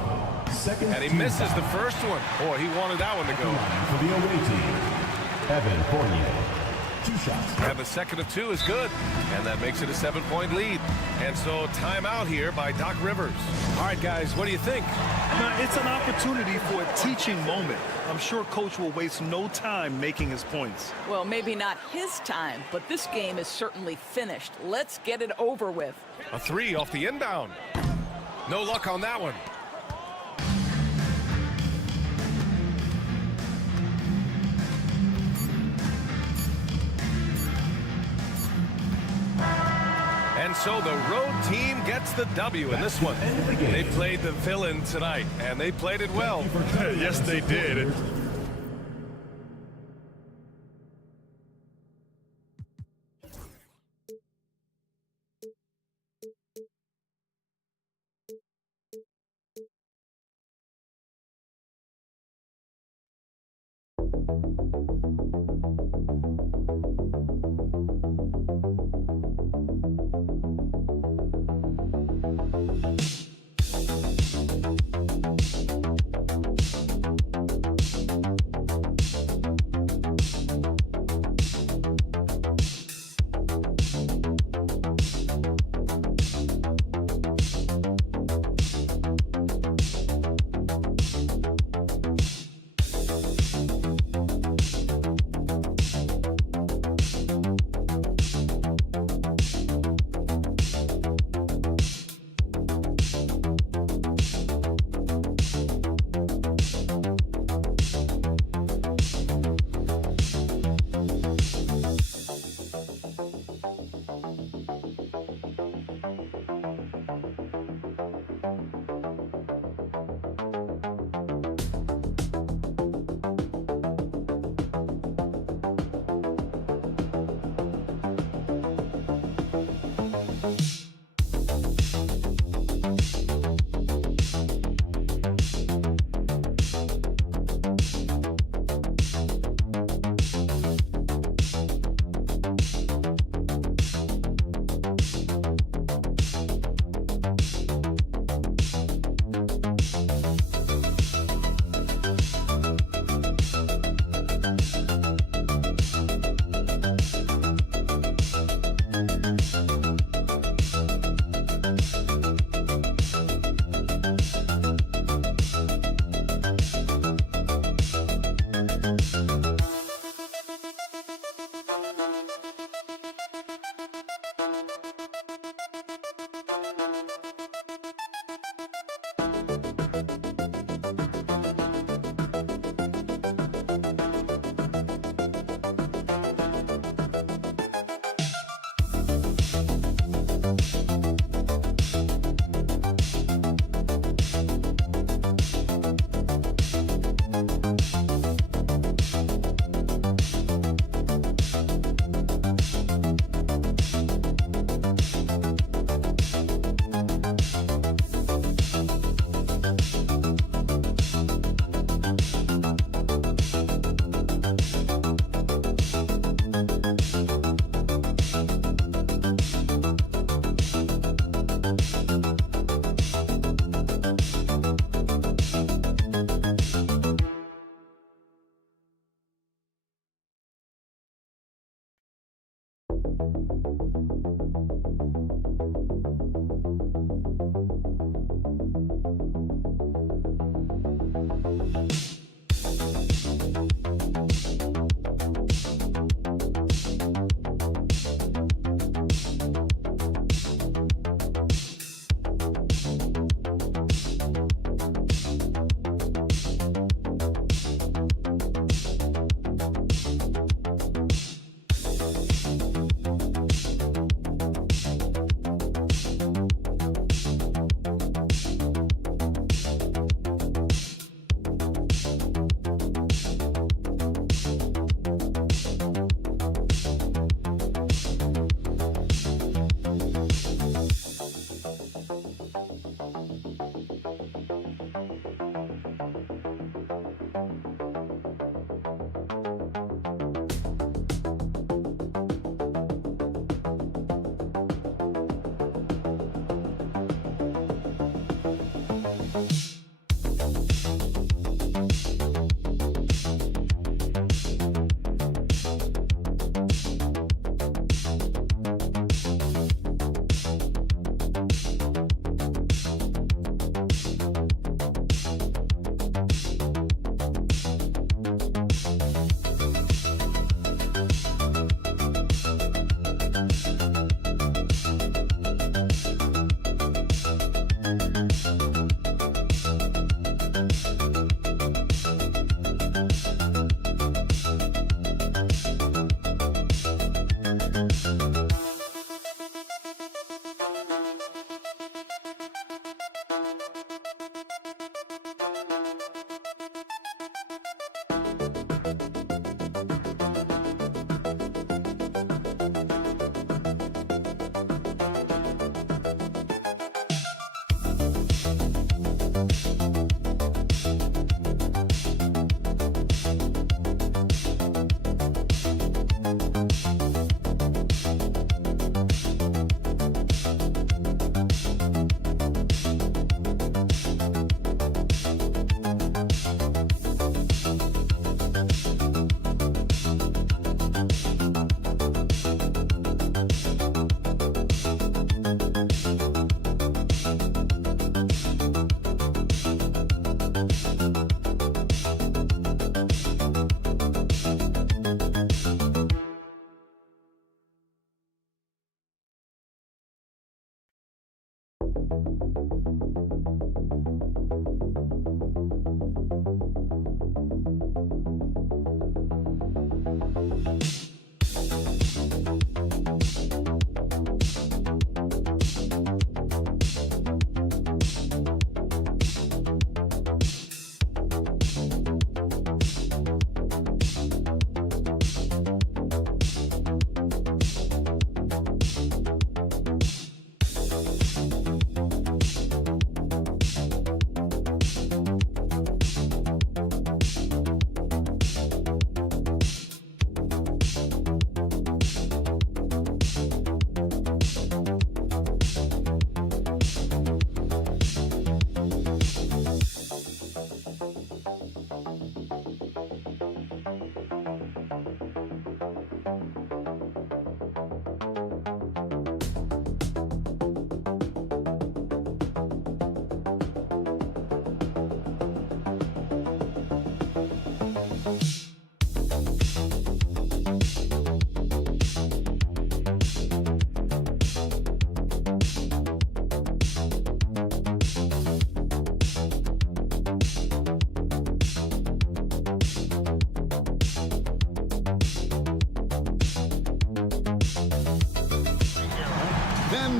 Second. And he misses the first one. Boy, he wanted that one to go. For the away team, Evan Fournier. 2 shots. And the second of 2 is good. And that makes it a 7-point lead. And so timeout here by Doc Rivers. All right, guys, what do you think? Now, it's an opportunity for a teaching moment. I'm sure Coach will waste no time making his points. Well, maybe not his time, but this game is certainly finished. Let's get it over with. A 3 off the inbound. No luck on that one. And so the road team gets the W in this one. They played the villain tonight, and they played it well. Yes, they did.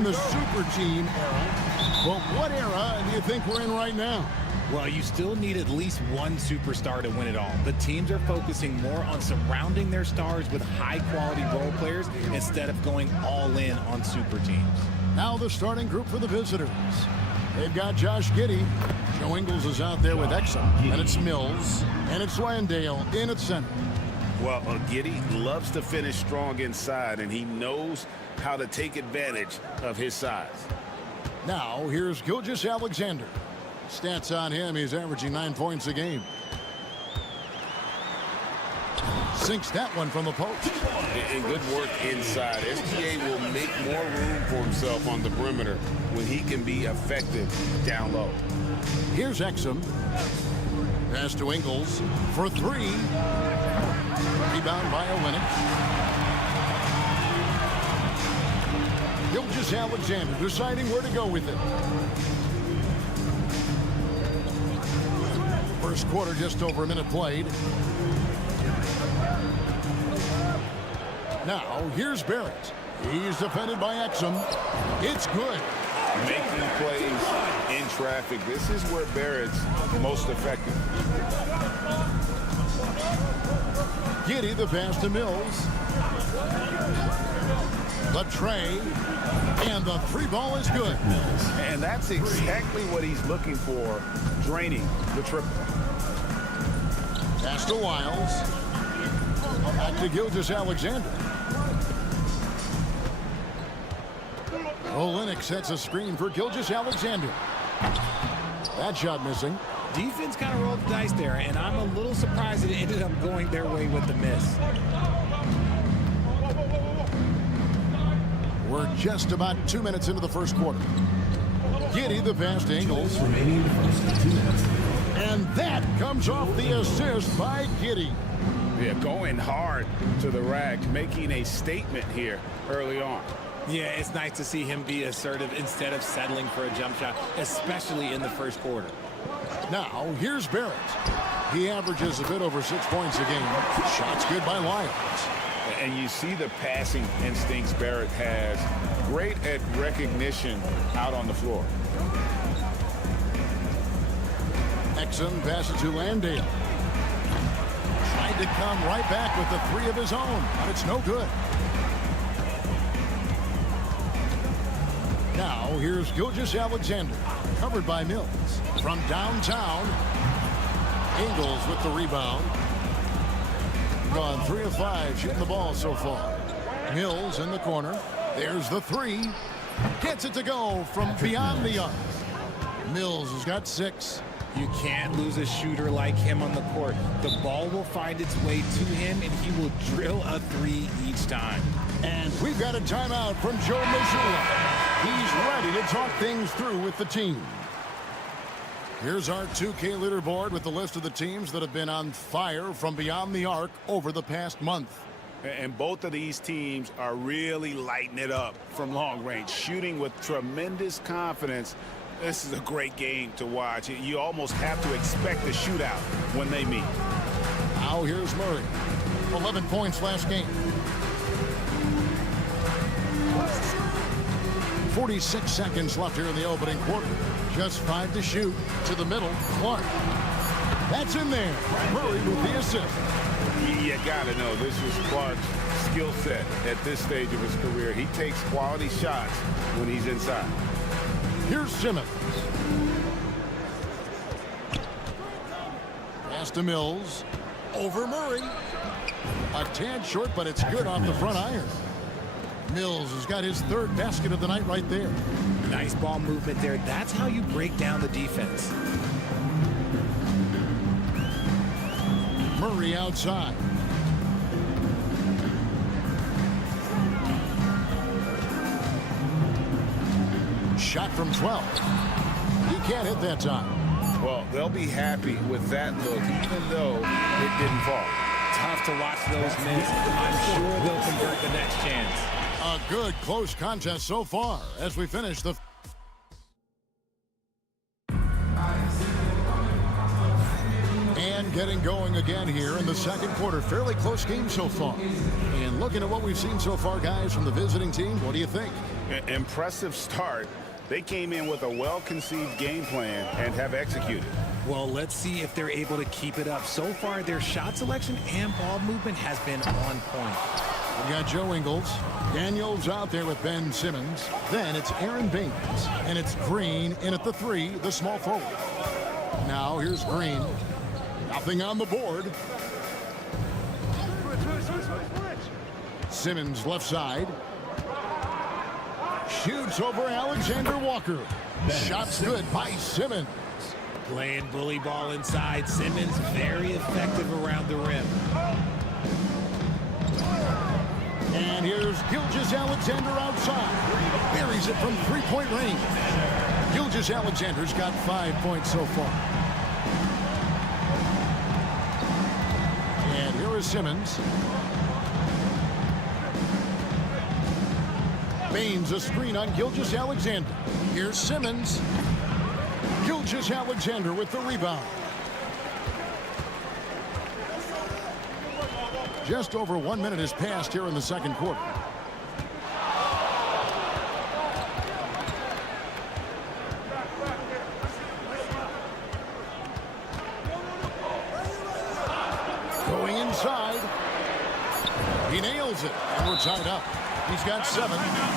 The super team era. Well, what era do you think we're in right now? Well, you still need at least one superstar to win it all. The teams are focusing more on surrounding their stars with high-quality role players instead of going all in on super teams. Now the starting group for the visitors. They've got Josh Giddey. Joe Ingles is out there with Exum. And it's Mills. And it's Landale in at center. Well, Giddey loves to finish strong inside, and he knows how to take advantage of his size. Now, here's Gilgeous-Alexander. Stats on him, he's averaging 9 points a game. Sinks that one from the post. And good work inside. SGA will make more room for himself on the perimeter when he can be effective down low. Here's Exum. Pass to Ingles for three. Rebound by Olenek. Gilgeous-Alexander deciding where to go with it. First quarter, just over a minute played. Now, here's Barrett. He's defended by Exum. It's good. Making plays in traffic. This is where Barrett's most effective. Giddey, the pass to Mills. The tray. And the three ball is good. And that's exactly what he's looking for, draining the triple. Pass to Wiles. Back to Gilgeous-Alexander. Olenek sets a screen for Gilgeous-Alexander. That shot missing. Defense kind of rolled the dice there, and I'm a little surprised it ended up going their way with the miss. We're just about 2 minutes into the first quarter. Giddey, the pass to Ingles. Remaining the first 2 minutes. And that comes off the assist by Giddey. Yeah, going hard to the rack, making a statement here early on. Yeah, it's nice to see him be assertive instead of settling for a jump shot, especially in the first quarter. Now, here's Barrett. He averages a bit over 6 points a game. Shots good by Lyons. And you see the passing instincts Barrett has. Great at recognition out on the floor. Exum passes to Landale. Tried to come right back with the three of his own, but it's no good. Now, here's Gilgeous-Alexander, covered by Mills. From downtown, Ingles with the rebound. Gone 3 of 5 shooting the ball so far. Mills in the corner. There's the three. Gets it to go from beyond the arc. Mills has got 6. You can't lose a shooter like him on the court. The ball will find its way to him, and he will drill a 3 each time. And we've got a timeout from Joe Mazzulla. He's ready to talk things through with the team. Here's our 2K leaderboard with the list of the teams that have been on fire from beyond the arc over the past month. And both of these teams are really lighting it up from long range, shooting with tremendous confidence. This is a great game to watch. You almost have to expect a shootout when they meet. Now here's Murray. 11 points last game. 46 seconds left here in the opening quarter. Just 5 to shoot. To the middle, Clark. That's in there. Murray with the assist. You gotta know this is Clark's skill set at this stage of his career. He takes quality shots when he's inside. Here's Simmons. Pass to Mills. Over Murray. A tad short, but it's good off the front iron. Mills has got his 3rd basket of the night right there. Nice ball movement there. That's how you break down the defense. Murray outside. Shot from 12. He can't hit that time. Well, they'll be happy with that look, even though it didn't fall. Tough to watch those miss. I'm sure they'll convert the next chance. A good close contest so far as we finish the... And getting going again here in the second quarter. Fairly close game so far. And looking at what we've seen so far, guys, from the visiting team, what do you think? Impressive start. They came in with a well-conceived game plan and have executed. Well, let's see if they're able to keep it up. So far, their shot selection and ball movement has been on point. We got Joe Ingles. Daniels out there with Ben Simmons. Then it's Aaron Baines. And it's Green in at the 3, the small forward. Now here's Green. Nothing on the board. Simmons left side. Shoots over Alexander Walker. Shots good by Simmons. Playing bully ball inside. Simmons very effective around the rim. Gilgeous-Alexander outside. Buries it from three-point range. Gilgeous-Alexander's got 5 points so far. And here is Simmons. Baines a screen on Gilgeous-Alexander. Here's Simmons. Gilgeous-Alexander with the rebound. Just over 1 minute has passed here in the second quarter. Going inside. He nails it. And we're tied up. He's got 7.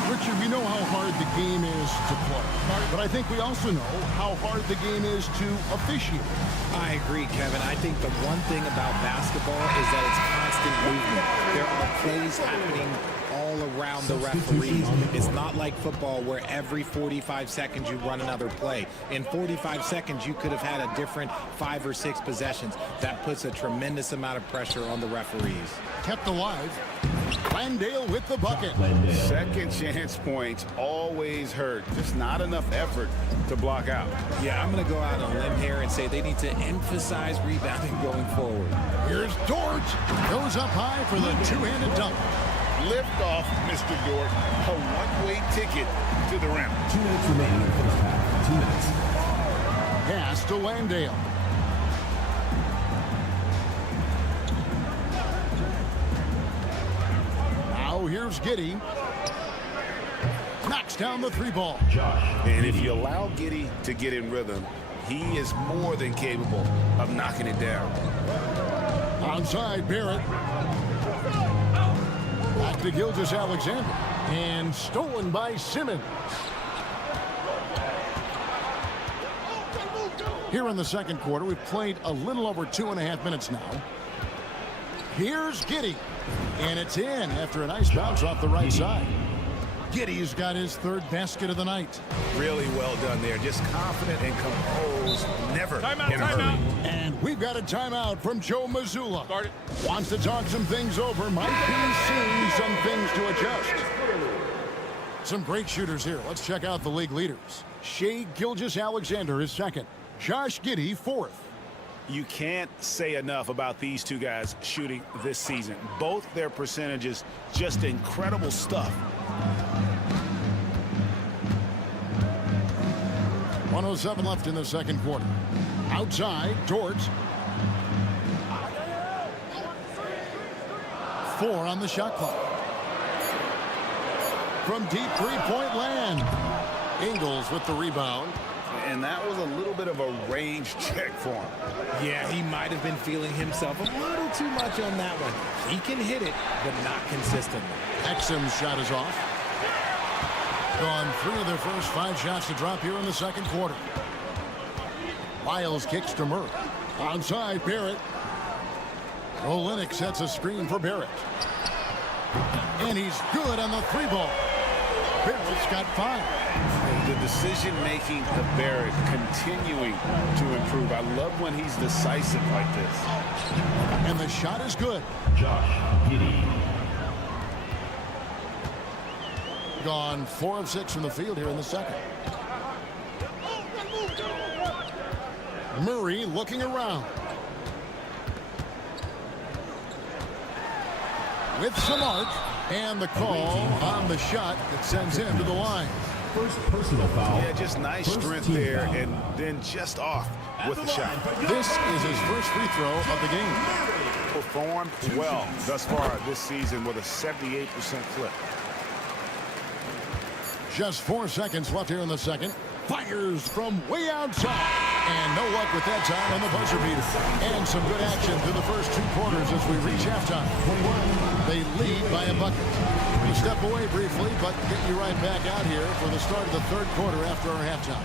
Richard, we know how hard the game is to play. But I think we also know how hard the game is to officiate. I agree, Kevin. I think the one thing about basketball is that it's constant movement. There are plays happening all around the referees. It's not like football where every 45 seconds you run another play. In 45 seconds, you could have had a different 5 or 6 possessions. That puts a tremendous amount of pressure on the referees. Kept alive. Landale with the bucket. Second chance points always hurt. Just not enough effort to block out. Yeah, I'm going to go out on a limb here and say they need to emphasize rebounding going forward. Here's Dort. Goes up high for the two-handed dunk. Lift off, Mr. Dort. A one-way ticket to the rim. 2 minutes remaining in the first half. 2 minutes. Pass to Landale. Now here's Giddey. Knocks down the 3 ball. And if you allow Giddey to get in rhythm, he is more than capable of knocking it down. Outside, Barrett. Back to Gilgeous-Alexander. And stolen by Simmons. Here in the second quarter, we've played a little over 2.5 minutes now. Here's Giddey. And it's in after a nice bounce off the right side. Giddey's got his 3rd basket of the night. Really well done there. Just confident and composed. Never in a hurry. And we've got a timeout from Joe Mazzulla. Wants to talk some things over. Might be seeing some things to adjust. Some great shooters here. Let's check out the league leaders. Shai Gilgeous-Alexander is 2nd. Josh Giddey 4th. You can't say enough about these two guys shooting this season. Both their percentages, just incredible stuff. 1:07 left in the second quarter. Outside, Dort. 4 on the shot clock. From deep three-point land. Ingles with the rebound. And that was a little bit of a range check for him. Yeah, he might have been feeling himself a little too much on that one. He can hit it, but not consistently. Exum's shot is off. Gone 3 of their first 5 shots to drop here in the second quarter. Miles kicks to Murray. Onside, Barrett. Olenek sets a screen for Barrett. And he's good on the 3 ball. Barrett's got 5. The decision-making of Barrett continuing to improve. I love when he's decisive like this. And the shot is good. Josh Giddey. Gone 4 of 6 from the field here in the second. Murray looking around. With some arc. And the call on the shot that sends him to the line. First personal foul. Yeah, just nice strength there, and then just off with the shot. This is his first free throw of the game. Performed well thus far this season with a 78% clip. Just 4 seconds left here in the second. Fires from way outside. And no luck with that time on the buzzer beater. And some good action through the first 2 quarters as we reach halftime. They lead by a bucket. We step away briefly, but get you right back out here for the start of the 3rd quarter after our halftime.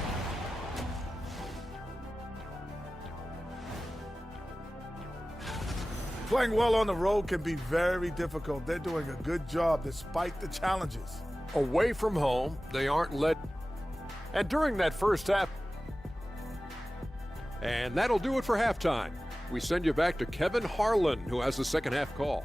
Playing well on the road can be very difficult. They're doing a good job despite the challenges. Away from home, they aren't led. And during that first half, and that'll do it for halftime. We send you back to Kevin Harlan, who has the second half call.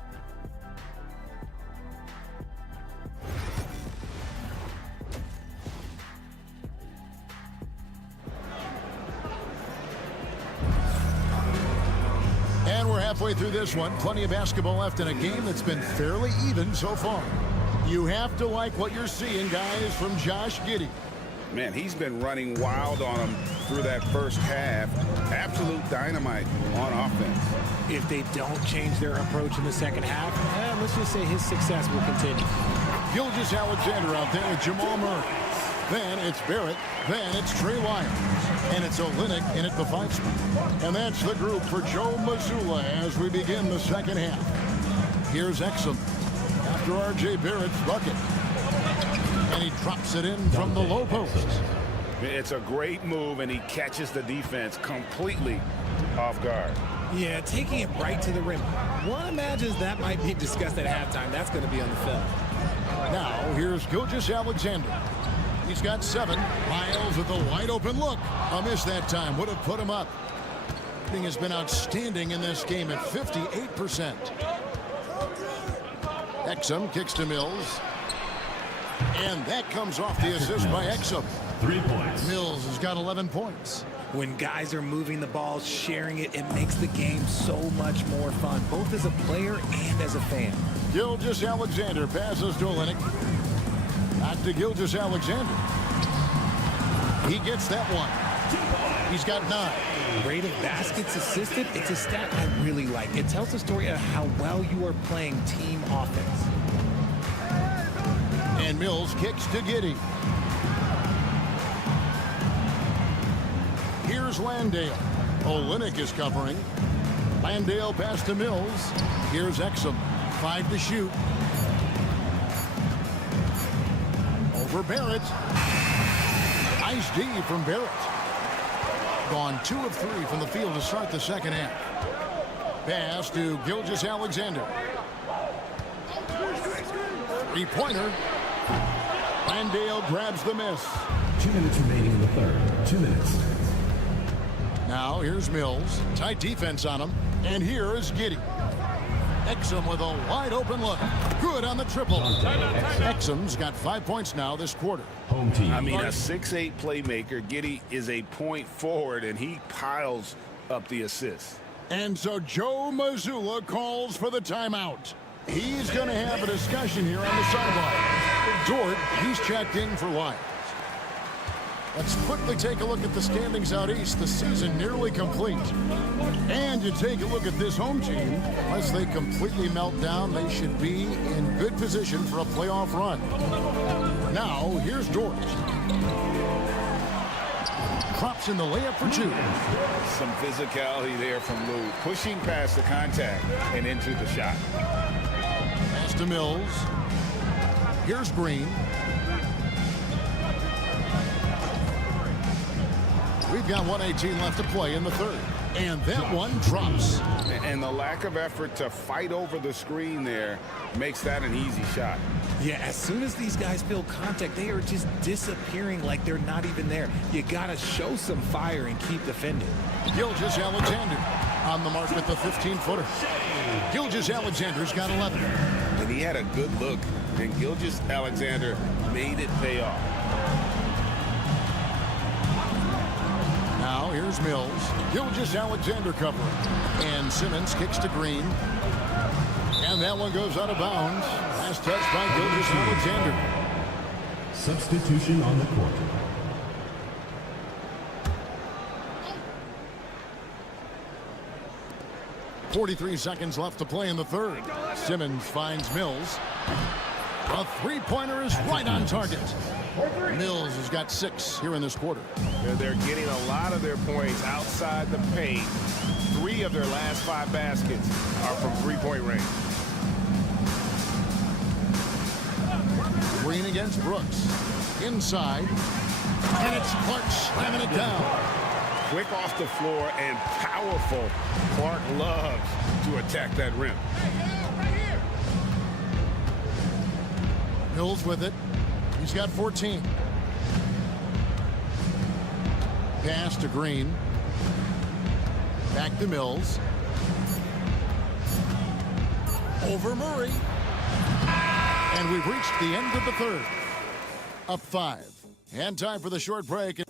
Halfway through this one, plenty of basketball left in a game that's been fairly even so far. You have to like what you're seeing, guys, from Josh Giddey. Man, he's been running wild on him through that first half. Absolute dynamite on offense. If they don't change their approach in the second half, let's just say his success will continue. Gilgeous-Alexander out there with Jamal Murray. Then it's Barrett. Then it's Trey Lyons. And it's Olynyk in at the 5 spot. And that's the group for Joe Mazzulla as we begin the second half. Here's Exum after R.J. Barrett's bucket. And he drops it in from the low post. It's a great move, and he catches the defense completely off guard. Yeah, taking it right to the rim. One imagines that might be discussed at halftime. That's going to be on the film. Now, here's Gilgeous-Alexander. He's got 7. Miles with a wide open look. A miss that time. Would have put him up. He has been outstanding in this game at 58%. Exum kicks to Mills. And that comes off the assist by Exum. 3 points. Mills has got 11 points. When guys are moving the ball, sharing it, it makes the game so much more fun, both as a player and as a fan. Gilgeous-Alexander passes to Olynyk. Back to Gilgeous-Alexander. He gets that one. He's got 9. Rate of baskets assisted, it's a stat I really like. It tells the story of how well you are playing team offense. And Mills kicks to Giddey. Here's Landale. Olynyk is covering. Landale pass to Mills. Here's Exum. 5 to shoot. Over Barrett. Nice D from Barrett. Gone 2 of 3 from the field to start the second half. Pass to Gilgeous-Alexander. 3-pointer. Landale grabs the miss. 2 minutes remaining in the third. 2 minutes. Now here's Mills. Tight defense on him. And here is Giddey. Exum with a wide open look. Good on the triple. Exum's got 5 points now this quarter. Home team. I mean, a 6'8 playmaker. Giddey is a point forward, and he piles up the assists. And so Joe Mazzulla calls for the timeout. He's going to have a discussion here on the sideline. Dort, he's checked in for Lyons. Let's quickly take a look at the standings out east. The season nearly complete. And you take a look at this home team. Unless they completely melt down, they should be in good position for a playoff run. Now, here's Dort. Drops in the layup for 2. Some physicality there from Lou. Pushing past the contact and into the shot. Pass to Mills. Here's Green. We've got 1:18 left to play in the third. And that one drops. And the lack of effort to fight over the screen there makes that an easy shot. Yeah, as soon as these guys feel contact, they are just disappearing like they're not even there. You got to show some fire and keep defending. Gilgeous-Alexander on the mark with the 15-footer. Gilgeous-Alexander's got 11. And he had a good look, and Gilgeous-Alexander made it pay off. Now here's Mills. Gilgeous-Alexander covering. And Simmons kicks to Green. And that one goes out of bounds. Last touch by Gilgeous-Alexander. Substitution on the court. .43 seconds left to play in the third. Simmons finds Mills. A 3-pointer is right on target. Mills has got 6 here in this quarter. They're getting a lot of their points outside the paint. 3 of their last 5 baskets are from 3-point range. Green against Brooks. Inside. And it's Clark slamming it down. Quick off the floor and powerful. Clark loves to attack that rim. Mills with it. He's got 14. Pass to Green. Back to Mills. Over Murray. And we've reached the end of the third. Up 5. And time for the short break.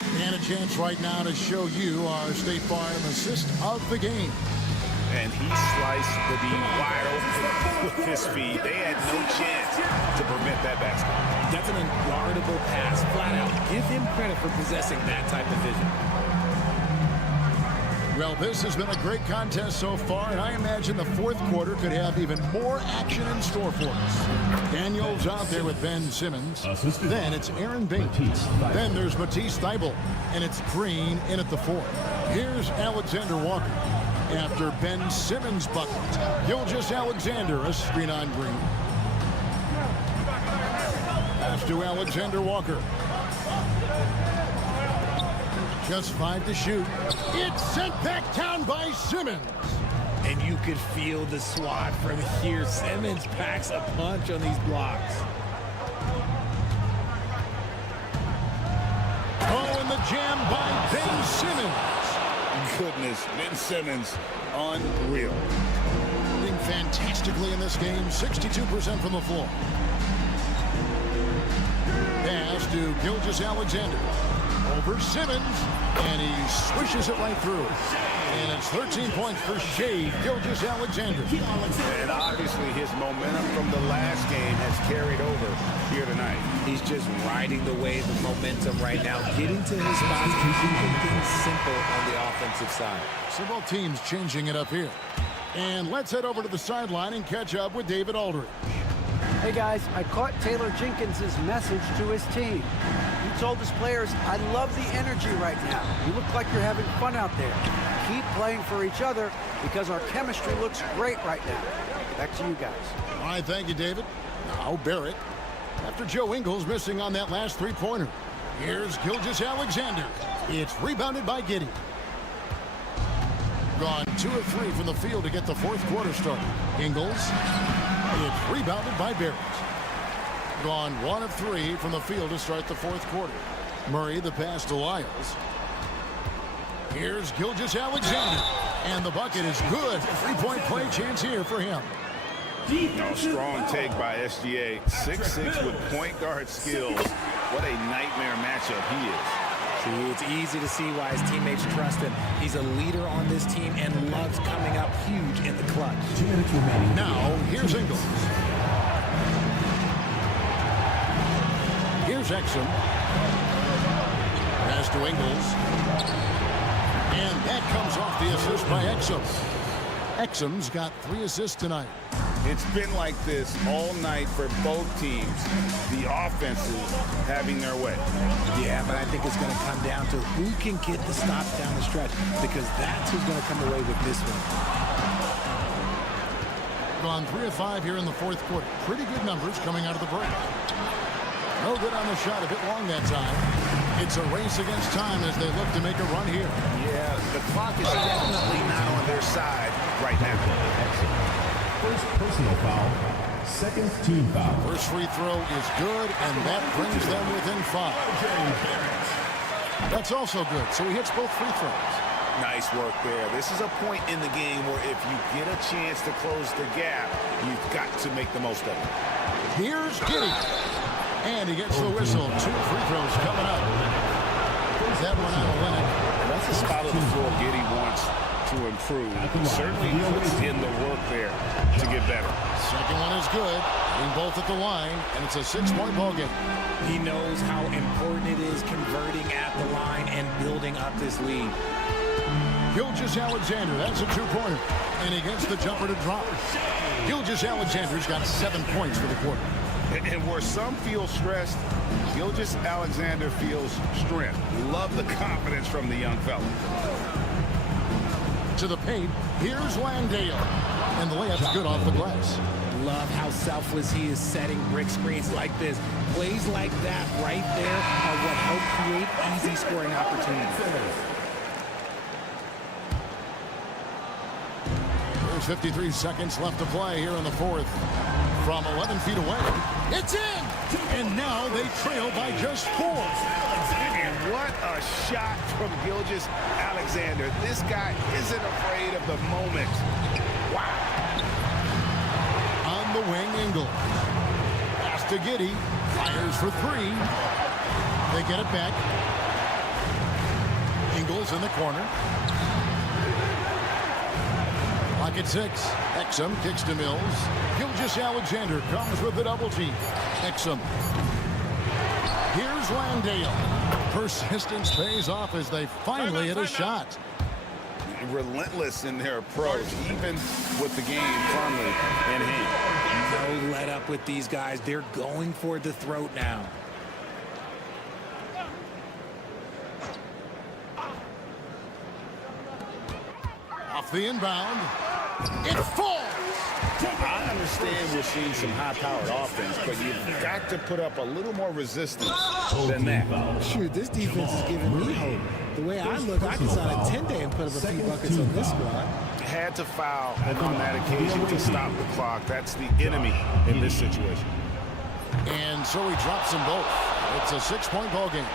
And it's chance right now to show you our State Farm assist of the game. And he sliced the D wide open with his speed. They had no chance to prevent that basket. That's an unguardable pass, flat out. Give him credit for possessing that type of vision. Well, this has been a great contest so far, and I imagine the fourth quarter could have even more action in store for us. Daniel's out there with Ben Simmons. Then it's Aaron Bates. Then there's Matisse Thybulle, and it's Green in at the 4. Here's Alexander Walker. After Ben Simmons' bucket, Gilgeous-Alexander, a screen on Green. Pass to Alexander Walker. Just 5 to shoot. It's sent back down by Simmons. And you could feel the swat from here. Simmons packs a punch on these blocks. Oh, and the jam by Ben Simmons. Goodness, Ben Simmons, unreal. Doing fantastically in this game, 62% from the floor. Pass to Gilgeous-Alexander. Over Simmons, and he swishes it right through. And it's 13 points for Shea Gilgeous-Alexander. And obviously his momentum from the last game has carried over here tonight. He's just riding the wave of momentum right now, getting to his spots, keeping things simple on the offensive side. So both teams changing it up here. And let's head over to the sideline and catch up with David Aldridge. Hey guys, I caught Taylor Jenkins' message to his team. He told his players, I love the energy right now. You look like you're having fun out there. Keep playing for each other because our chemistry looks great right now. Back to you guys. All right, thank you, David. Now Barrett. After Joe Ingles missing on that last three-pointer. Here's Gilgeous-Alexander. It's rebounded by Giddey. Gone 2 of 3 from the field to get the fourth quarter started. Ingles. It's rebounded by Barrett. Gone 1 of 3 from the field to start the fourth quarter. Murray, the pass to Lyles. Here's Gilgeous-Alexander. And the bucket is good. 3-point play chance here for him. No, strong take by SGA. 6'6" with point guard skills. What a nightmare matchup he is. See, it's easy to see why his teammates trust him. He's a leader on this team and loves coming up huge in the clutch. 2 minutes remaining. Now, here's Ingles. Here's Exum. Pass to Ingles. And that comes off the assist by Exum. Exum's got 3 assists tonight. It's been like this all night for both teams. The offenses having their way. Yeah, but I think it's going to come down to who can get the stops down the stretch, because that's who's going to come away with this one. Gone 3 of 5 here in the fourth quarter. Pretty good numbers coming out of the break. No good on the shot, a bit long that time. It's a race against time as they look to make a run here. Yeah, the clock is definitely not on their side right now. First personal foul, second team foul. First free throw is good, and that brings them within 5. That's also good, so he hits both free throws. Nice work there. This is a point in the game where if you get a chance to close the gap, you've got to make the most of it. Here's Giddey. And he gets the whistle. 2 free throws coming up. That one out of Lennox. That's a spot on the floor Giddey wants to improve. Certainly puts in the work there to get better. Second one is good. Being both at the line, and it's a 6-point ball game. He knows how important it is converting at the line and building up this lead. Gilgeous-Alexander, that's a 2-pointer. And he gets the jumper to drop. Gilgeous-Alexander's got 7 points for the quarter. And where some feel stressed, Gilgeous-Alexander feels strength. Love the confidence from the young fella. To the paint, here's Landale. And the layup's good off the glass. Love how selfless he is setting brick screens like this. Plays like that right there are what help create easy scoring opportunities. There's 53 seconds left to play here in the fourth. From 11 feet away, it's in! And now they trail by just 4. And what a shot from Gilgeous-Alexander. This guy isn't afraid of the moment. Wow. On the wing, Ingles. Pass to Giddey. Fires for 3. They get it back. Mills in the corner. Clock at 6. Exum kicks to Mills. Gilgeous-Alexander comes with the double team. Exum. Here's Landale. Persistence pays off as they finally hit a shot. Relentless in their approach, even with the game firmly in hand. No let up with these guys. They're going for the throat now. Off the inbound. It falls. I understand we're seeing some high-powered offense, but you've got to put up a little more resistance than that. Shoot, this defense is giving me hope. The way I look, I can sign a 10-day and put up a few buckets on this squad. Had to foul on that occasion to stop the clock. That's the enemy in this situation. And so he drops them both. It's a 6-point ball game.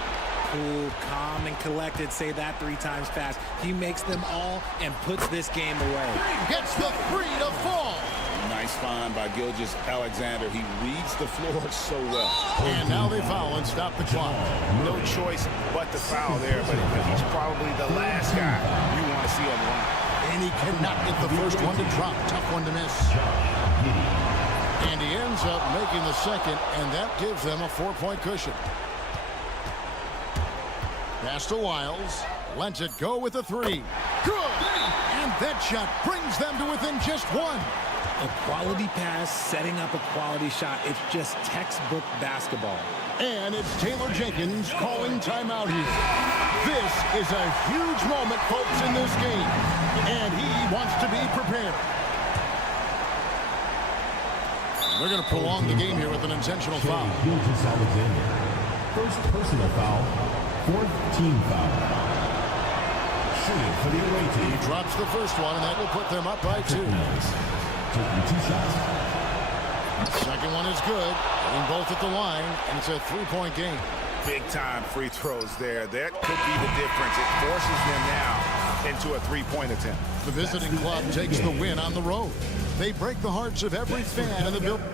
Cool, calm, and collected. Say that 3 times fast. He makes them all and puts this game away. Gets the 3 to fall. Nice find by Gilgeous-Alexander. He reads the floor so well. And now they foul and stop the clock. No choice but to foul there, but he's probably the last guy you want to see on the line. And he cannot get the first one to drop. Tough one to miss. And he ends up making the second, and that gives them a 4-point cushion. Pass to Wiles. Lets it go with a 3. Good! And that shot brings them to within just 1. A quality pass, setting up a quality shot. It's just textbook basketball. And it's Taylor Jenkins calling timeout here. This is a huge moment, folks, in this game. And he wants to be prepared. They're going to prolong the game here with an intentional foul. Gilgeous-Alexander. First personal foul. 4th team foul. Shooting for the away team. He drops the first one, and that will put them up by 2. Taking 2 shots. Second one is good. Getting both at the line, and it's a 3-point game. Big-time free throws there. That could be the difference. It forces them now into a 3-point attempt. The visiting club takes the win on the road. They break the hearts of every fan in the building.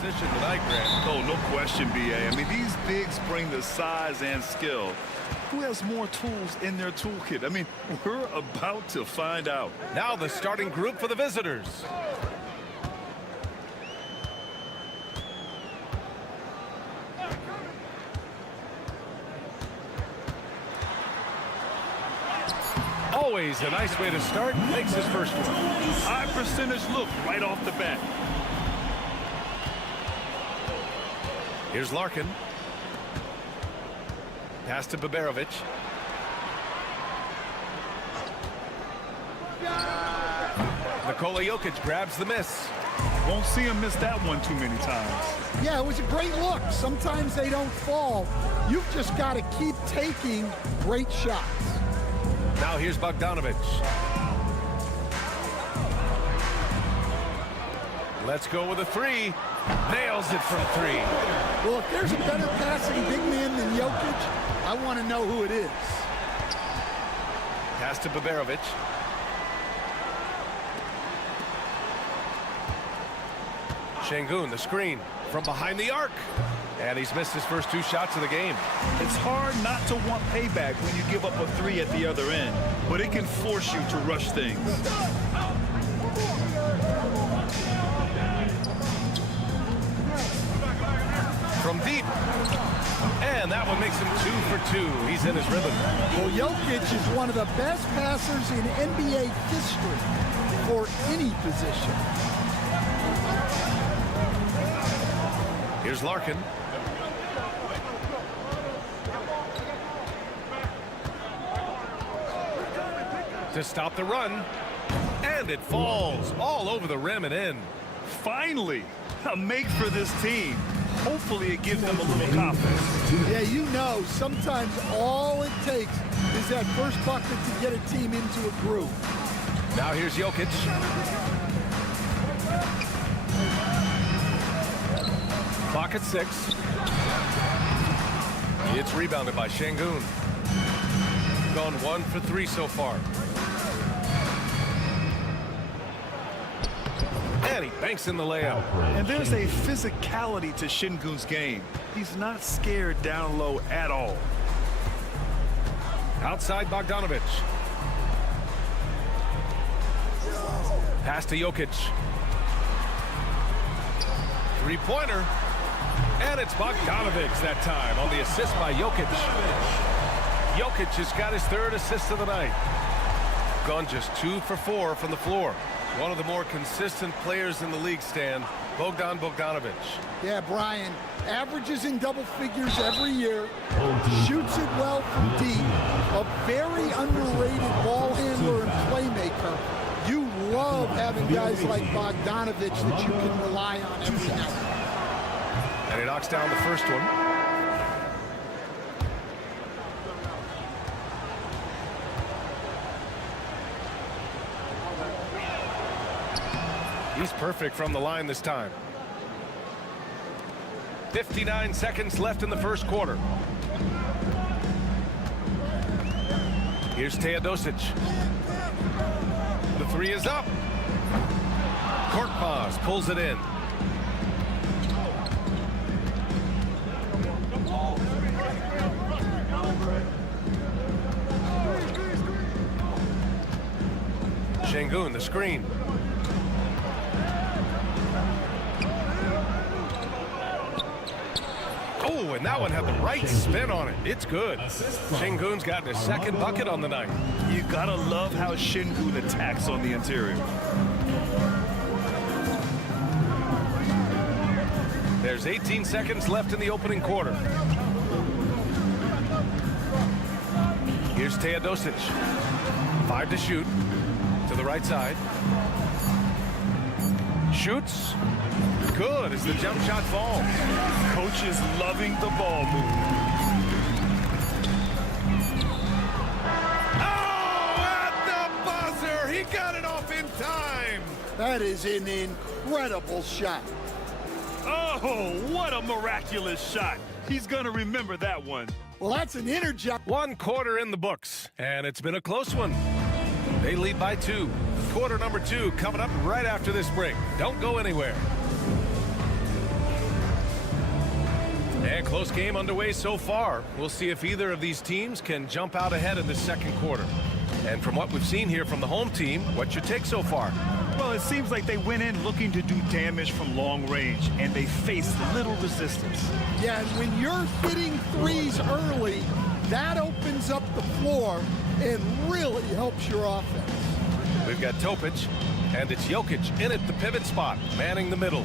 Position tonight, Grant. Oh, no question, B.A. I mean, these bigs bring the size and skill. Who has more tools in their toolkit? I mean, we're about to find out. Now the starting group for the visitors. Always a nice way to start. Makes his first one. High percentage look right off the bat. Here's Larkin. Pass to Baberovic. Nikola Jokic grabs the miss. Won't see him miss that one too many times. Yeah, it was a great look. Sometimes they don't fall. You've just got to keep taking great shots. Now here's Bogdanovic. Let's go with a three. Nails it from three. Well, if there's a better passing big man than Jokic, I want to know who it is. Pass to Baberovic. Şengün, the screen. from behind the arc. And he's missed his first 2 shots of the game. It's hard not to want payback when you give up a 3 at the other end, but it can force you to rush things. From deep. And that one makes him 2 for 2. He's in his rhythm. Well, Jokic is one of the best passers in NBA history for any position. Here's Larkin. To stop the run. And it falls all over the rim and in. Finally, a make for this team. Hopefully it gives them a little confidence. Yeah, you know, sometimes all it takes is that first bucket to get a team into a groove. Now here's Jokic. Clock at 6. It's rebounded by Şengün. Gone 1 for 3 so far. And he banks in the layup. And there's a physicality to Şengün's game. He's not scared down low at all. Outside Bogdanovic. Pass to Jokic. 3-pointer. And it's Bogdanovic that time on the assist by Jokic. Jokic has got his 3rd assist of the night. Gone just 2 for 4 from the floor. One of the more consistent players in the league, Stan, Bogdanovic. Yeah, Brian, averages in double figures every year, shoots it well from deep, a very underrated ball handler and playmaker. You love having guys like Bogdanovic that you can rely on every night. And he knocks down the first one. He's perfect from the line this time. 59 seconds left in the first quarter. Here's Teodosic. The 3 is up. Korkmaz pulls it in. Şengün, the screen. Oh, and that one had the right spin on it. It's good. Şengün's gotten his 2nd bucket on the night. You gotta love how Şengün attacks on the interior. There's 18 seconds left in the opening quarter. Here's Teodosic. 5 to shoot. To the right side. Shoots. Good as the jump shot falls. Coach is loving the ball movement. Oh, at the buzzer! He got it off in time. That is an incredible shot. Oh, what a miraculous shot. He's gonna remember that one. Well, that's an interject. 1 quarter in the books, and it's been a close one. They lead by 2. Quarter number 2 coming up right after this break. Don't go anywhere. And close game underway so far. We'll see if either of these teams can jump out ahead in the second quarter. And from what we've seen here from the home team, what's your take so far? Well, it seems like they went in looking to do damage from long range, and they faced little resistance. Yeah, and when you're hitting 3s early, that opens up the floor and really helps your offense. We've got Topic, and it's Jokic in at the pivot spot, manning the middle.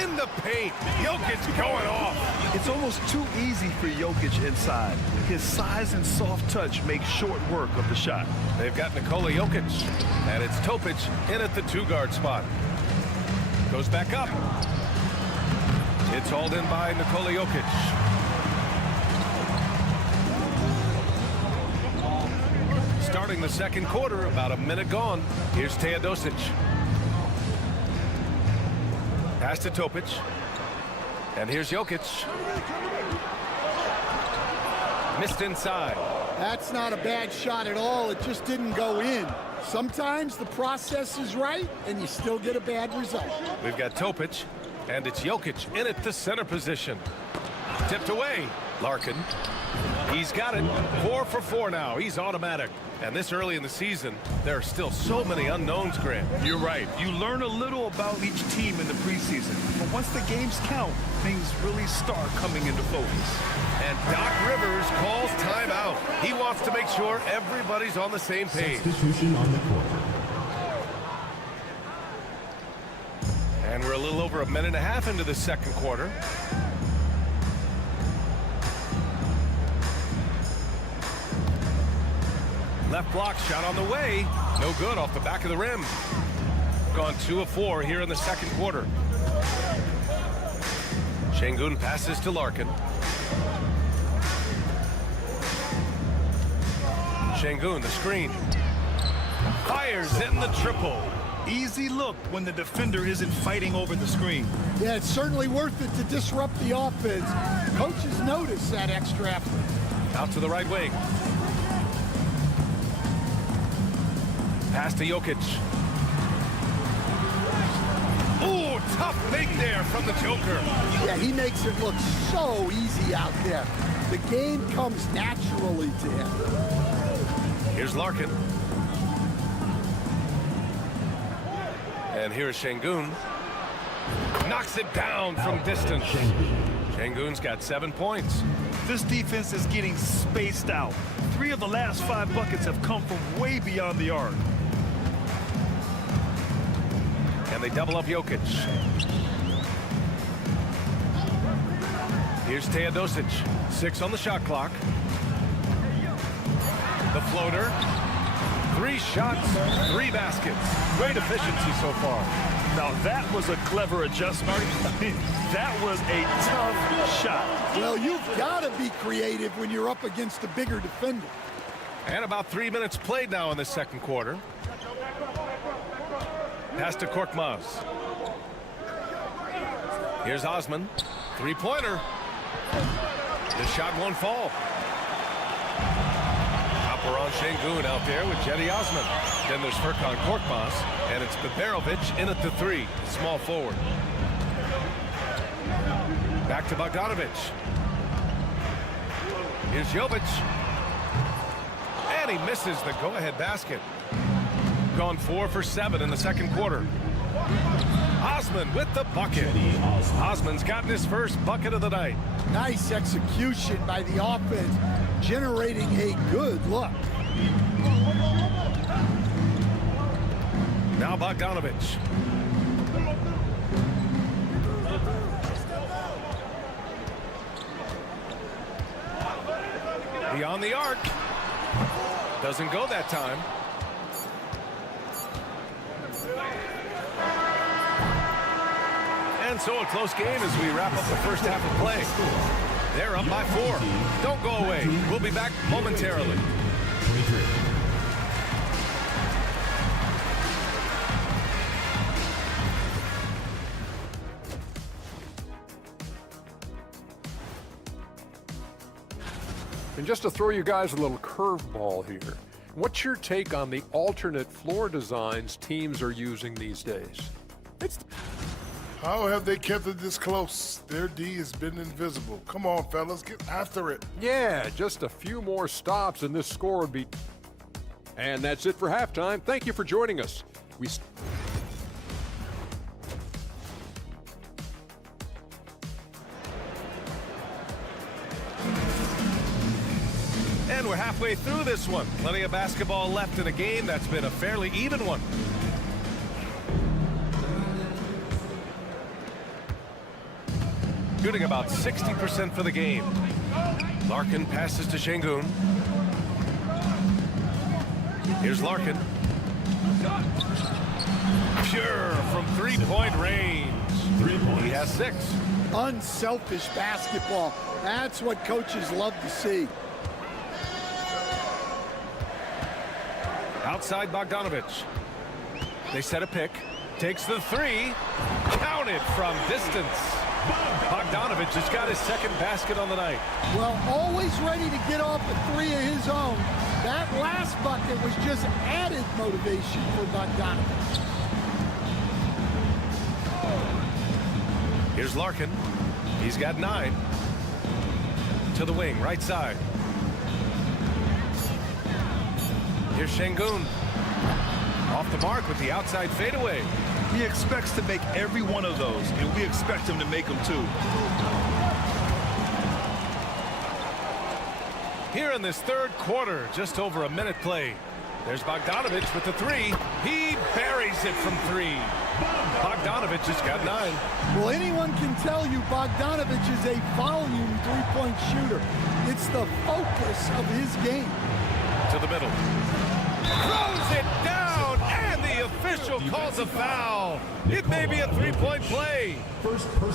In the paint, Jokic going off. It's almost too easy for Jokic inside. His size and soft touch make short work of the shot. They've got Nikola Jokic, and it's Topic in at the 2-guard spot. Goes back up. It's hauled in by Nikola Jokic. Starting the second quarter, about a minute gone. Here's Teodosic. Pass to Topic. And here's Jokic. Missed inside. That's not a bad shot at all. It just didn't go in. Sometimes the process is right, and you still get a bad result. We've got Topic, and it's Jokic in at the center position. Tipped away. Larkin. He's got it. 4 for 4 now. He's automatic. And this early in the season, there are still so many unknowns, Grant. You're right. You learn a little about each team in the preseason. But once the games count, things really start coming into focus. And Doc Rivers calls timeout. He wants to make sure everybody's on the same page. Substitution on the court. And we're a little over a minute and a half into the second quarter. Left block shot on the way. No good off the back of the rim. Gone 2 of 4 here in the second quarter. Şengün passes to Larkin. Şengün, the screen. Fires in the triple. Easy look when the defender isn't fighting over the screen. Yeah, it's certainly worth it to disrupt the offense. Coaches notice that extra effort. Out to the right wing. Pass to Jokic. Ooh, tough make there from the Joker. Yeah, he makes it look so easy out there. The game comes naturally to him. Here's Larkin. And here's Şengün. Knocks it down from distance. Şengün's got 7 points. This defense is getting spaced out. 3 of the last 5 buckets have come from way beyond the arc. And they double up Jokic. Here's Teodosic. 6 on the shot clock. The floater. 3 shots, 3 baskets. Great efficiency so far. Now that was a clever adjustment. That was a tough shot. Well, you've got to be creative when you're up against a bigger defender. And about 3 minutes played now in the second quarter. Pass to Korkmaz. Here's Osman. 3-pointer. The shot won't fall. On Şengün out there with Cedi Osman. Then there's Furkan Korkmaz, and it's Beberovic in at the 3, small forward. Back to Bogdanovic. Here's Jovic. And he misses the go-ahead basket. Gone 4 for 7 in the second quarter. Osman with the bucket. Osman's gotten his first bucket of the night. Nice execution by the offense, generating a good look. Now Bogdanovic. Beyond the arc. Doesn't go that time. And so a close game as we wrap up the first half of play. They're up by 4. Don't go away. We'll be back momentarily. And just to throw you guys a little curveball here, what's your take on the alternate floor designs teams are using these days? How have they kept it this close? Their D has been invisible. Come on, fellas, get after it. Yeah, just a few more stops and this score would be... And that's it for halftime. Thank you for joining us. And we're halfway through this one. Plenty of basketball left in a game that's been a fairly even one. Shooting about 60% for the game. Larkin passes to Şengün. Here's Larkin. Pure from three-point range. 3 points. He has 6. Unselfish basketball. That's what coaches love to see. Outside Bogdanovic. They set a pick. Takes the 3. Counted from distance. Bogdanovich has got his second basket on the night. Well, always ready to get off a three of his own. That last bucket was just added motivation for Bogdanovich. Here's Larkin. He's got 9. To the wing, right side. Here's Şengün. Off the mark with the outside fadeaway. He expects to make every one of those, and we expect him to make them too. Here in this third quarter, just over a minute played. There's Bogdanovich with the 3. He buries it from 3. Bogdanovich has got 9. Well, anyone can tell you Bogdanovich is a volume three-point shooter. It's the focus of his game. To the middle. Throws it down, and the official calls a foul. It may be a three-point play.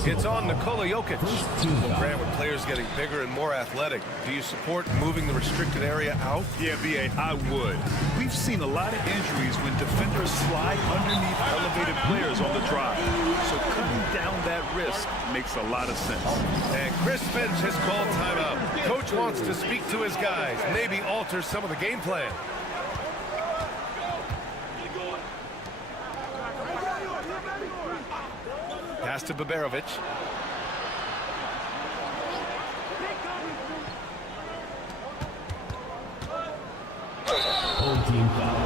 It's on Nikola Jokic. Well, Grant, with players getting bigger and more athletic, do you support moving the restricted area out? Yeah, B.A., I would. We've seen a lot of injuries when defenders slide underneath elevated players on the drive. So cutting down that risk makes a lot of sense. And Chris Finch has called timeout. Coach wants to speak to his guys, maybe alter some of the game plan. Pass to Baberovic. Old team foul.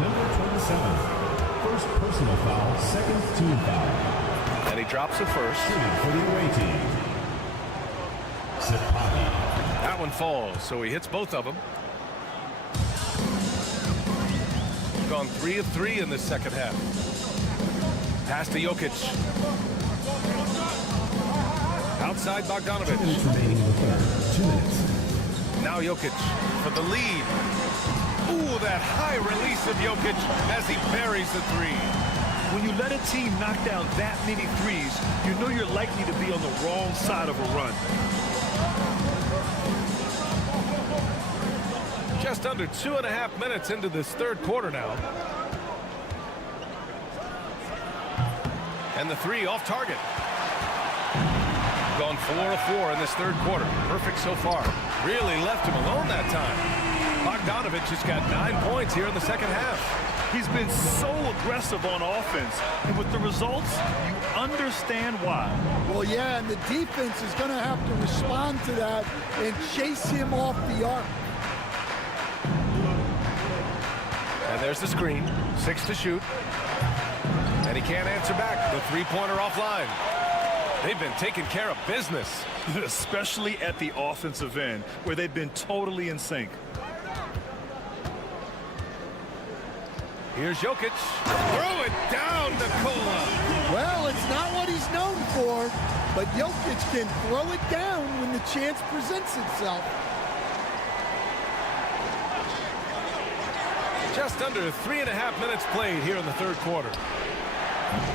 Number 27. First personal foul, second team foul. And he drops a first. Shooting for the away team. Sipati. That one falls, so he hits both of them. Gone 3 of 3 in this second half. Pass to Jokic. Outside Bogdanovich. 2 minutes remaining in the third. 2 minutes. Now Jokic for the lead. Ooh, that high release of Jokic as he buries the 3. When you let a team knock down that many threes, you know you're likely to be on the wrong side of a run. Just under 2.5 minutes into this third quarter now. And the 3 off target. Gone 4 of 4 in this third quarter. Perfect so far. Really left him alone that time. Bogdanovich has got 9 points here in the second half. He's been so aggressive on offense, and with the results, you understand why. Well, yeah, and the defense is going to have to respond to that and chase him off the arc. And there's the screen. 6 to shoot. And he can't answer back. The three-pointer offline. They've been taking care of business. Especially at the offensive end, where they've been totally in sync. Here's Jokic. Throw it down, Nikola. Well, it's not what he's known for, but Jokic can throw it down when the chance presents itself. Just under 3.5 minutes played here in the third quarter.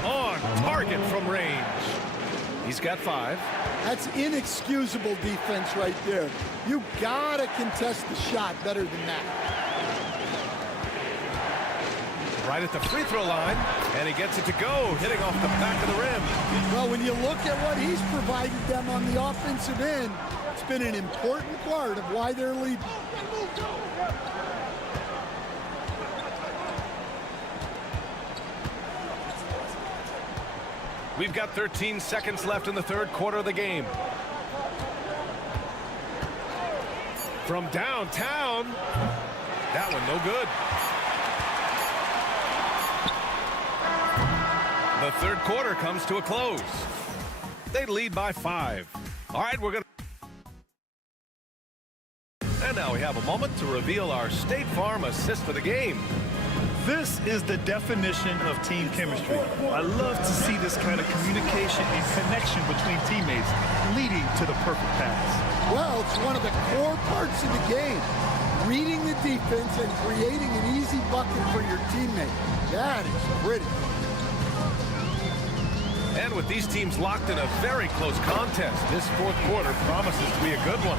On target from range. He's got 5. That's inexcusable defense right there. You gotta contest the shot better than that. Right at the free throw line, and he gets it to go, hitting off the back of the rim. Well, when you look at what he's provided them on the offensive end, it's been an important part of why they're leading. We've got 13 seconds left in the third quarter of the game. From downtown. That one no good. The third quarter comes to a close. They lead by 5. All right, we're going to... And now we have a moment to reveal our State Farm assist for the game. This is the definition of team chemistry. I love to see this kind of communication and connection between teammates leading to the perfect pass. Well, it's one of the core parts of the game. Reading the defense and creating an easy bucket for your teammate. That is pretty. And with these teams locked in a very close contest, this fourth quarter promises to be a good one.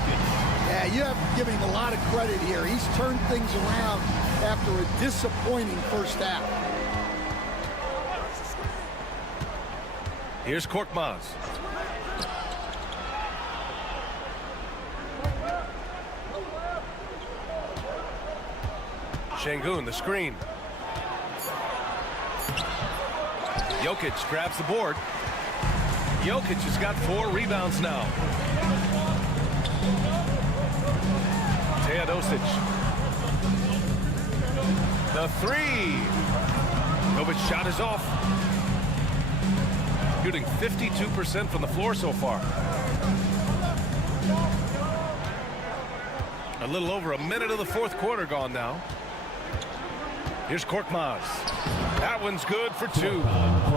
Yeah, you have to give him a lot of credit here. He's turned things around after a disappointing first half. Here's Korkmaz. Şengün, the screen. Jokic grabs the board. Jokic has got 4 rebounds now. Teodosic. The 3. Novic's shot is off. Shooting 52% from the floor so far. A little over a minute of the fourth quarter gone now. Here's Korkmaz. That one's good for 2.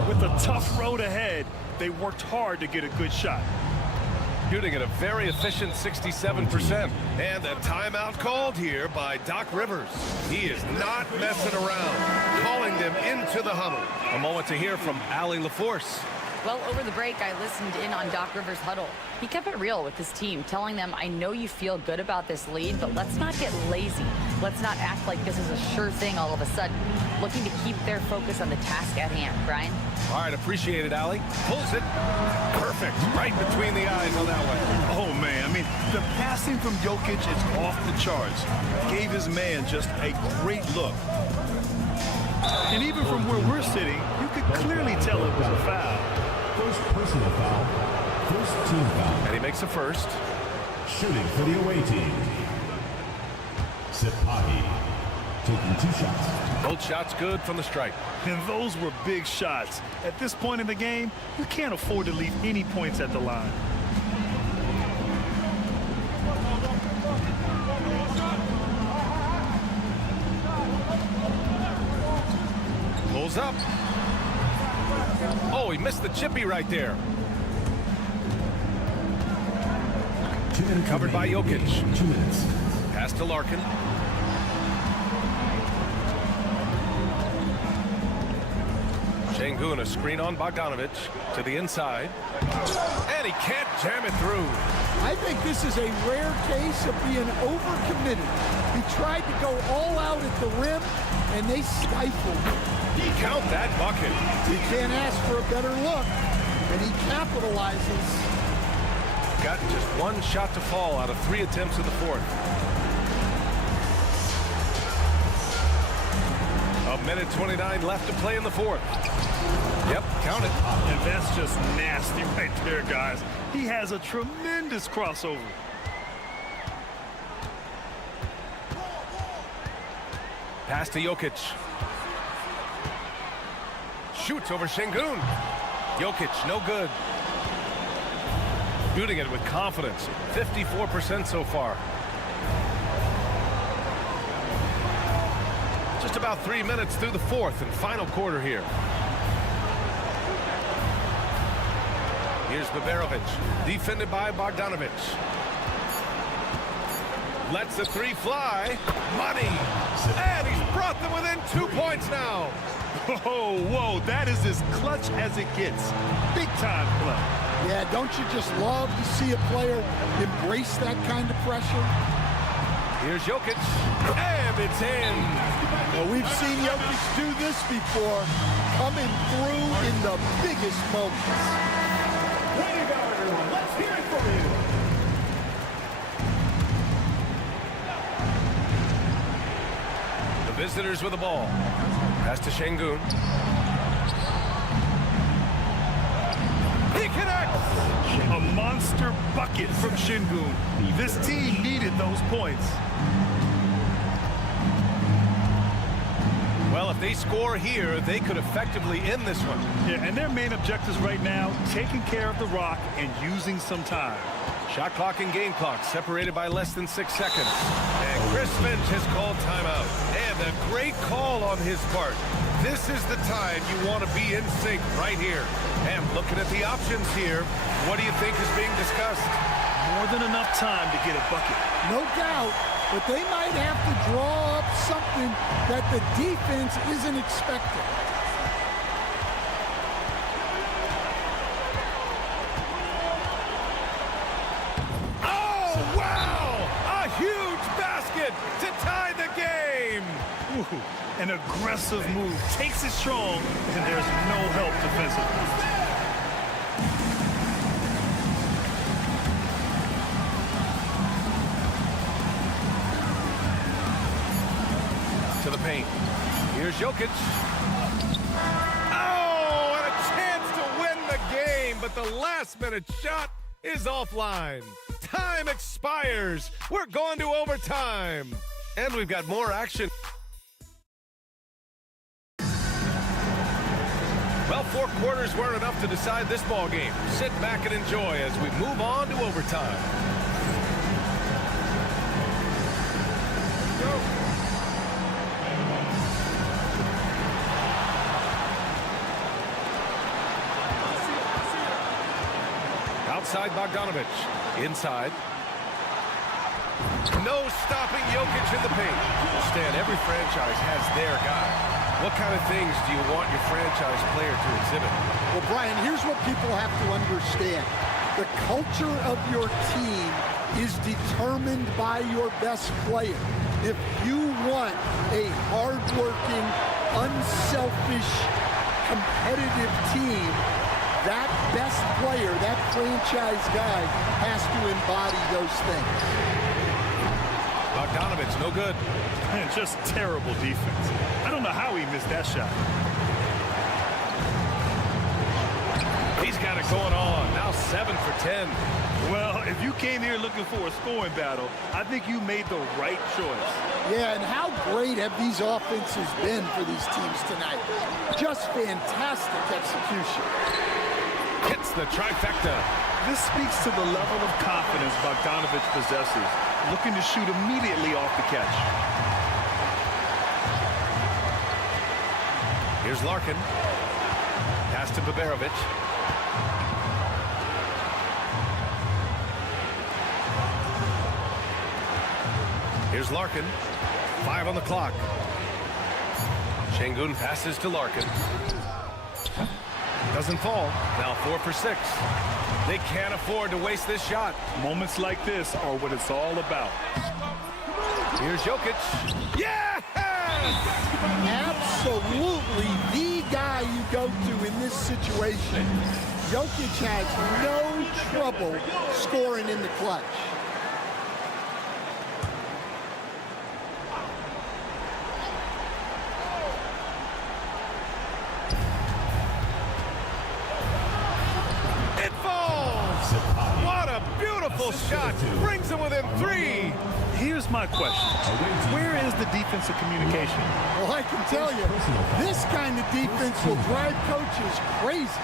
With a tough road ahead, they worked hard to get a good shot. Shooting at a very efficient 67%. And a timeout called here by Doc Rivers. He is not messing around, calling them into the huddle. A moment to hear from Allie LaForce. Well, over the break, I listened in on Doc Rivers' huddle. He kept it real with his team, telling them, I know you feel good about this lead, but let's not get lazy. Let's not act like this is a sure thing all of a sudden. Looking to keep their focus on the task at hand. Brian? All right, appreciate it, Allie. Pulls it. Perfect. Right between the eyes on that one. Oh, man. I mean, the passing from Jokic is off the charts. Gave his man just a great look. And even from where we're sitting, you could clearly tell it was a foul. First personal foul. First team foul. And he makes a first. Shooting for the away team. Sipahi taking 2 shots. Both shots good from the stripe. And those were big shots. At this point in the game, you can't afford to leave any points at the line. Pulls up. Oh, he missed the chippy right there. Covered by Jokic. 2 minutes. Pass to Larkin. Şengün, a screen on Bogdanovic to the inside. And he can't jam it through. I think this is a rare case of being overcommitted. He tried to go all out at the rim, and they stifled him. Count that bucket. He can't ask for a better look, and he capitalizes. Got just 1 shot to fall out of 3 attempts in the fourth. A minute 29 left to play in the fourth. Yep, count it. And that's just nasty right there, guys. He has a tremendous crossover. Pass to Jokic. Shoots over Şengün. Jokic, no good. Shooting it with confidence. 54% so far. Just about 3 minutes through the fourth and final quarter here. Here's Baberovic, defended by Bogdanovic. Lets the 3 fly. Money. And he's brought them within 2 points now. Whoa, that is as clutch as it gets. Big time play. Yeah, don't you just love to see a player embrace that kind of pressure? Here's Jokic, and it's in. Well, we've seen Jokic do this before, coming through in the biggest moments. Way to go, everyone. Let's hear it from you. The visitors with the ball. Pass to Şengün. He connects! A monster bucket from Şengün. This team needed those points. Well, if they score here, they could effectively end this one. Yeah, and their main objectives right now, taking care of the rock and using some time. Shot clock and game clock separated by less than 6 seconds. And Chris Finch has called timeout. And a great call on his part. This is the time you want to be in sync right here. And looking at the options here, what do you think is being discussed? More than enough time to get a bucket. No doubt, but they might have to draw up something that the defense isn't expecting. Oh, wow! A huge basket to tie the game! Ooh, an aggressive move. Takes it strong, and there's no help defensively. paint. Here's Jokic. Oh, and a chance to win the game, but the last-minute shot is offline. Time expires. We're going to overtime. And we've got more action. Well, 4 quarters weren't enough to decide this ball game. Sit back and enjoy as we move on to overtime. Outside Bogdanovic. Inside. No stopping Jokic in the paint. Stan, every franchise has their guy. What kind of things do you want your franchise player to exhibit? Well, Brian, here's what people have to understand. The culture of your team is determined by your best player. If you want a hardworking, unselfish, competitive team, that best player, that franchise guy, has to embody those things. Bogdanovic, no good. Man, just terrible defense. I don't know how he missed that shot. He's got it going on. Now 7 for 10. Well, if you came here looking for a scoring battle, I think you made the right choice. Yeah, and how great have these offenses been for these teams tonight? Just fantastic execution. Hits the trifecta. This speaks to the level of confidence Bogdanovic possesses, looking to shoot immediately off the catch. Here's Larkin. Pass to Baberovic. Here's Larkin. 5 on the clock. Şengün passes to Larkin. Doesn't fall. Now 4 for 6. They can't afford to waste this shot. Moments like this are what it's all about. Here's Jokic. Yes! Absolutely the guy you go to in this situation. Jokic has no trouble scoring in the clutch. Shot brings him within 3. Here's my question. Where is the defensive communication? Well, I can tell you, this kind of defense will drive coaches crazy.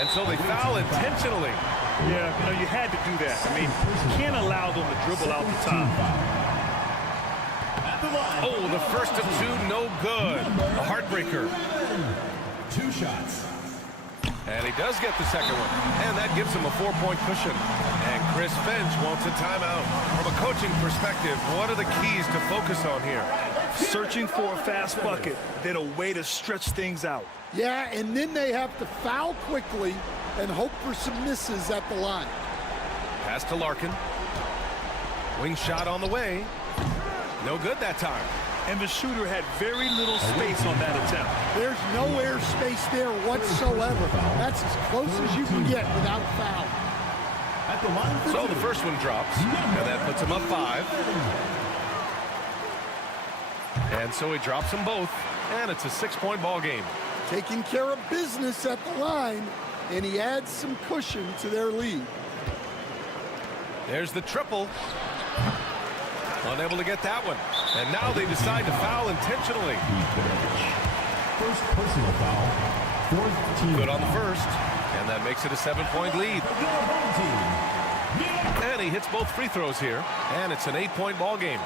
And so they foul intentionally. Yeah, you had to do that. I mean, you can't allow them to dribble out the top. Oh, the first of 2, no good. A heartbreaker. 2 shots. And he does get the second one. And that gives him a 4-point cushion. And Chris Finch wants a timeout. From a coaching perspective, what are the keys to focus on here? Searching for a fast bucket, then a way to stretch things out. Yeah, and then they have to foul quickly and hope for some misses at the line. Pass to Larkin. Wing shot on the way. No good that time. And the shooter had very little space on that attempt. There's no air space there whatsoever. That's as close as you can get without a foul. At the line for so the first one drops, and that puts him up 5. And so he drops them both, and it's a 6-point ball game. Taking care of business at the line, and he adds some cushion to their lead. There's the triple. Unable to get that one. And now they decide to foul intentionally. First personal foul. 4th team. Good on the first. And that makes it a 7-point lead. And he hits both free throws here. And it's an 8-point ball game.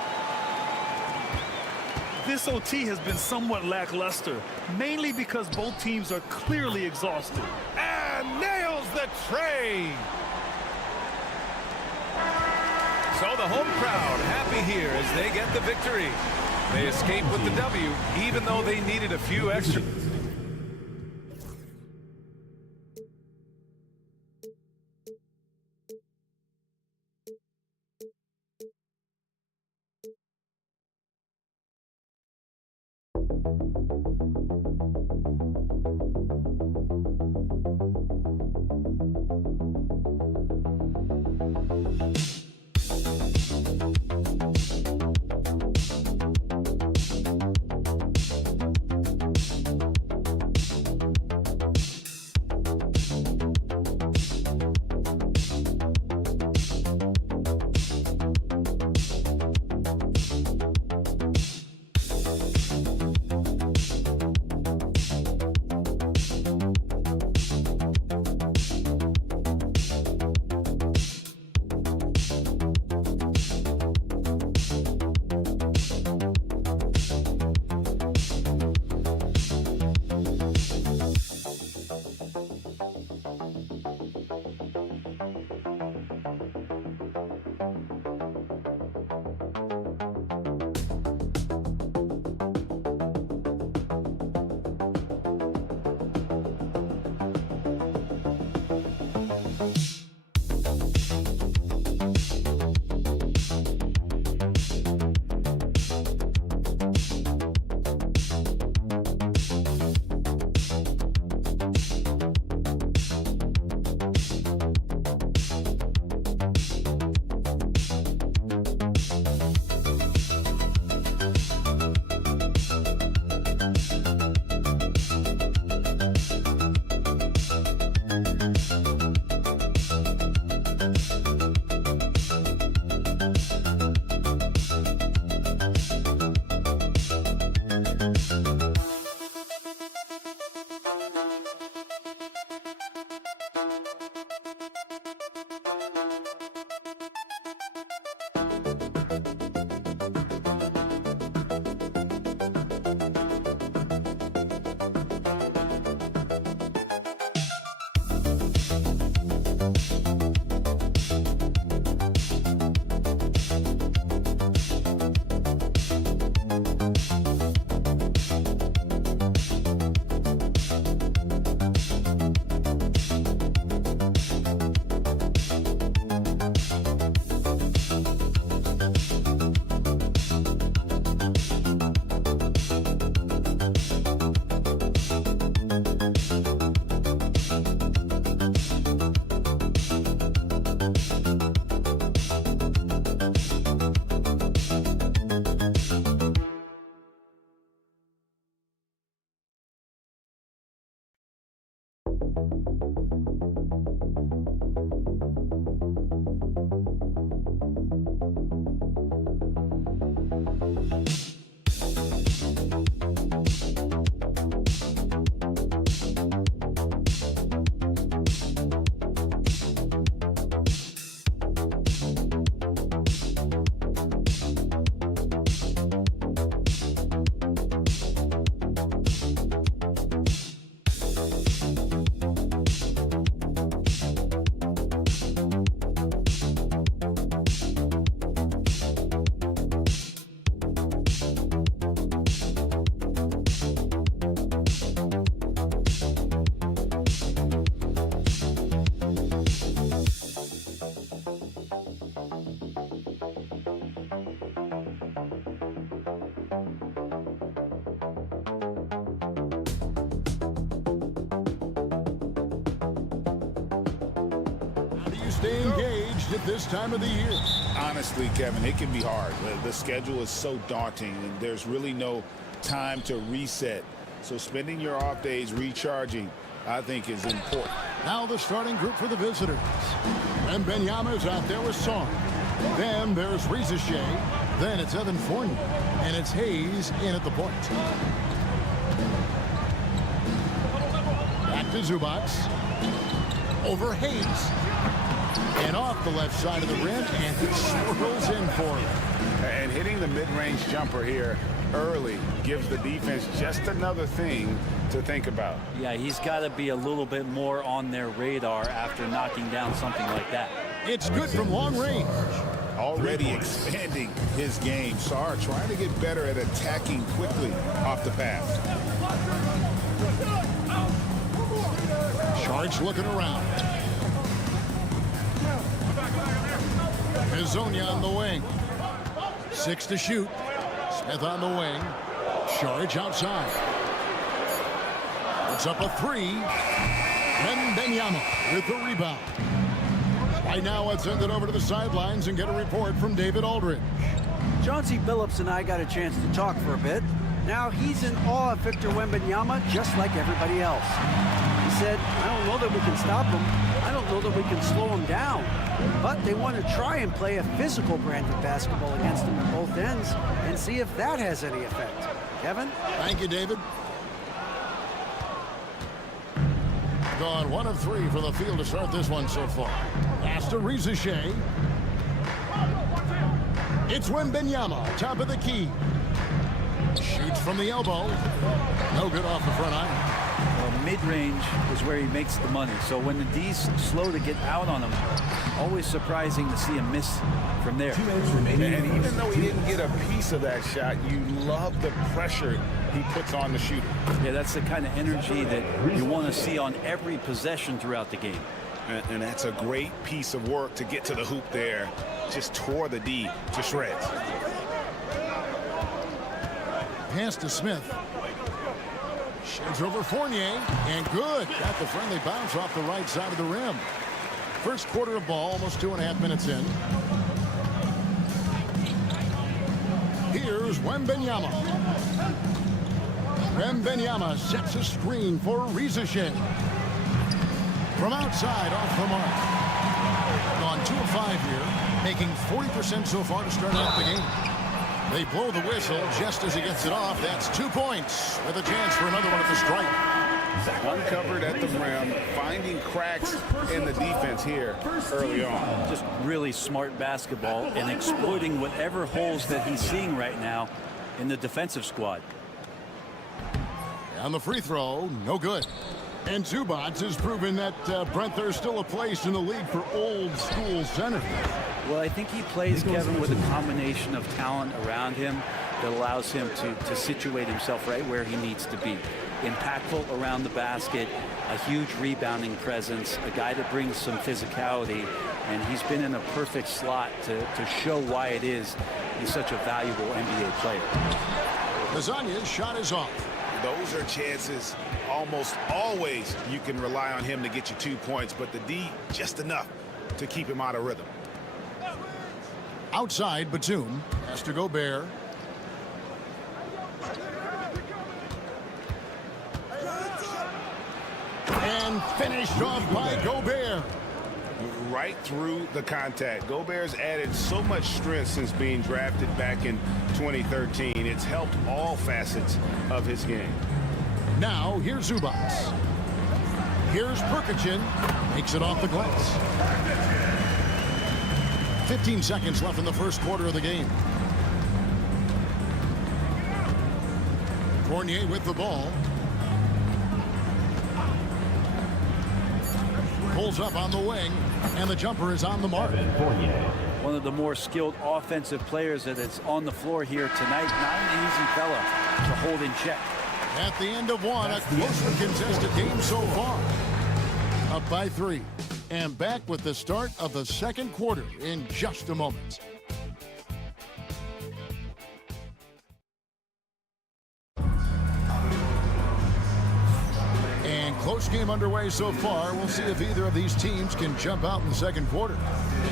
This OT has been somewhat lackluster, mainly because both teams are clearly exhausted. And nails the tray. So the home crowd happy here as they get the victory. They escape with the W, even though they needed a few extra. Stay engaged at this time of the year. Honestly, Kevin, it can be hard. The schedule is so daunting, and there's really no time to reset. So spending your off days recharging, I think, is important. Now the starting group for the visitors. And Benyama's out there with Song. Then there's Reza Shea. Then it's Evan Fournier. And it's Hayes in at the point. Back to Zubac. Over Hayes. And off the left side of the rim, and it swirls in for him. And hitting the mid-range jumper here early gives the defense just another thing to think about. Yeah, he's got to be a little bit more on their radar after knocking down something like that. It's good from long range. Already expanding his game. Sarr trying to get better at attacking quickly off the pass. Charge looking around. Hazonia on the wing. 6 to shoot. Smith on the wing. Charge outside. It's up a 3. And Benyama with the rebound. Right now, let's send it over to the sidelines and get a report from David Aldridge. Chauncey Billups and I got a chance to talk for a bit. Now he's in awe of Victor Wembanyama just like everybody else. He said, I don't know that we can stop him. I don't know that we can slow him down. But they want to try and play a physical brand of basketball against him at both ends and see if that has any effect. Kevin? Thank you, David. Gone 1 of 3 from the field to start this one so far. Pass to Reza Shea. It's Wembanyama, top of the key. Shoots from the elbow. No good off the front iron. Well, mid-range is where he makes the money. So when the D's slow to get out on him, always surprising to see him miss from there. And even though he didn't get a piece of that shot, you love the pressure he puts on the shooter. Yeah, that's the kind of energy that you want to see on every possession throughout the game. And that's a great piece of work to get to the hoop there. Just tore the D to shreds. Pass to Smith. Sheds over Fournier, and good. Got the friendly bounce off the right side of the rim. First quarter of ball, almost 2.5 minutes in. Here's Wembanyama. Wembanyama sets a screen for Reza Shea. From outside, off the mark. Gone 2 of 5 here, making 40% so far to start out the game. They blow the whistle just as he gets it off. That's 2 points with a chance for another one at the stripe. Uncovered at the rim, finding cracks in the defense here early on. Just really smart basketball and exploiting whatever holes that he's seeing right now in the defensive squad. On the free throw, no good. And Zubac has proven that, Brent, there's still a place in the league for old school center. Well, I think he plays, Kevin, with a combination of talent around him that allows him to situate himself right where he needs to be. Impactful around the basket, a huge rebounding presence, a guy that brings some physicality, and he's been in a perfect slot to show why it is he's such a valuable NBA player. Lasagna's shot is off. Those are chances almost always you can rely on him to get you 2 points, but the D just enough to keep him out of rhythm. Outside, Batum has to Gobert. And finished off by Gobert. Right through the contact. Gobert's added so much strength since being drafted back in 2013. It's helped all facets of his game. Now, here's Zubac. Here's Perkichin. Makes it off the glass. 15 seconds left in the first quarter of the game. Fournier with the ball. Pulls up on the wing, and the jumper is on the mark. One of the more skilled offensive players that is on the floor here tonight. Not an easy fella to hold in check. At the end of one, a closely contested game so far. Up by 3. And back with the start of the second quarter in just a moment. And close game underway so far. We'll see if either of these teams can jump out in the second quarter.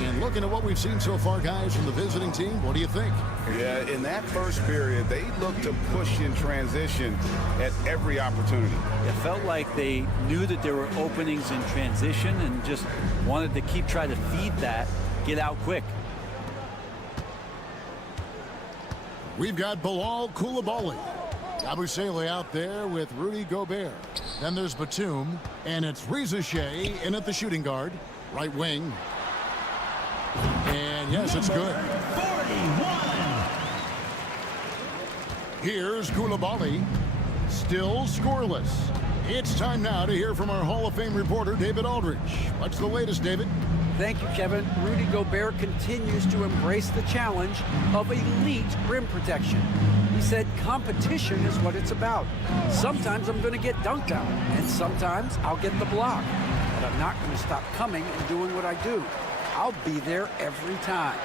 And looking at what we've seen so far, guys, from the visiting team, what do you think? Yeah, in that first period, they looked to push in transition at every opportunity. It felt like they knew that there were openings in transition and just wanted to keep trying to feed that, get out quick. We've got Bilal Coulibaly. Abusele out there with Rudy Gobert. Then there's Batum, and it's Reza Shea in at the shooting guard, right wing. And yes, it's good. 41. Here's Coulibaly, still scoreless. It's time now to hear from our Hall of Fame reporter, David Aldridge. What's the latest, David? Thank you, Kevin. Rudy Gobert continues to embrace the challenge of elite rim protection. He said competition is what it's about. Sometimes I'm going to get dunked out, and sometimes I'll get the block. But I'm not going to stop coming and doing what I do. I'll be there every time.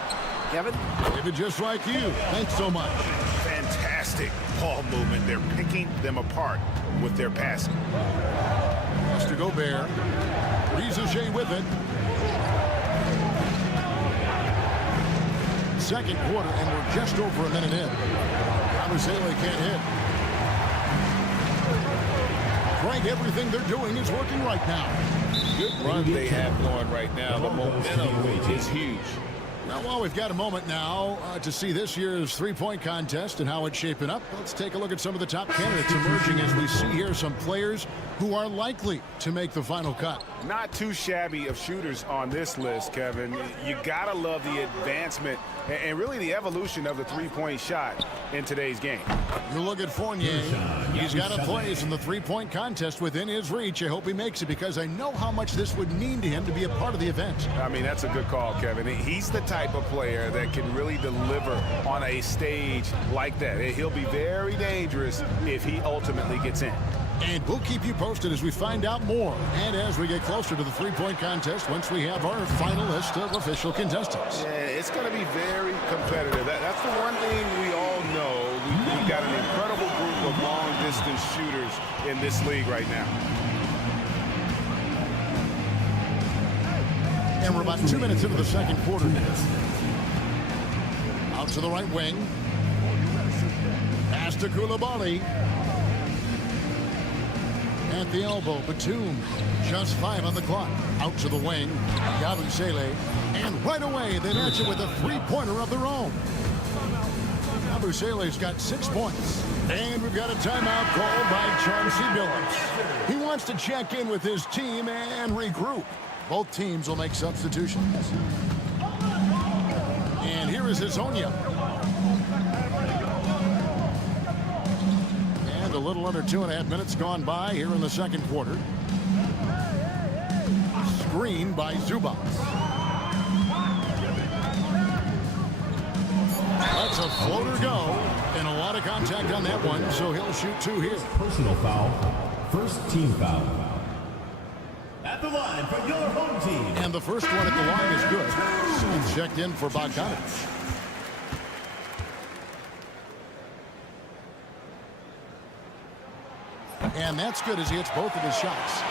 Kevin? David, just like you. Thanks so much. Fantastic ball movement. They're picking them apart with their passing. Mr. Gobert. Reza Shea with it. Second quarter, and we're just over a minute in. Abusele can't hit. Frank, everything they're doing is working right now. Good run they have going right now. The momentum is huge. Now, while we've got a moment now to see this year's three-point contest and how it's shaping up, let's take a look at some of the top candidates emerging as we see here some players who are likely to make the final cut. Not too shabby of shooters on this list, Kevin. You gotta love the advancement and really the evolution of the three-point shot in today's game. You look at Fournier. He's got a place in the three-point contest within his reach. I hope he makes it because I know how much this would mean to him to be a part of the event. I mean, that's a good call, Kevin. He's the type of player that can really deliver on a stage like that. He'll be very dangerous if he ultimately gets in. And we'll keep you posted as we find out more and as we get closer to the three-point contest once we have our final list of official contestants. Yeah, it's going to be very competitive. That's the one thing we all know. We've got an incredible group of long-distance shooters in this league right now. And we're about 2 minutes into the second quarter. Out to the right wing. Pass to Coulibaly. At the elbow, Batum, just 5 on the clock. Out to the wing, Abusele, and right away they match it with a three-pointer of their own. Yabusele's got 6 points. And we've got a timeout called by Chauncey Billups. He wants to check in with his team and regroup. Both teams will make substitutions. And here is Hazonia. And a little under 2.5 minutes gone by here in the second quarter. Screen by Zubac. That's a floater go, and a lot of contact on that one, so he'll shoot 2 here. Personal foul. First team foul. At the line for your home team. And the first one at the line is good. Smith checked in for Bogdanovic. And that's good as he hits both of his shots.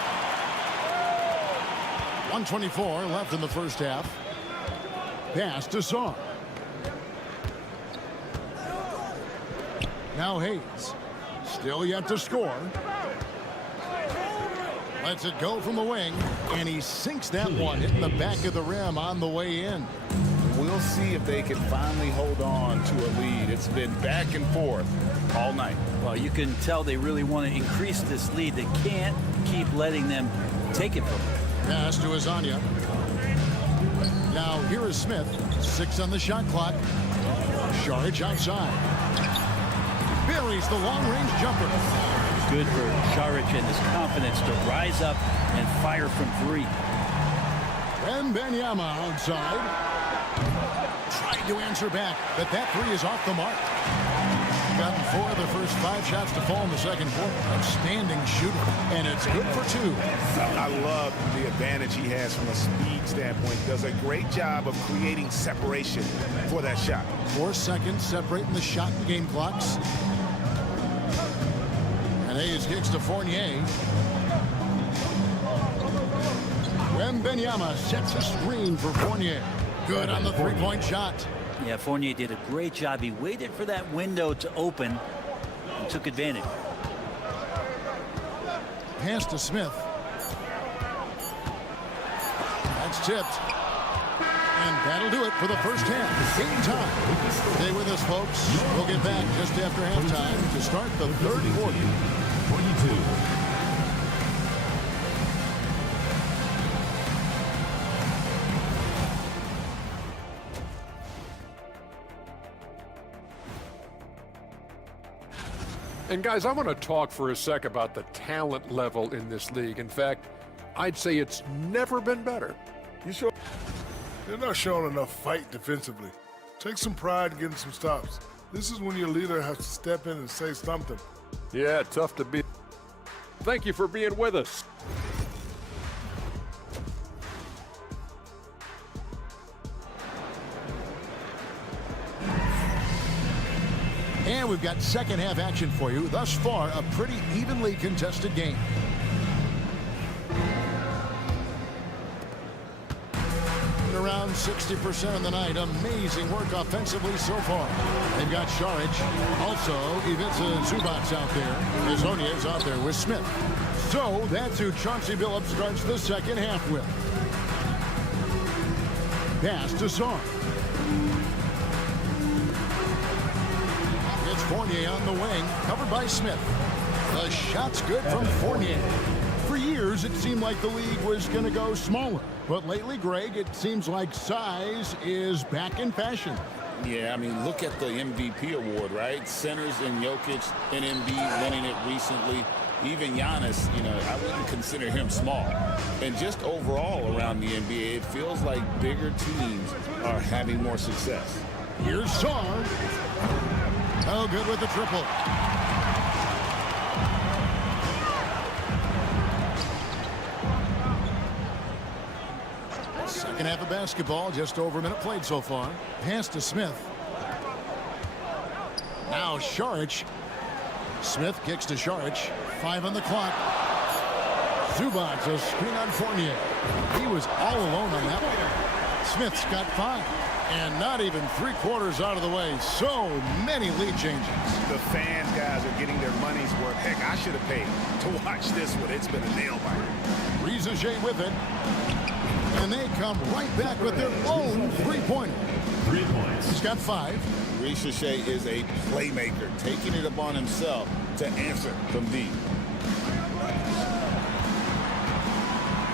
1:24 left in the first half. Pass to Song. Now Hayes. Still yet to score. Lets it go from the wing, and he sinks that one, hitting the back of the rim on the way in. We'll see if they can finally hold on to a lead. It's been back and forth all night. Well, you can tell they really want to increase this lead. They can't keep letting them take it from them. Pass to Hazonia. Now here is Smith. 6 on the shot clock. Šarić outside. Buries the long-range jumper. Good for Šarić and his confidence to rise up and fire from 3. Wembanyama outside. Tried to answer back, but that 3 is off the mark. Gotten 4 of the first 5 shots to fall in the second quarter. Outstanding shooter, and it's good for 2. I love the advantage he has from a speed standpoint. Does a great job of creating separation for that shot. 4 seconds separating the shot and game clocks. And Hayes kicks to Fournier. Wembanyama sets a screen for Fournier. Good on the 3-point shot. Yeah, Fournier did a great job. He waited for that window to open and took advantage. Pass to Smith. That's tipped. And that'll do it for the first half. Game time. Stay with us, folks. We'll get back just after halftime to start the third quarter. 22. And guys, I want to talk for a sec about the talent level in this league. In fact, I'd say it's never been better. You sure? They're not showing enough fight defensively. Take some pride in getting some stops. This is when your leader has to step in and say something. Yeah, tough to beat. Thank you for being with us. And we've got second half action for you. Thus far, a pretty evenly contested game. Around 60% of the night. Amazing work offensively so far. They've got Šarić. Also, Ivica Zubac out there. Hazonia is out there with Smith. So that's who Chauncey Billups starts the second half with. Pass to Song. It's Fournier on the wing, covered by Smith. The shot's good from Fournier. For years, it seemed like the league was going to go smaller. But lately, Greg, it seems like size is back in fashion. Yeah, I mean, look at the MVP award, right? Centers and Jokic and Embiid winning it recently. Even Giannis, you know, I wouldn't consider him small. And just overall around the NBA, it feels like bigger teams are having more success. Here's Song. Oh, good with the triple. Second half of basketball, just over a minute played so far. Pass to Smith. Now Šarić. Smith kicks to Šarić. 5 on the clock. Zubac, a screen on Fournier. He was all alone on that one. Smith's got 5. And not even 3/4 out of the way. So many lead changes. The fans, guys, are getting their money's worth. Heck, I should have paid to watch this one. It's been a nail biter. Riza with it. And they come right back with their own 3-pointer. 3 points. He's got 5. Ricochet is a playmaker, taking it upon himself to answer from deep.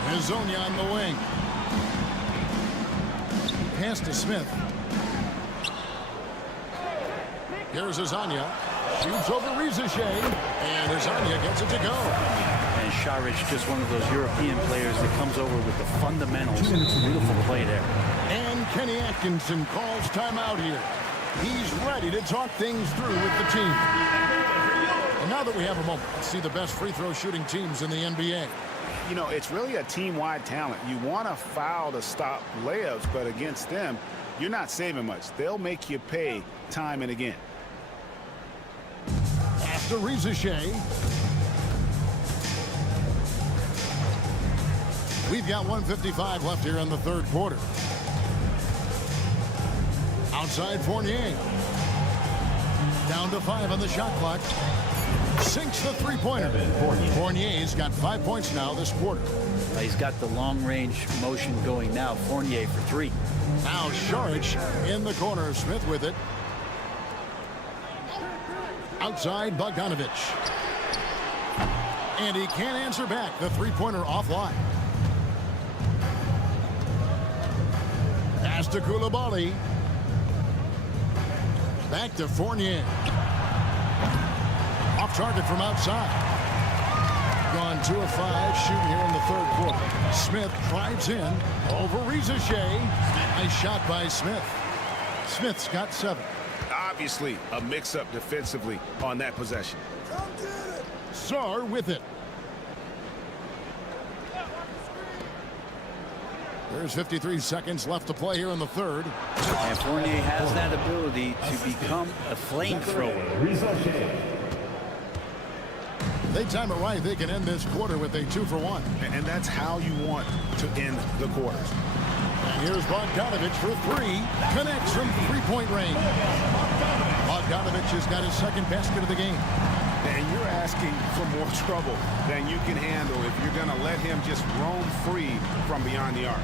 Hazonia on the wing. Pass to Smith. Here's Hazonia. Shoots over Ricochet. And Hazonia gets it to go. And Šarić, just one of those European players that comes over with the fundamentals. Beautiful play there. And Kenny Atkinson calls timeout here. He's ready to talk things through with the team. And now that we have a moment, let's see the best free throw shooting teams in the NBA. You know, it's really a team-wide talent. You want to foul to stop layups, but against them, you're not saving much. They'll make you pay time and again. After Ricochet. We've got 1:55 left here in the third quarter. Outside Fournier. Down to 5 on the shot clock. Sinks the three-pointer. Fournier's got 5 points now this quarter. He's got the long-range motion going now. Fournier for 3. Now Šarić in the corner. Smith with it. Outside Bogdanovic. And he can't answer back. The three-pointer offline. Pass to Koulibaly. Back to Fournier. Off target from outside. Gone 2 of 5 shooting here in the third quarter. Smith drives in over Ricochet. Nice shot by Smith. Smith's got 7. Obviously, a mix-up defensively on that possession. Sarr with it. There's 53 seconds left to play here in the third. And Fournier has that ability to become a flamethrower. They time it right, they can end this quarter with a 2-for-1. And that's how you want to end the quarters. And here's Bogdanovic for 3. Connects from three-point range. Bogdanovic has got his second basket of the game. And you're asking for more trouble than you can handle if you're going to let him just roam free from beyond the arc.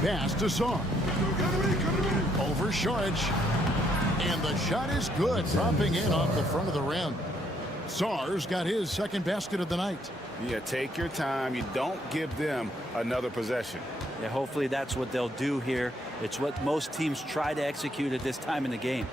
Pass to Sarr. Over Šarić. And the shot is good, dropping in off the front of the rim. Sarr's got his second basket of the night. Yeah, take your time. You don't give them another possession. Yeah, hopefully that's what they'll do here. It's what most teams try to execute at this time in the game.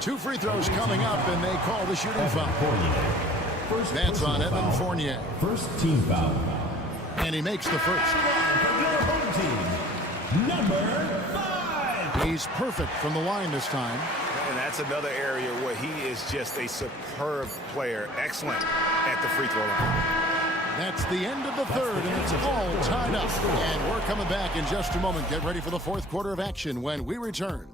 Two free throws coming up, and they call the shooting foul. That's on Evan Fournier. First team foul. And he makes the first. Number 5. He's perfect from the line this time. And that's another area where he is just a superb player. Excellent at the free throw line. That's the end of the third, and it's all tied up. And we're coming back in just a moment. Get ready for the fourth quarter of action when we return.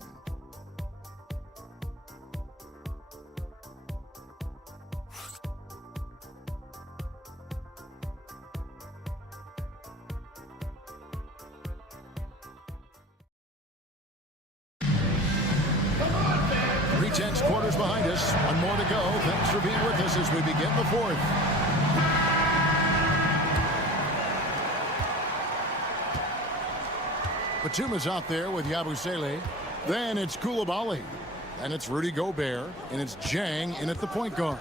Tense quarters behind us. One more to go. Thanks for being with us as we begin the fourth. Batuma's out there with Yabusele. Then it's Koulibaly. And it's Rudy Gobert. And it's Jang in at the point guard.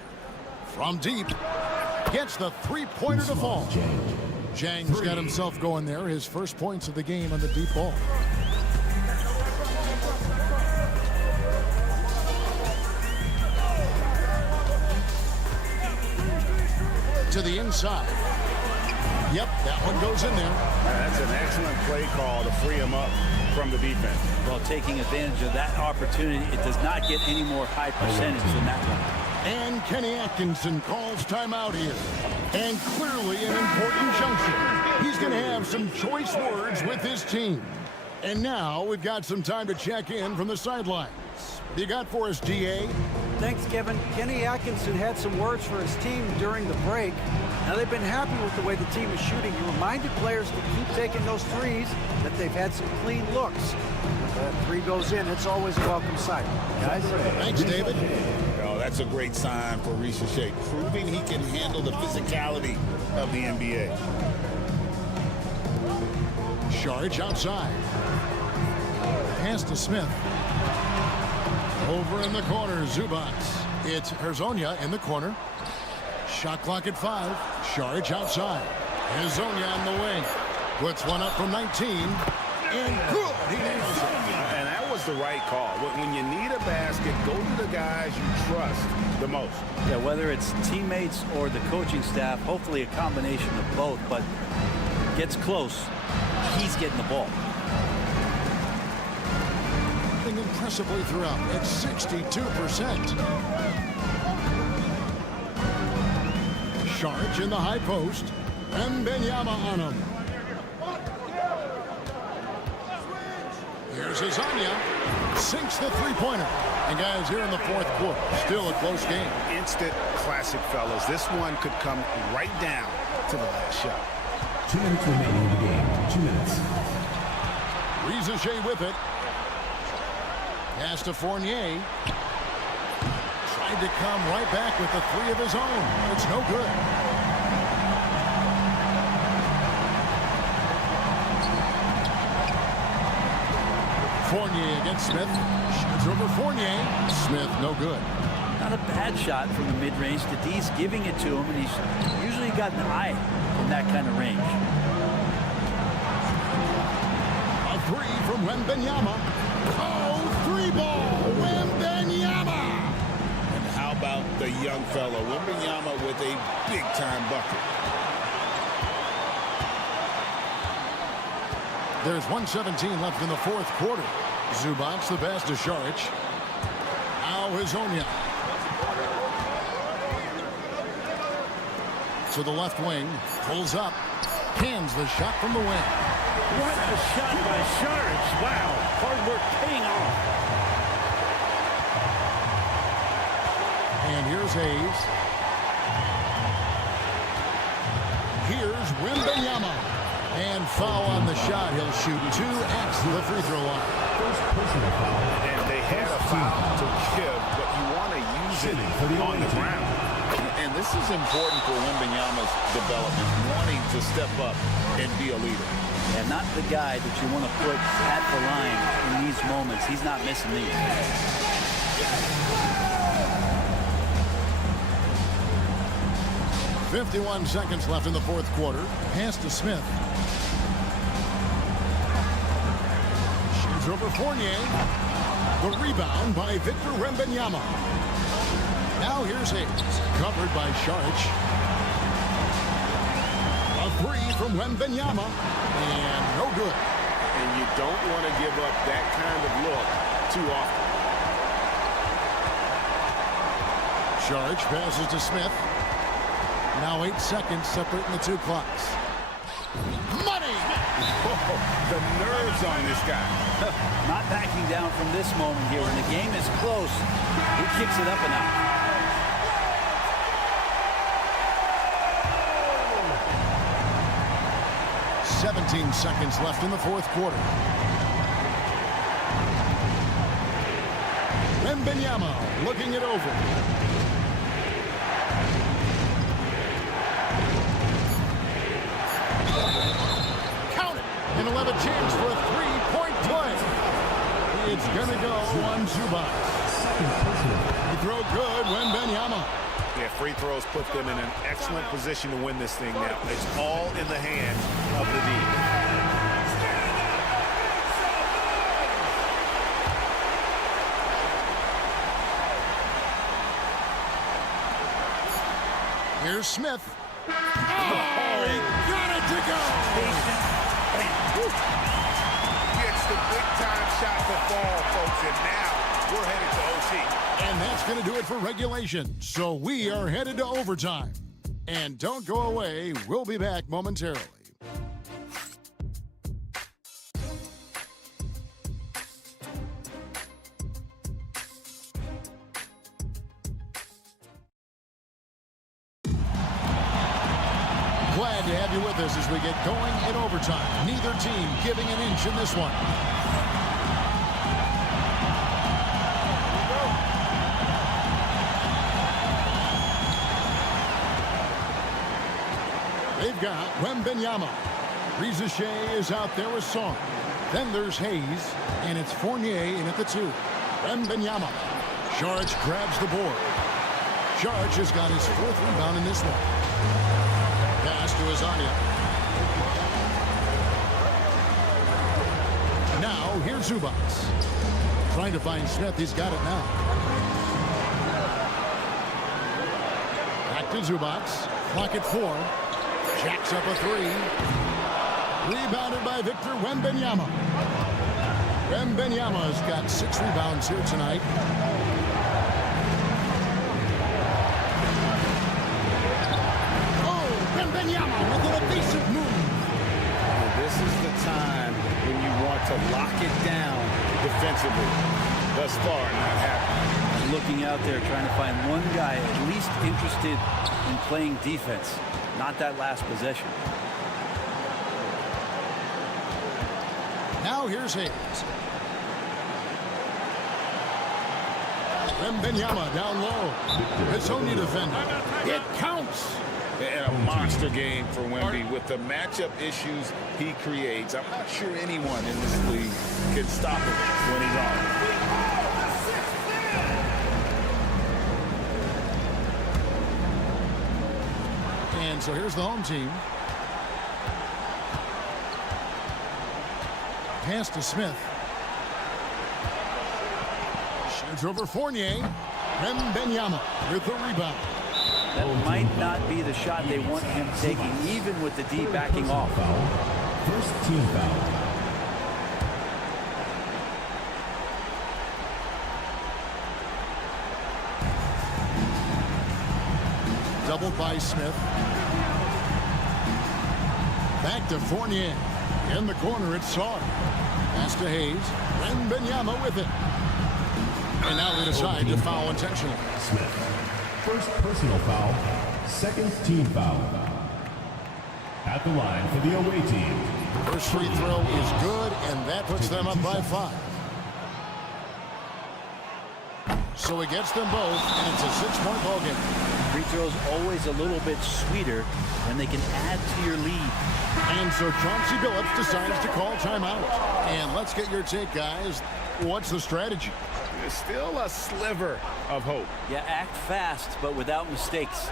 From deep. Gets the three-pointer to fall. Jang's got himself going there. His first points of the game on the deep ball. To the inside. Yep, that one goes in there. That's an excellent play call to free him up from the defense. Well, taking advantage of that opportunity, it does not get any more high percentage than that one. And Kenny Atkinson calls timeout here. And clearly an important juncture. He's going to have some choice words with his team. And now we've got some time to check in from the sidelines. What do you got for us, DA? Thanks, Kevin. Kenny Atkinson had some words for his team during the break. Now, they've been happy with the way the team is shooting. He reminded players to keep taking those threes, that they've had some clean looks. If that three goes in, it's always a welcome sight. Guys? Thanks, David. Oh, That's a great sign for Shea, proving he can handle the physicality of the NBA. Sharge outside. Pass to Smith. Over in the corner, Zubac. It's Hezonja in the corner. Shot clock at 5. Sharge outside. Hezonja on the wing. Puts one up from 19. And good. He nails it. And that was the right call. When you need a basket, go to the guys you trust the most. Yeah, whether it's teammates or the coaching staff, hopefully a combination of both, but gets close, he's getting the ball. Impressively throughout at 62%. Sharge in the high post. And Wembanyama on him. Here's Hezonja. Sinks the three-pointer. And guys, here in the fourth quarter, still a close game. Instant classic, fellas. This one could come right down to the last shot. 2 minutes remaining in the game. 2 minutes. Shea with it. Pass to Fournier. Tried to come right back with the three of his own. It's no good. Fournier against Smith. Shoots over Fournier. Smith, no good. Not a bad shot from the mid-range. D's giving it to him, and he's usually got an eye in that kind of range. A three from Wembanyama. Oh, three ball, Wembanyama. And how about the young fellow, Wembanyama, with a big-time bucket. There's 1:17 left in the fourth quarter. Zubac the pass to Saric. Now Hezonja. To the left wing, pulls up, hands the shot from the wing. What a shot by Saric. Wow, hard work paying off. And here's Hayes. Here's Wembanyama. And foul on the shot. He'll shoot 2 at the free throw line. And they had a foul to give, but you want to use it on the ground. And this is important for Wembanyama's development, wanting to step up and be a leader. And not the guy that you want to put at the line in these moments. He's not missing these. 51 seconds left in the fourth quarter. Pass to Smith. Shoots over Fournier. The rebound by Victor Wembanyama. Now here's Hayes. Covered by Saric. A three from Wembanyama. And no good. And you don't want to give up that kind of look too often. Saric passes to Smith. Now 8 seconds separating the 2 clocks. Money! Oh, the nerves on this guy. Not backing down from this moment here. When the game is close, he kicks it up a notch. .17 seconds left in the fourth quarter. Wembanyama looking it over. And he'll have a chance for a three-point play. It's going to go on Zubac. The throw good, Wembanyama. Yeah, free throws put them in an excellent position to win this thing now. It's all in the hands of the D. Here's Smith. Oh, he got it to go. Gets the big-time shot to fall, folks, and now we're headed to OT. And that's going to do it for regulation. So we are headed to overtime. And don't go away. We'll be back momentarily. Glad to have you with us as we get going in overtime. Neither team giving an inch in this one. We've got Wembenyama. Rizachet is out there with Song. Then there's Hayes, and it's Fournier in at the 2. Wembenyama. Sharge grabs the board. Sharge has got his 4th rebound in this one. Pass to Azania. Now, here's Zubats. Trying to find Smith. He's got it now. Back to Zubats. Clock at 4. Jacks up a 3. Rebounded by Victor Wembanyama. Wembanyama's got 6 rebounds here tonight. Oh, Wembanyama with an evasive move. This is the time when you want to lock it down defensively. Thus far, not happening. Looking out there, trying to find one guy at least interested in playing defense. Not that last possession. Now here's Hayes. Wembanyama down low. It's only defender. It counts. And a monster game for Wemby with the matchup issues he creates. I'm not sure anyone in this league can stop him when he's on. And so here's the home team. Pass to Smith. Shoots over Fournier. Wembanyama with the rebound. That might not be the shot they want him taking, even with the D backing off. First team foul. Doubled by Smith. Back to Fournier. In the corner, it's Saw. Pass to Hayes. Wembanyama with it. And now they decide to foul intentionally. Smith. First personal foul. Second team foul. At the line for the away team. First free throw is good, and that puts them up by 5. So he gets them both, and it's a 6-point ball game. Free throws always a little bit sweeter when they can add to your lead. And so Chauncey Billups decides to call timeout. And let's get your take, guys. What's the strategy? There's still a sliver of hope. Yeah, act fast, but without mistakes.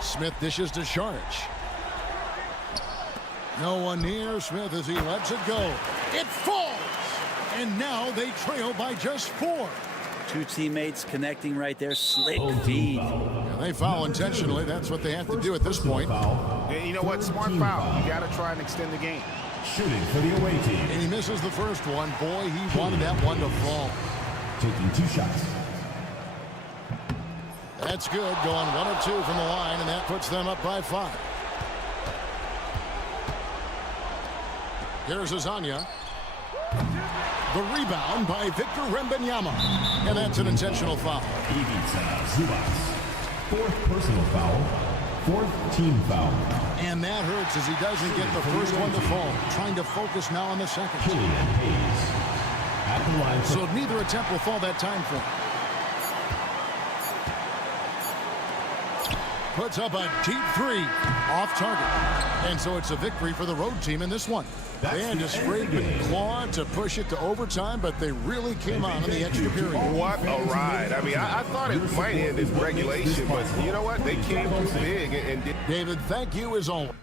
Smith dishes to Sharge. No one near Smith as he lets it go. It falls! And now they trail by just 4. Two teammates connecting right there. Slick feed. Yeah, they foul intentionally. That's what they have to do at this point. And you know what? Smart foul. You got to try and extend the game. Shooting for the away team. And he misses the first one. Boy, he wanted that one to fall. Taking 2 shots. That's good. Going 1 of 2 from the line, and that puts them up by 5. Here's Azania. The rebound by Victor Wembanyama. And that's an intentional foul. Zubats. 4th personal foul. 4th team foul. And that hurts as he doesn't get the first one to fall. Trying to focus now on the second. Killian Hayes. At the line. So neither attempt will fall that time for him. Puts up a deep 3 off target. And so it's a victory for the road team in this one. They had to scrape and claw to push it to overtime, but they really came on in the extra period. What a ride. I mean, I thought it might end in regulation, but you know what? They came through big and did. David, thank you as always.